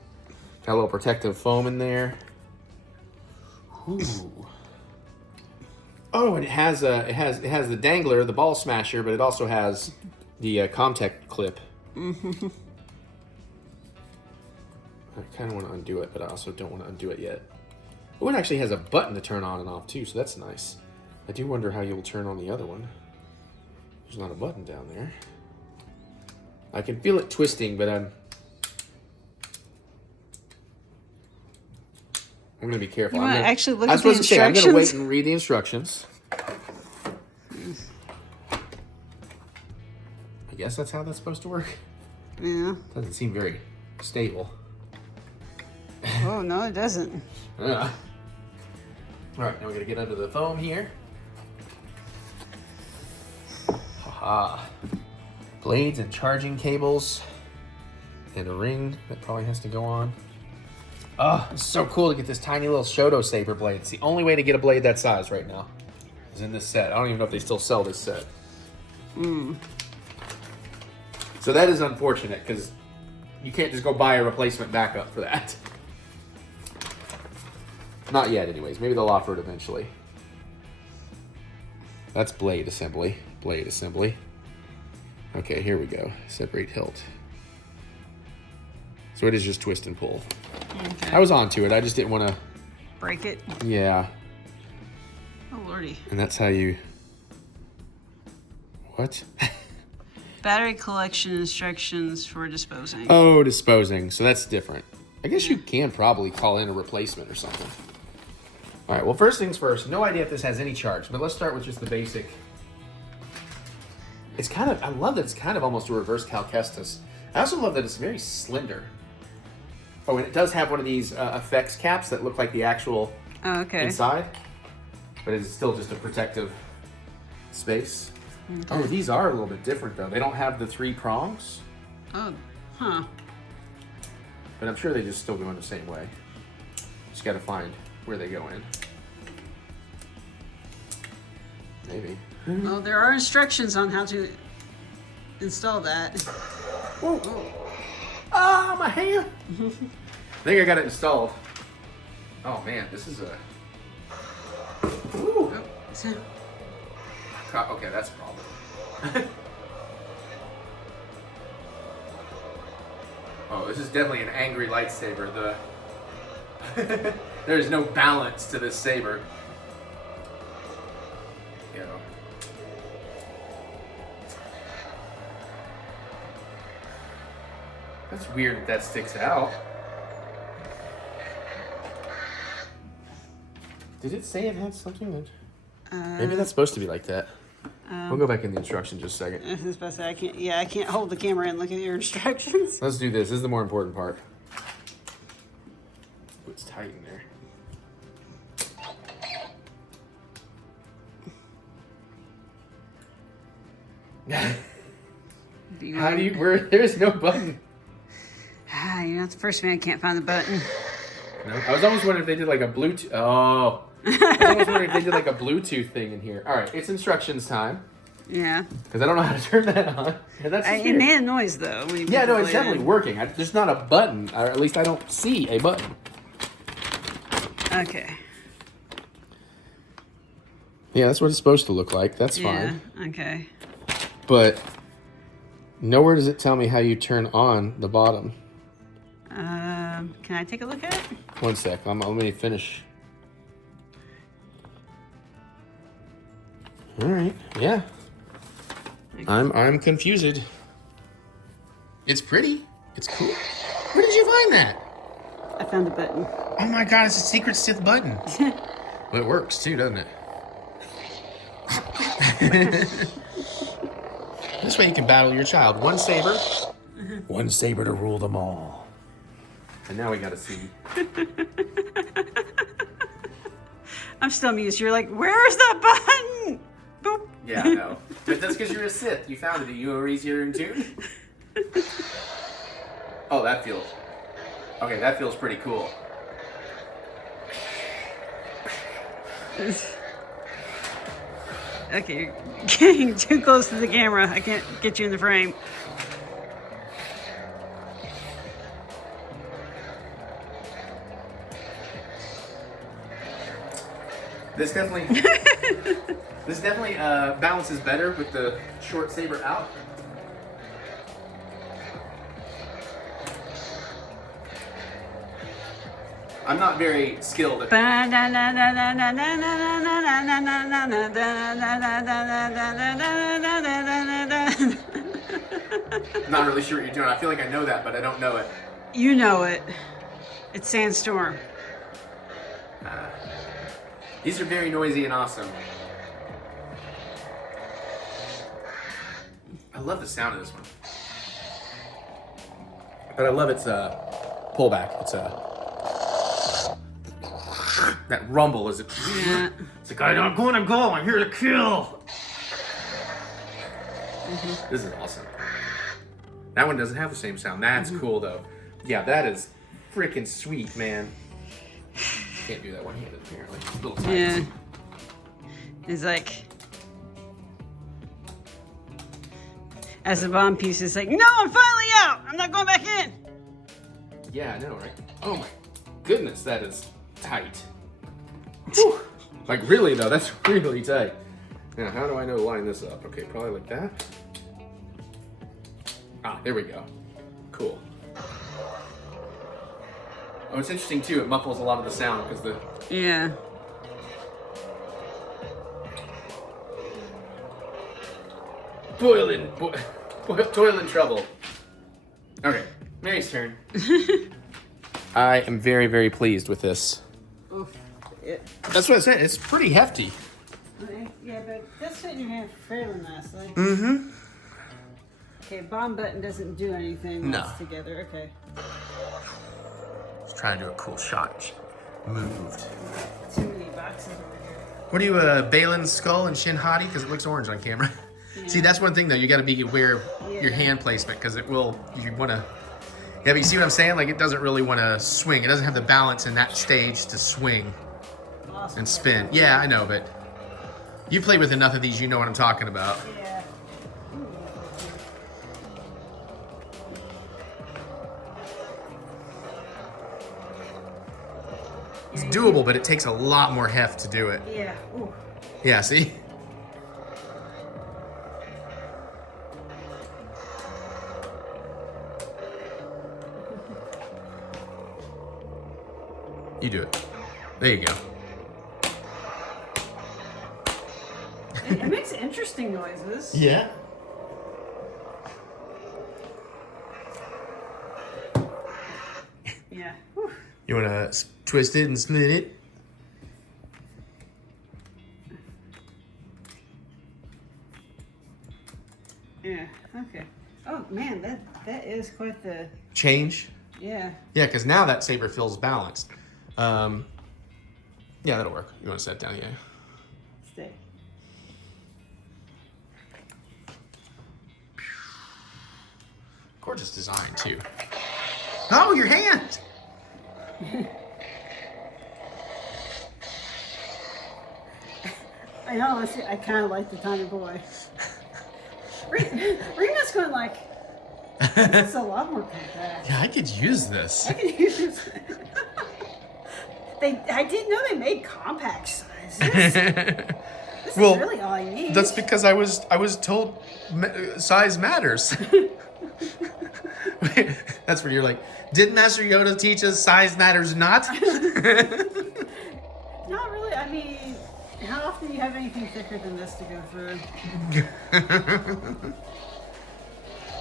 Got a little protective foam in there. Ooh. Oh, and it has the dangler, the ball smasher, but it also has the Comtech clip. I kind of want to undo it, but I also don't want to undo it yet. Oh, it actually has a button to turn on and off too, so that's nice. I do wonder how you'll turn on the other one. There's not a button down there. I can feel it twisting, but I'm gonna be careful. You want to actually look I at was the supposed to say I'm instructions? gonna wait and read the instructions. I guess that's how that's supposed to work. Yeah. Doesn't seem very stable. Oh, no, it doesn't. Yeah. All right, now we're gonna get under the foam here. Haha. Blades and charging cables. And a ring that probably has to go on. Oh, it's so cool to get this tiny little Shoto saber blade. It's the only way to get a blade that size right now. Is in this set. I don't even know if they still sell this set. So that is unfortunate because you can't just go buy a replacement backup for that. Not yet, anyways. Maybe they'll offer it eventually. That's blade assembly. Blade assembly. Okay, here we go. Separate hilt. So it is just twist and pull. Okay. I was onto it. I just didn't want to... Break it. Yeah. Oh, lordy. And that's how you... What? Battery collection instructions for disposing. Oh, disposing. So that's different. I guess you can probably call in a replacement or something. All right, well, first things first. No idea if this has any charge, but let's start with just the basic. It's kind of... I love that it's kind of almost a reverse Cal Kestis. I also love that it's very slender. Oh, and it does have one of these effects caps that look like the actual inside, but it's still just a protective space. Okay. Oh, these are a little bit different though. They don't have the 3 prongs. Oh, huh. But I'm sure they just still go in the same way. Just got to find where they go in. Maybe. Well, there are instructions on how to install that. Whoa. Ah, my hand! I think I got it installed. Oh man, this is a... Ooh. Okay, that's a problem. Oh, this is definitely an angry lightsaber. There's no balance to this saber. You know. That's weird that sticks out. Did it say it had something that... Maybe that's supposed to be like that. We'll go back in the instructions just a second. I was about to say, I can't hold the camera and look at your instructions. Let's do this. This is the more important part. Ooh, it's tight in there. How do you... There's no button. You're not the first man. I can't find the button. No, I was almost wondering if they did like a Bluetooth. Oh, I was almost wondering if they did like a Bluetooth thing in here. All right, it's instructions time. Yeah. Because I don't know how to turn that on. Yeah, that's It made a noise though. When you yeah, no, it's it definitely working. There's not a button, or at least I don't see a button. Okay. Yeah, that's what it's supposed to look like. That's fine. Okay. But nowhere does it tell me how you turn on the bottom. Can I take a look at it? One sec. Let me finish. All right. Yeah. Okay. I'm confused. It's pretty. It's cool. Where did you find that? I found the button. Oh my god! It's a secret Sith button. Well, it works too, doesn't it? This way you can battle your child. One saber to rule them all. And now we gotta see. I'm still amused. You're like, where's the button? Boop. Yeah, I know. But that's because you're a Sith. You found it. You were easier in tune. Oh, that feels... Okay, that feels pretty cool. Okay, you're getting too close to the camera. I can't get you in the frame. This definitely... This definitely balances better with the short saber out. I'm not very skilled at... Not really sure what you're doing. I feel like I know that, but I don't know it. You know it. It's Sandstorm. These are very noisy and awesome. I love the sound of this one. But I love its pullback. It's that rumble is it? Yeah. It's like I'm gonna go. I'm here to kill. This is awesome. That one doesn't have the same sound. That's cool though. Yeah, that is freaking sweet, man. Can't do that one-handed apparently. It's a little tight. Yeah. It's like, as the bomb piece is like, no, I'm finally out. I'm not going back in. Yeah, I know, right? Oh my goodness, that is tight. Whew. Like really though, that's really tight. Now, how do I know to line this up? Okay, probably like that. Ah, there we go. Cool. Oh, it's interesting too. It muffles a lot of the sound because the... Yeah. Toiling trouble. Okay, Mary's turn. I am very, very pleased with this. Oof. Yeah. That's what I said. It's pretty hefty. Yeah, but that's sitting in your hand fairly nicely. Mm-hmm. Okay, bomb button doesn't do anything No. once together. Okay. Let's try to do a cool shot. She moved. Too many boxes over here. What are you, Balin's skull and Shin Hati? Because it looks orange on camera. Yeah. See, that's one thing though. You got to be aware of your Yeah. hand placement because it will. You want to. Yeah, but you see what I'm saying? Like it doesn't really want to swing. It doesn't have the balance in that stage to swing Awesome. and spin. Yeah, I know, but you play with enough of these, you know what I'm talking about. Yeah. It's doable, but it takes a lot more heft to do it. Yeah. Ooh. Yeah, see? You do it. There you go. It makes interesting noises. Yeah. Yeah. Whew. You want to twist it and split it? Yeah. Okay. Oh man, that is quite the. Change? Yeah. Yeah, because now that saber feels balanced. Yeah, that'll work. You want to set it down? Yeah. Stay. Gorgeous design, too. Oh, your hand! I know. I kind of like the tiny boy. Rena's going like. It's a lot more compact. Yeah, I could use this. I can use this. I didn't know they made compact sizes. This Well, is really all I need. That's because I was told size matters. That's where you're like, did Master Yoda teach us size matters not? Not really. I mean, how often do you have anything thicker than this to go through?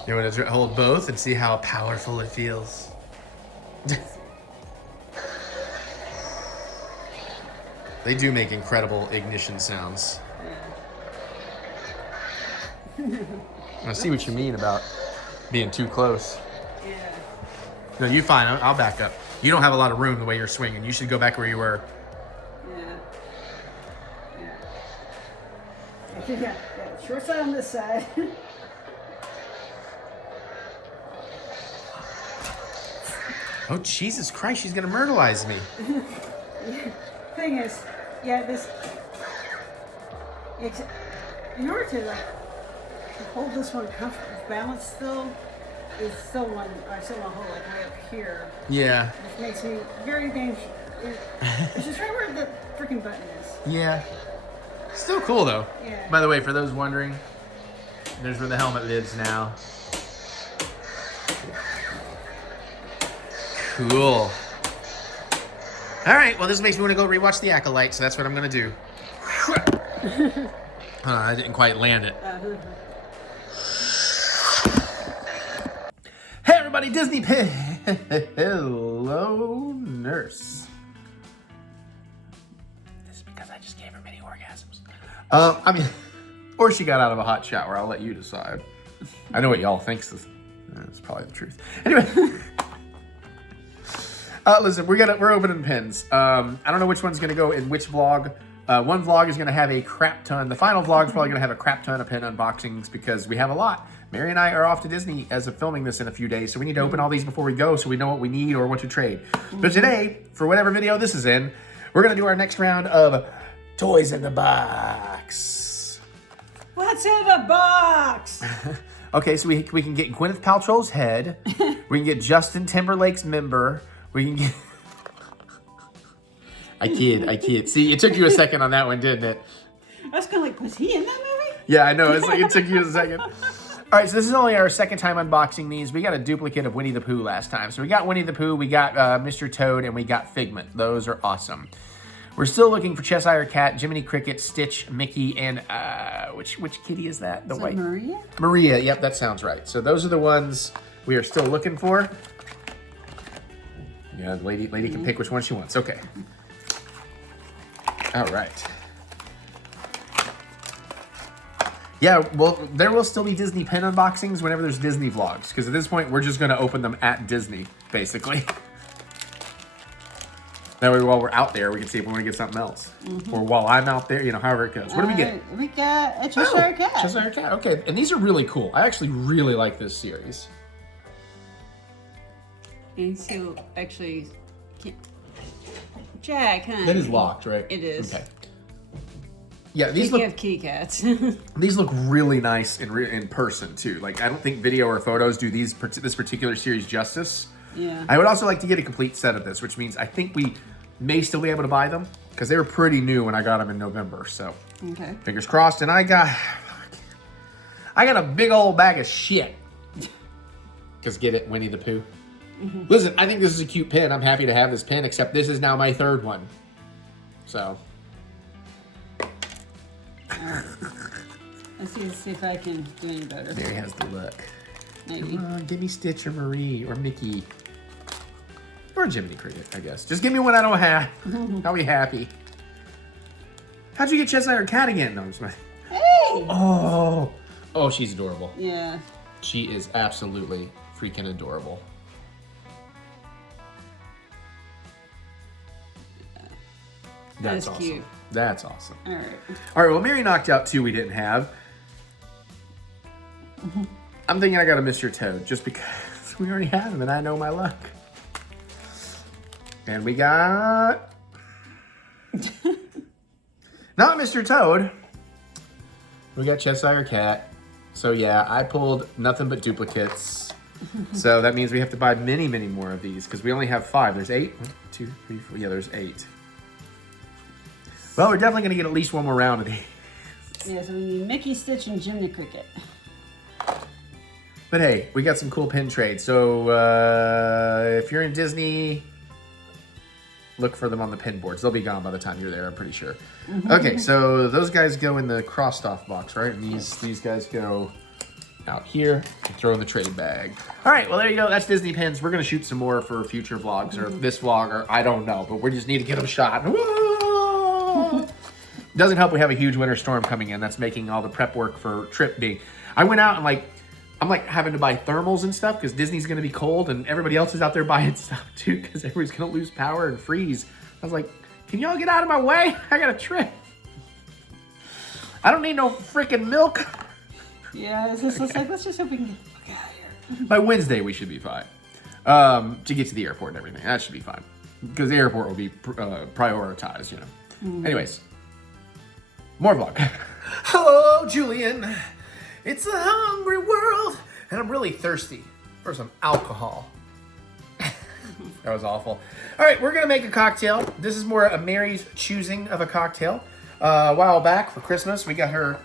You want to hold both and see how powerful it feels? They do make incredible ignition sounds. I see what you mean about being too close. Yeah. No, you fine. I'll back up. You don't have a lot of room the way you're swinging. You should go back where you were. Yeah. I think short side on this side. Oh, Jesus Christ, she's going to myrtleize me. Thing is, in order to hold this one comfortable, balanced still, is still one, I still want to hold like way up here. Yeah. Which makes me very dangerous. It's just right where the freaking button is. Yeah. Still cool, though. Yeah. By the way, for those wondering, there's where the helmet lives now. Cool. All right, well, this makes me want to go rewatch The Acolyte, so that's what I'm going to do. I didn't quite land it. Hey, everybody, Disney Pig. Hello, nurse. This is because I just gave her many orgasms. I mean, or she got out of a hot shower. I'll let you decide. I know what y'all thinks. That's probably the truth. Anyway. Listen, we're opening pins. I don't know which one's going to go in which vlog. One vlog is going to have a crap ton. The final vlog is probably going to have a crap ton of pin unboxings because we have a lot. Mary and I are off to Disney as of filming this in a few days, so we need to open all these before we go so we know what we need or what to trade. But today, for whatever video this is in, we're going to do our next round of Toys in the Box. What's in the box? Okay, so we can get Gwyneth Paltrow's head. We can get Justin Timberlake's member. We can get... I kid. See, it took you a second on that one, didn't it? I was kind of like, was he in that movie? Yeah, I know. It's like it took you a second. All right, so this is only our second time unboxing these. We got a duplicate of Winnie the Pooh last time. So we got Winnie the Pooh, we got Mr. Toad, and we got Figment. Those are awesome. We're still looking for Cheshire Cat, Jiminy Cricket, Stitch, Mickey, and which kitty is that? The white Maria? Maria. Yep, that sounds right. So those are the ones we are still looking for. Yeah, the lady can pick which one she wants. Okay. All right. Yeah, well, there will still be Disney pin unboxings whenever there's Disney vlogs, because at this point, we're just going to open them at Disney, basically. That way, while we're out there, we can see if we want to get something else. Or while I'm out there, however it goes. What do we get? We got a Cheshire Cat. Cheshire Cat, okay. And these are really cool. I actually really like this series. And so, actually, Jack, huh? That is locked, right? It is. Okay. Yeah, these look... have key cats. These look really nice in person, too. Like, I don't think video or photos do this particular series justice. Yeah. I would also like to get a complete set of this, which means I think we may still be able to buy them, because they were pretty new when I got them in November, so... Okay. Fingers crossed, and I got a big old bag of shit. Because get it, Winnie the Pooh. Listen, I think this is a cute pin. I'm happy to have this pin, except this is now my third one. So. Let's see if I can do any better. Mary has the look. Maybe. Come on, give me Stitch or Marie or Mickey. Or Jiminy Cricket, I guess. Just give me one I don't have. I'll be happy. How'd you get Cheshire Cat again? No, I'm just Hey! Oh, she's adorable. Yeah. She is absolutely freaking adorable. That's awesome. Cute. That's awesome. All right. All right, well, Mary knocked out two we didn't have. I'm thinking I got a Mr. Toad just because we already have him and I know my luck. And we got... not Mr. Toad. We got Cheshire Cat. So yeah, I pulled nothing but duplicates. So that means we have to buy many, many more of these because we only have 5. There's 8. 1, 2, 3, 4. Yeah, there's 8. Well, we're definitely going to get at least one more round of these. Yeah, so we need Mickey, Stitch, and Jiminy Cricket. But hey, we got some cool pin trades. So if you're in Disney, look for them on the pin boards. They'll be gone by the time you're there, I'm pretty sure. Okay, so those guys go in the crossed off box, right? And these guys go out here and throw in the trade bag. All right, well, there you go. That's Disney pins. We're going to shoot some more for future vlogs or this vlog, or I don't know, but we just need to get them shot. Doesn't help we have a huge winter storm coming in. That's making all the prep work for trip big. I went out and I'm like having to buy thermals and stuff because Disney's going to be cold and everybody else is out there buying stuff too because everybody's going to lose power and freeze. I was like, can y'all get out of my way? I got a trip. I don't need no freaking milk. Yeah, it's just like, let's just hope we can get the fuck out of here. By Wednesday, we should be fine. To get to the airport and everything. That should be fine. Because the airport will be prioritized, you know. Anyways. More vlog. Hello, Julian. It's a hungry world. And I'm really thirsty for some alcohol. That was awful. All right, we're going to make a cocktail. This is more a Mary's choosing of a cocktail. A while back for Christmas, we got her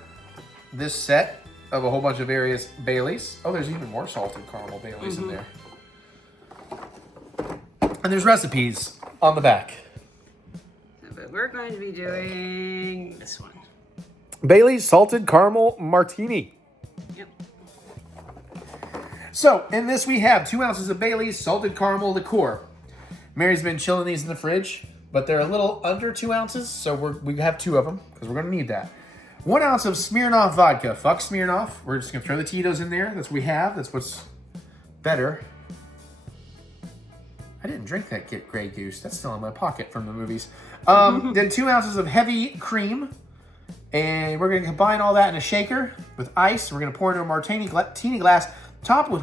this set of a whole bunch of various Baileys. Oh, there's even more salted caramel Baileys in there. And there's recipes on the back. But we're going to be doing this one. Bailey's Salted Caramel Martini. Yep. So, in this we have 2 ounces of Bailey's Salted Caramel liqueur. Mary's been chilling these in the fridge, but they're a little under 2 ounces, so we have 2 of them, because we're going to need that. 1 ounce of Smirnoff vodka. Fuck Smirnoff. We're just going to throw the Tito's in there. That's what we have. That's what's better. I didn't drink that Grey Goose. That's still in my pocket from the movies. Then 2 ounces of heavy cream. And we're going to combine all that in a shaker with ice. We're going to pour into a martini glass, topped with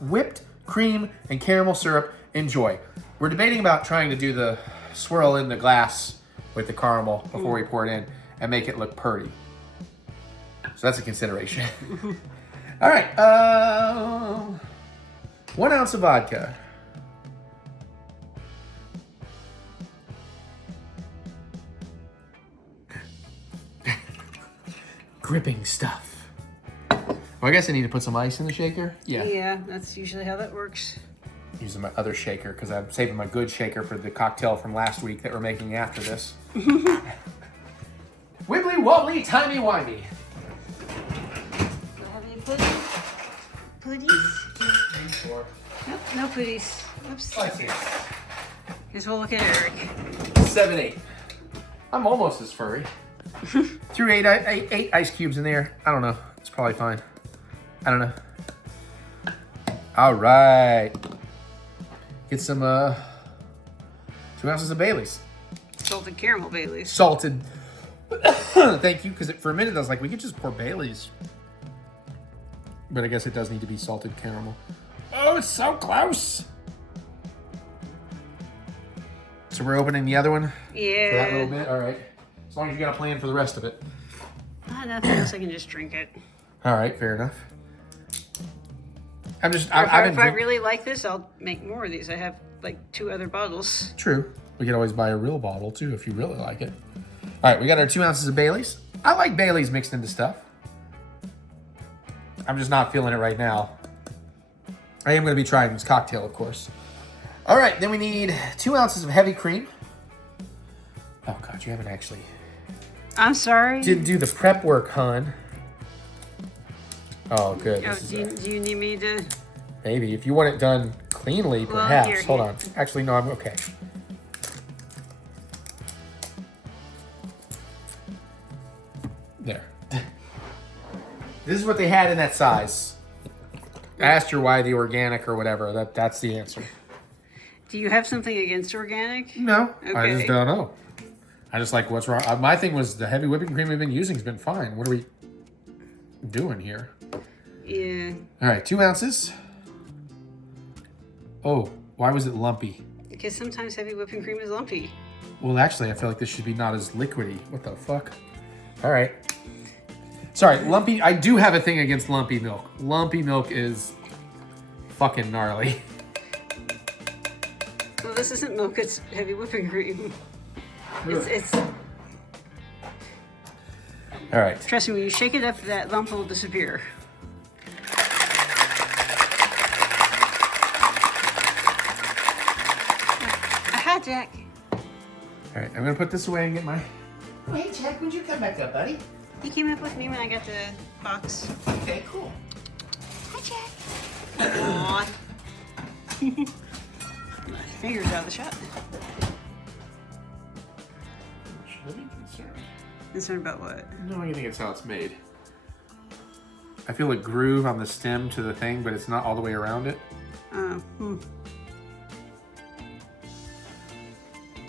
whipped cream and caramel syrup. Enjoy. We're debating about trying to do the swirl in the glass with the caramel before we pour it in and make it look pretty. So that's a consideration. All right. 1 ounce of vodka. Gripping stuff. Well, I guess I need to put some ice in the shaker. Yeah, that's usually how that works. Using my other shaker because I'm saving my good shaker for the cocktail from last week that we're making after this. Wibbly wobbly, timey wimey. Do I have any puddings? Nope, no puddings. Oops. I see. Here's a look at Eric. 7, 8. I'm almost as furry. Threw eight ice cubes in there. I don't know. It's probably fine. I don't know. All right. Get some 2 ounces of Bailey's. Salted caramel Baileys. Salted. Thank you, because for a minute I was like, we could just pour Bailey's. But I guess it does need to be salted caramel. Oh, it's so close. So we're opening the other one? Yeah. For that little bit? All right. As long as you got a plan for the rest of it. Nothing else, I can just drink it. All right, fair enough. I'm just. If I really like this, I'll make more of these. I have like 2 other bottles. True. We could always buy a real bottle too if you really like it. All right, we got our 2 ounces of Bailey's. I like Bailey's mixed into stuff. I'm just not feeling it right now. I am going to be trying this cocktail, of course. All right, then we need 2 ounces of heavy cream. Oh God, you haven't actually. I'm sorry. Didn't do the prep work, hon. Oh, good. Oh, do you need me to? Maybe. If you want it done cleanly, Well, perhaps. here. Hold on. Actually, no, I'm okay. There. This is what they had in that size. I asked her why the organic or whatever. That's the answer. Do you have something against organic? No. I Okay. just don't know. I just like what's wrong. My thing was the heavy whipping cream we've been using has been fine. What are we doing here? Yeah. All right, 2 ounces. Oh, why was it lumpy? Because sometimes heavy whipping cream is lumpy. Well, actually, I feel like this should be not as liquidy. What the fuck? All right. Sorry, lumpy. I do have a thing against lumpy milk. Lumpy milk is fucking gnarly. Well, this isn't milk, it's heavy whipping cream. It's All right. trust me, when you shake it up, that lump will disappear. Aha, Jack. All right, I'm gonna put this away and get my. Oh, hey, Jack, when'd you come back up, buddy? He came up with me when I got the box. Okay, cool. Hi, Jack. Aww. My fingers out of the shot. Should I be concerned? Concerned about what? No, I think it's how it's made. I feel a groove on the stem to the thing, but it's not all the way around it.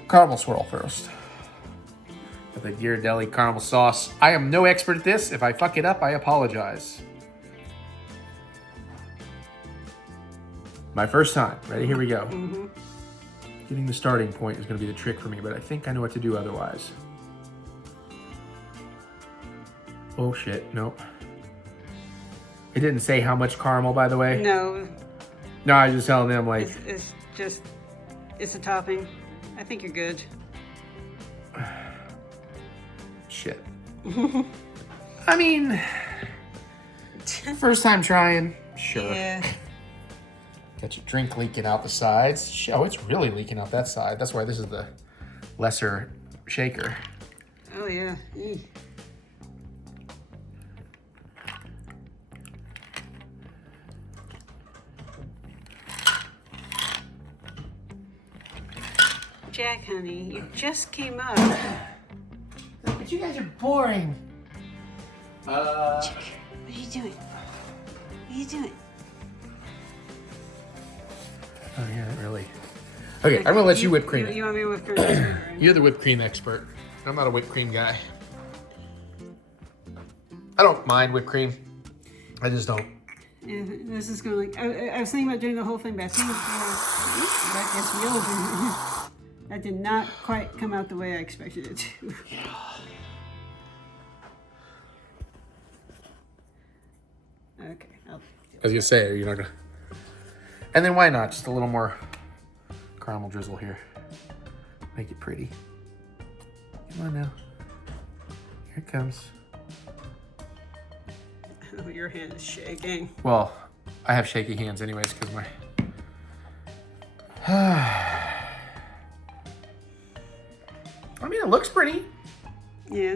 Caramel swirl first. With the Ghirardelli caramel sauce. I am no expert at this. If I fuck it up, I apologize. My first time. Ready? Here we go. Getting the starting point is going to be the trick for me, but I think I know what to do otherwise. Oh shit, nope. It didn't say how much caramel, by the way. No. No, I was just telling them, like... It's a topping. I think you're good. Shit. I mean... First time trying. Sure. Yeah. Got your drink leaking out the sides. Oh, it's really leaking out that side. That's why this is the lesser shaker. Oh, yeah. Jack, honey, you just came up. But you guys are boring. Jack, what are you doing? What are you doing? Oh yeah, really. Okay, I'm gonna let you whip cream it. You want me to whip cream? You're the whipped cream expert. I'm not a whipped cream guy. I don't mind whipped cream. I just don't. Yeah, this is going like I was thinking about doing the whole thing back. That gets real. That did not quite come out the way I expected it to. Okay. I was gonna say, you're not gonna. And then why not? Just a little more caramel drizzle here. Make it pretty. Come on now. Here it comes. Oh, your hand is shaking. Well, I have shaky hands anyways because my... I mean, it looks pretty. Yeah.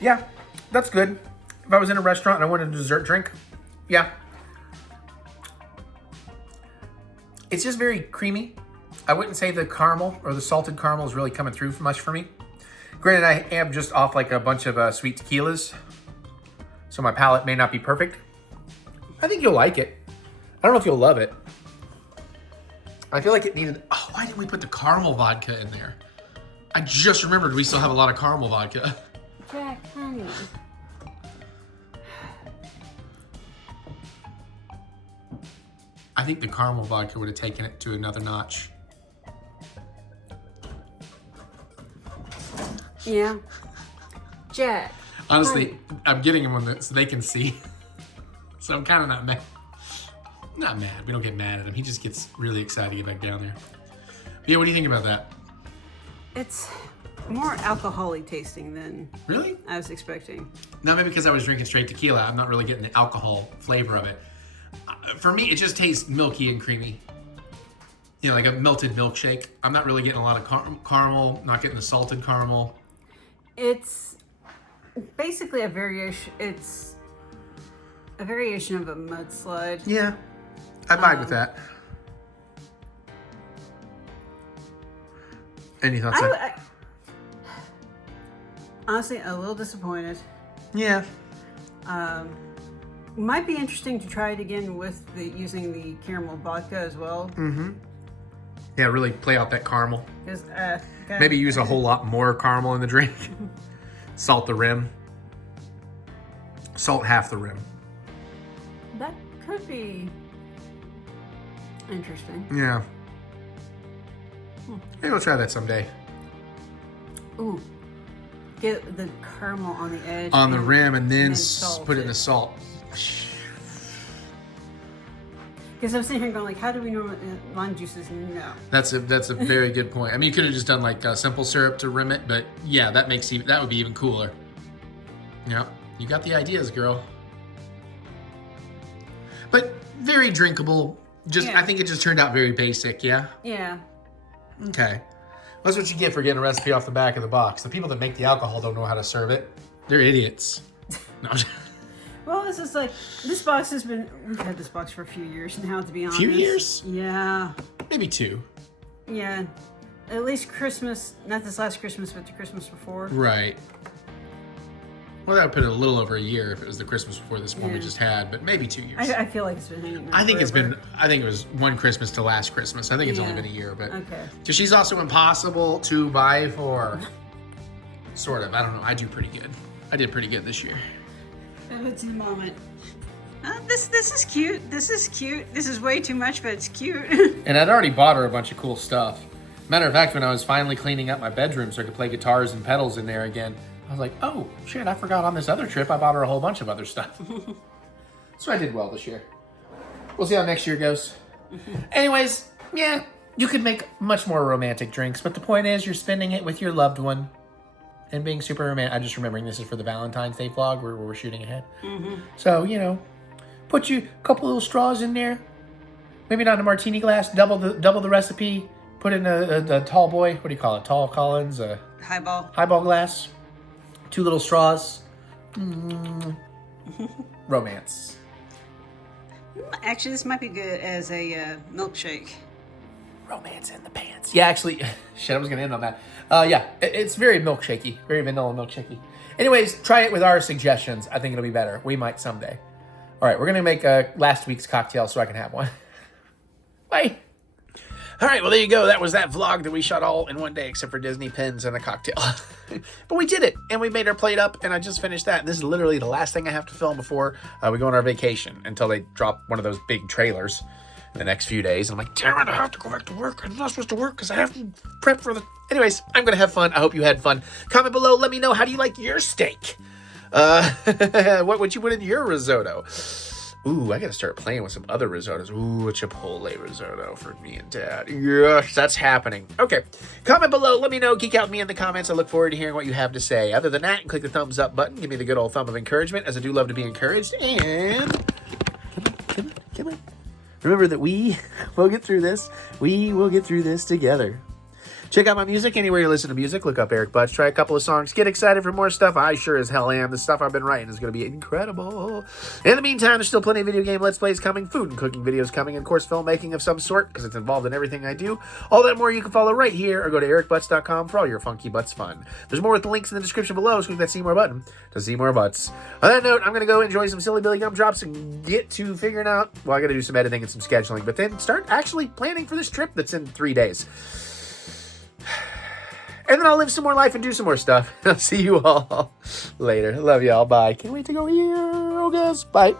Yeah, that's good. If I was in a restaurant and I wanted a dessert drink, yeah. It's just very creamy. I wouldn't say the caramel or the salted caramel is really coming through much for me. Granted, I am just off like a bunch of sweet tequilas, so my palate may not be perfect. I think you'll like it. I don't know if you'll love it. I feel like it needed... Oh, why didn't we put the caramel vodka in there? I just remembered we still have a lot of caramel vodka. Jack, honey. I think the caramel vodka would have taken it to another notch. Yeah. Jack. Honestly, I'm getting them on the, so they can see. So I'm kind of not mad. Not mad. We don't get mad at him. He just gets really excited to get back down there. But yeah, what do you think about that? It's more alcohol-y tasting than Really? I was expecting. Not maybe because I was drinking straight tequila. I'm not really getting the alcohol flavor of it. For me, it just tastes milky and creamy. You know, like a melted milkshake. I'm not really getting a lot of caramel. Not getting the salted caramel. It's basically a variation. It's a variation of a mudslide. Yeah, I vibe with that. Any thoughts? Honestly, a little disappointed. Yeah. Might be interesting to try it again with using the caramel vodka as well. Mm-hmm. Yeah, really play out that caramel. Because maybe use a whole lot more caramel in the drink. Salt the rim. Salt half the rim. That could be interesting. Yeah. Maybe we'll try that someday. Ooh. Get the caramel on the edge. On the rim and then salt put it in the salt. Because I'm sitting here going like, how do we know lime juices? No. That's a very good point. I mean, you could have just done like simple syrup to rim it, but yeah, that would be even cooler. Yeah, you got the ideas, girl. But very drinkable. Just I think it just turned out very basic. Yeah. Yeah. Okay. That's what you get for getting a recipe off the back of the box. The people that make the alcohol don't know how to serve it. They're idiots. No. Well, it's just like, this box we've had this box for a few years now, to be honest. Few years? Yeah. Maybe 2. Yeah. At least Christmas, not this last Christmas, but the Christmas before. Right. Well, that would put it a little over a year if it was the Christmas before this one we Yeah. just had, but maybe 2 years. I feel like it's been hanging around forever. I think it was one Christmas to last Christmas. I think it's only Yeah. been a year, but. Okay. Because she's also impossible to buy for. Sort of. I don't know. I do pretty good. I did pretty good this year. It's in the moment. This is cute. This is cute. This is way too much, but it's cute. And I'd already bought her a bunch of cool stuff. Matter of fact, when I was finally cleaning up my bedroom so I could play guitars and pedals in there again, I was like, oh, shit, I forgot on this other trip I bought her a whole bunch of other stuff. So I did well this year. We'll see how next year goes. Anyways, yeah, you could make much more romantic drinks, but the point is you're spending it with your loved one and being super romantic. I'm just remembering this is for the Valentine's Day vlog where we're shooting ahead. So, you know, put you a couple little straws in there. Maybe not in a martini glass, double the recipe. Put in a tall boy, what do you call it? Tall Collins, a highball glass. 2 little straws. Romance. Actually, this might be good as a milkshake. Romance in the pants. Yeah, actually, shit, I was going to end on that. Yeah, it's very milkshakey. Very vanilla milkshakey. Anyways, try it with our suggestions. I think it'll be better. We might someday. All right, we're going to make last week's cocktail so I can have one. Bye. All right, well, there you go. That was that vlog that we shot all in one day, except for Disney pins and a cocktail. But we did it, and we made our plate up, and I just finished that. And this is literally the last thing I have to film before we go on our vacation until they drop one of those big trailers in the next few days. And I'm like, damn it, I have to go back to work. I'm not supposed to work because I have to prep for the... Anyways, I'm going to have fun. I hope you had fun. Comment below. Let me know, how do you like your steak? What would you put in your risotto? Ooh, I gotta start playing with some other risottos. Ooh, a Chipotle risotto for me and Dad. Yes, that's happening. Okay, comment below. Let me know. Geek out me in the comments. I look forward to hearing what you have to say. Other than that, click the thumbs up button. Give me the good old thumb of encouragement, as I do love to be encouraged. And come on. Remember that we will get through this. We will get through this together. Check out my music anywhere you listen to music. Look up TheEricButts. Try a couple of songs. Get excited for more stuff. I sure as hell am. The stuff I've been writing is going to be incredible. In the meantime, there's still plenty of video game Let's Plays coming, food and cooking videos coming, and of course filmmaking of some sort, because it's involved in everything I do. All that more you can follow right here, or go to TheEricButts.com for all your funky butts fun. There's more with the links in the description below, so click that see more button to see more butts. On that note, I'm going to go enjoy some Silly Billy Gumdrops and get to figuring out, well, I got to do some editing and some scheduling, but then start actually planning for this trip that's in 3 days. And then I'll live some more life and do some more stuff. I'll see you all later. Love y'all. Bye. Can't wait to go here. Oh, guys. Bye.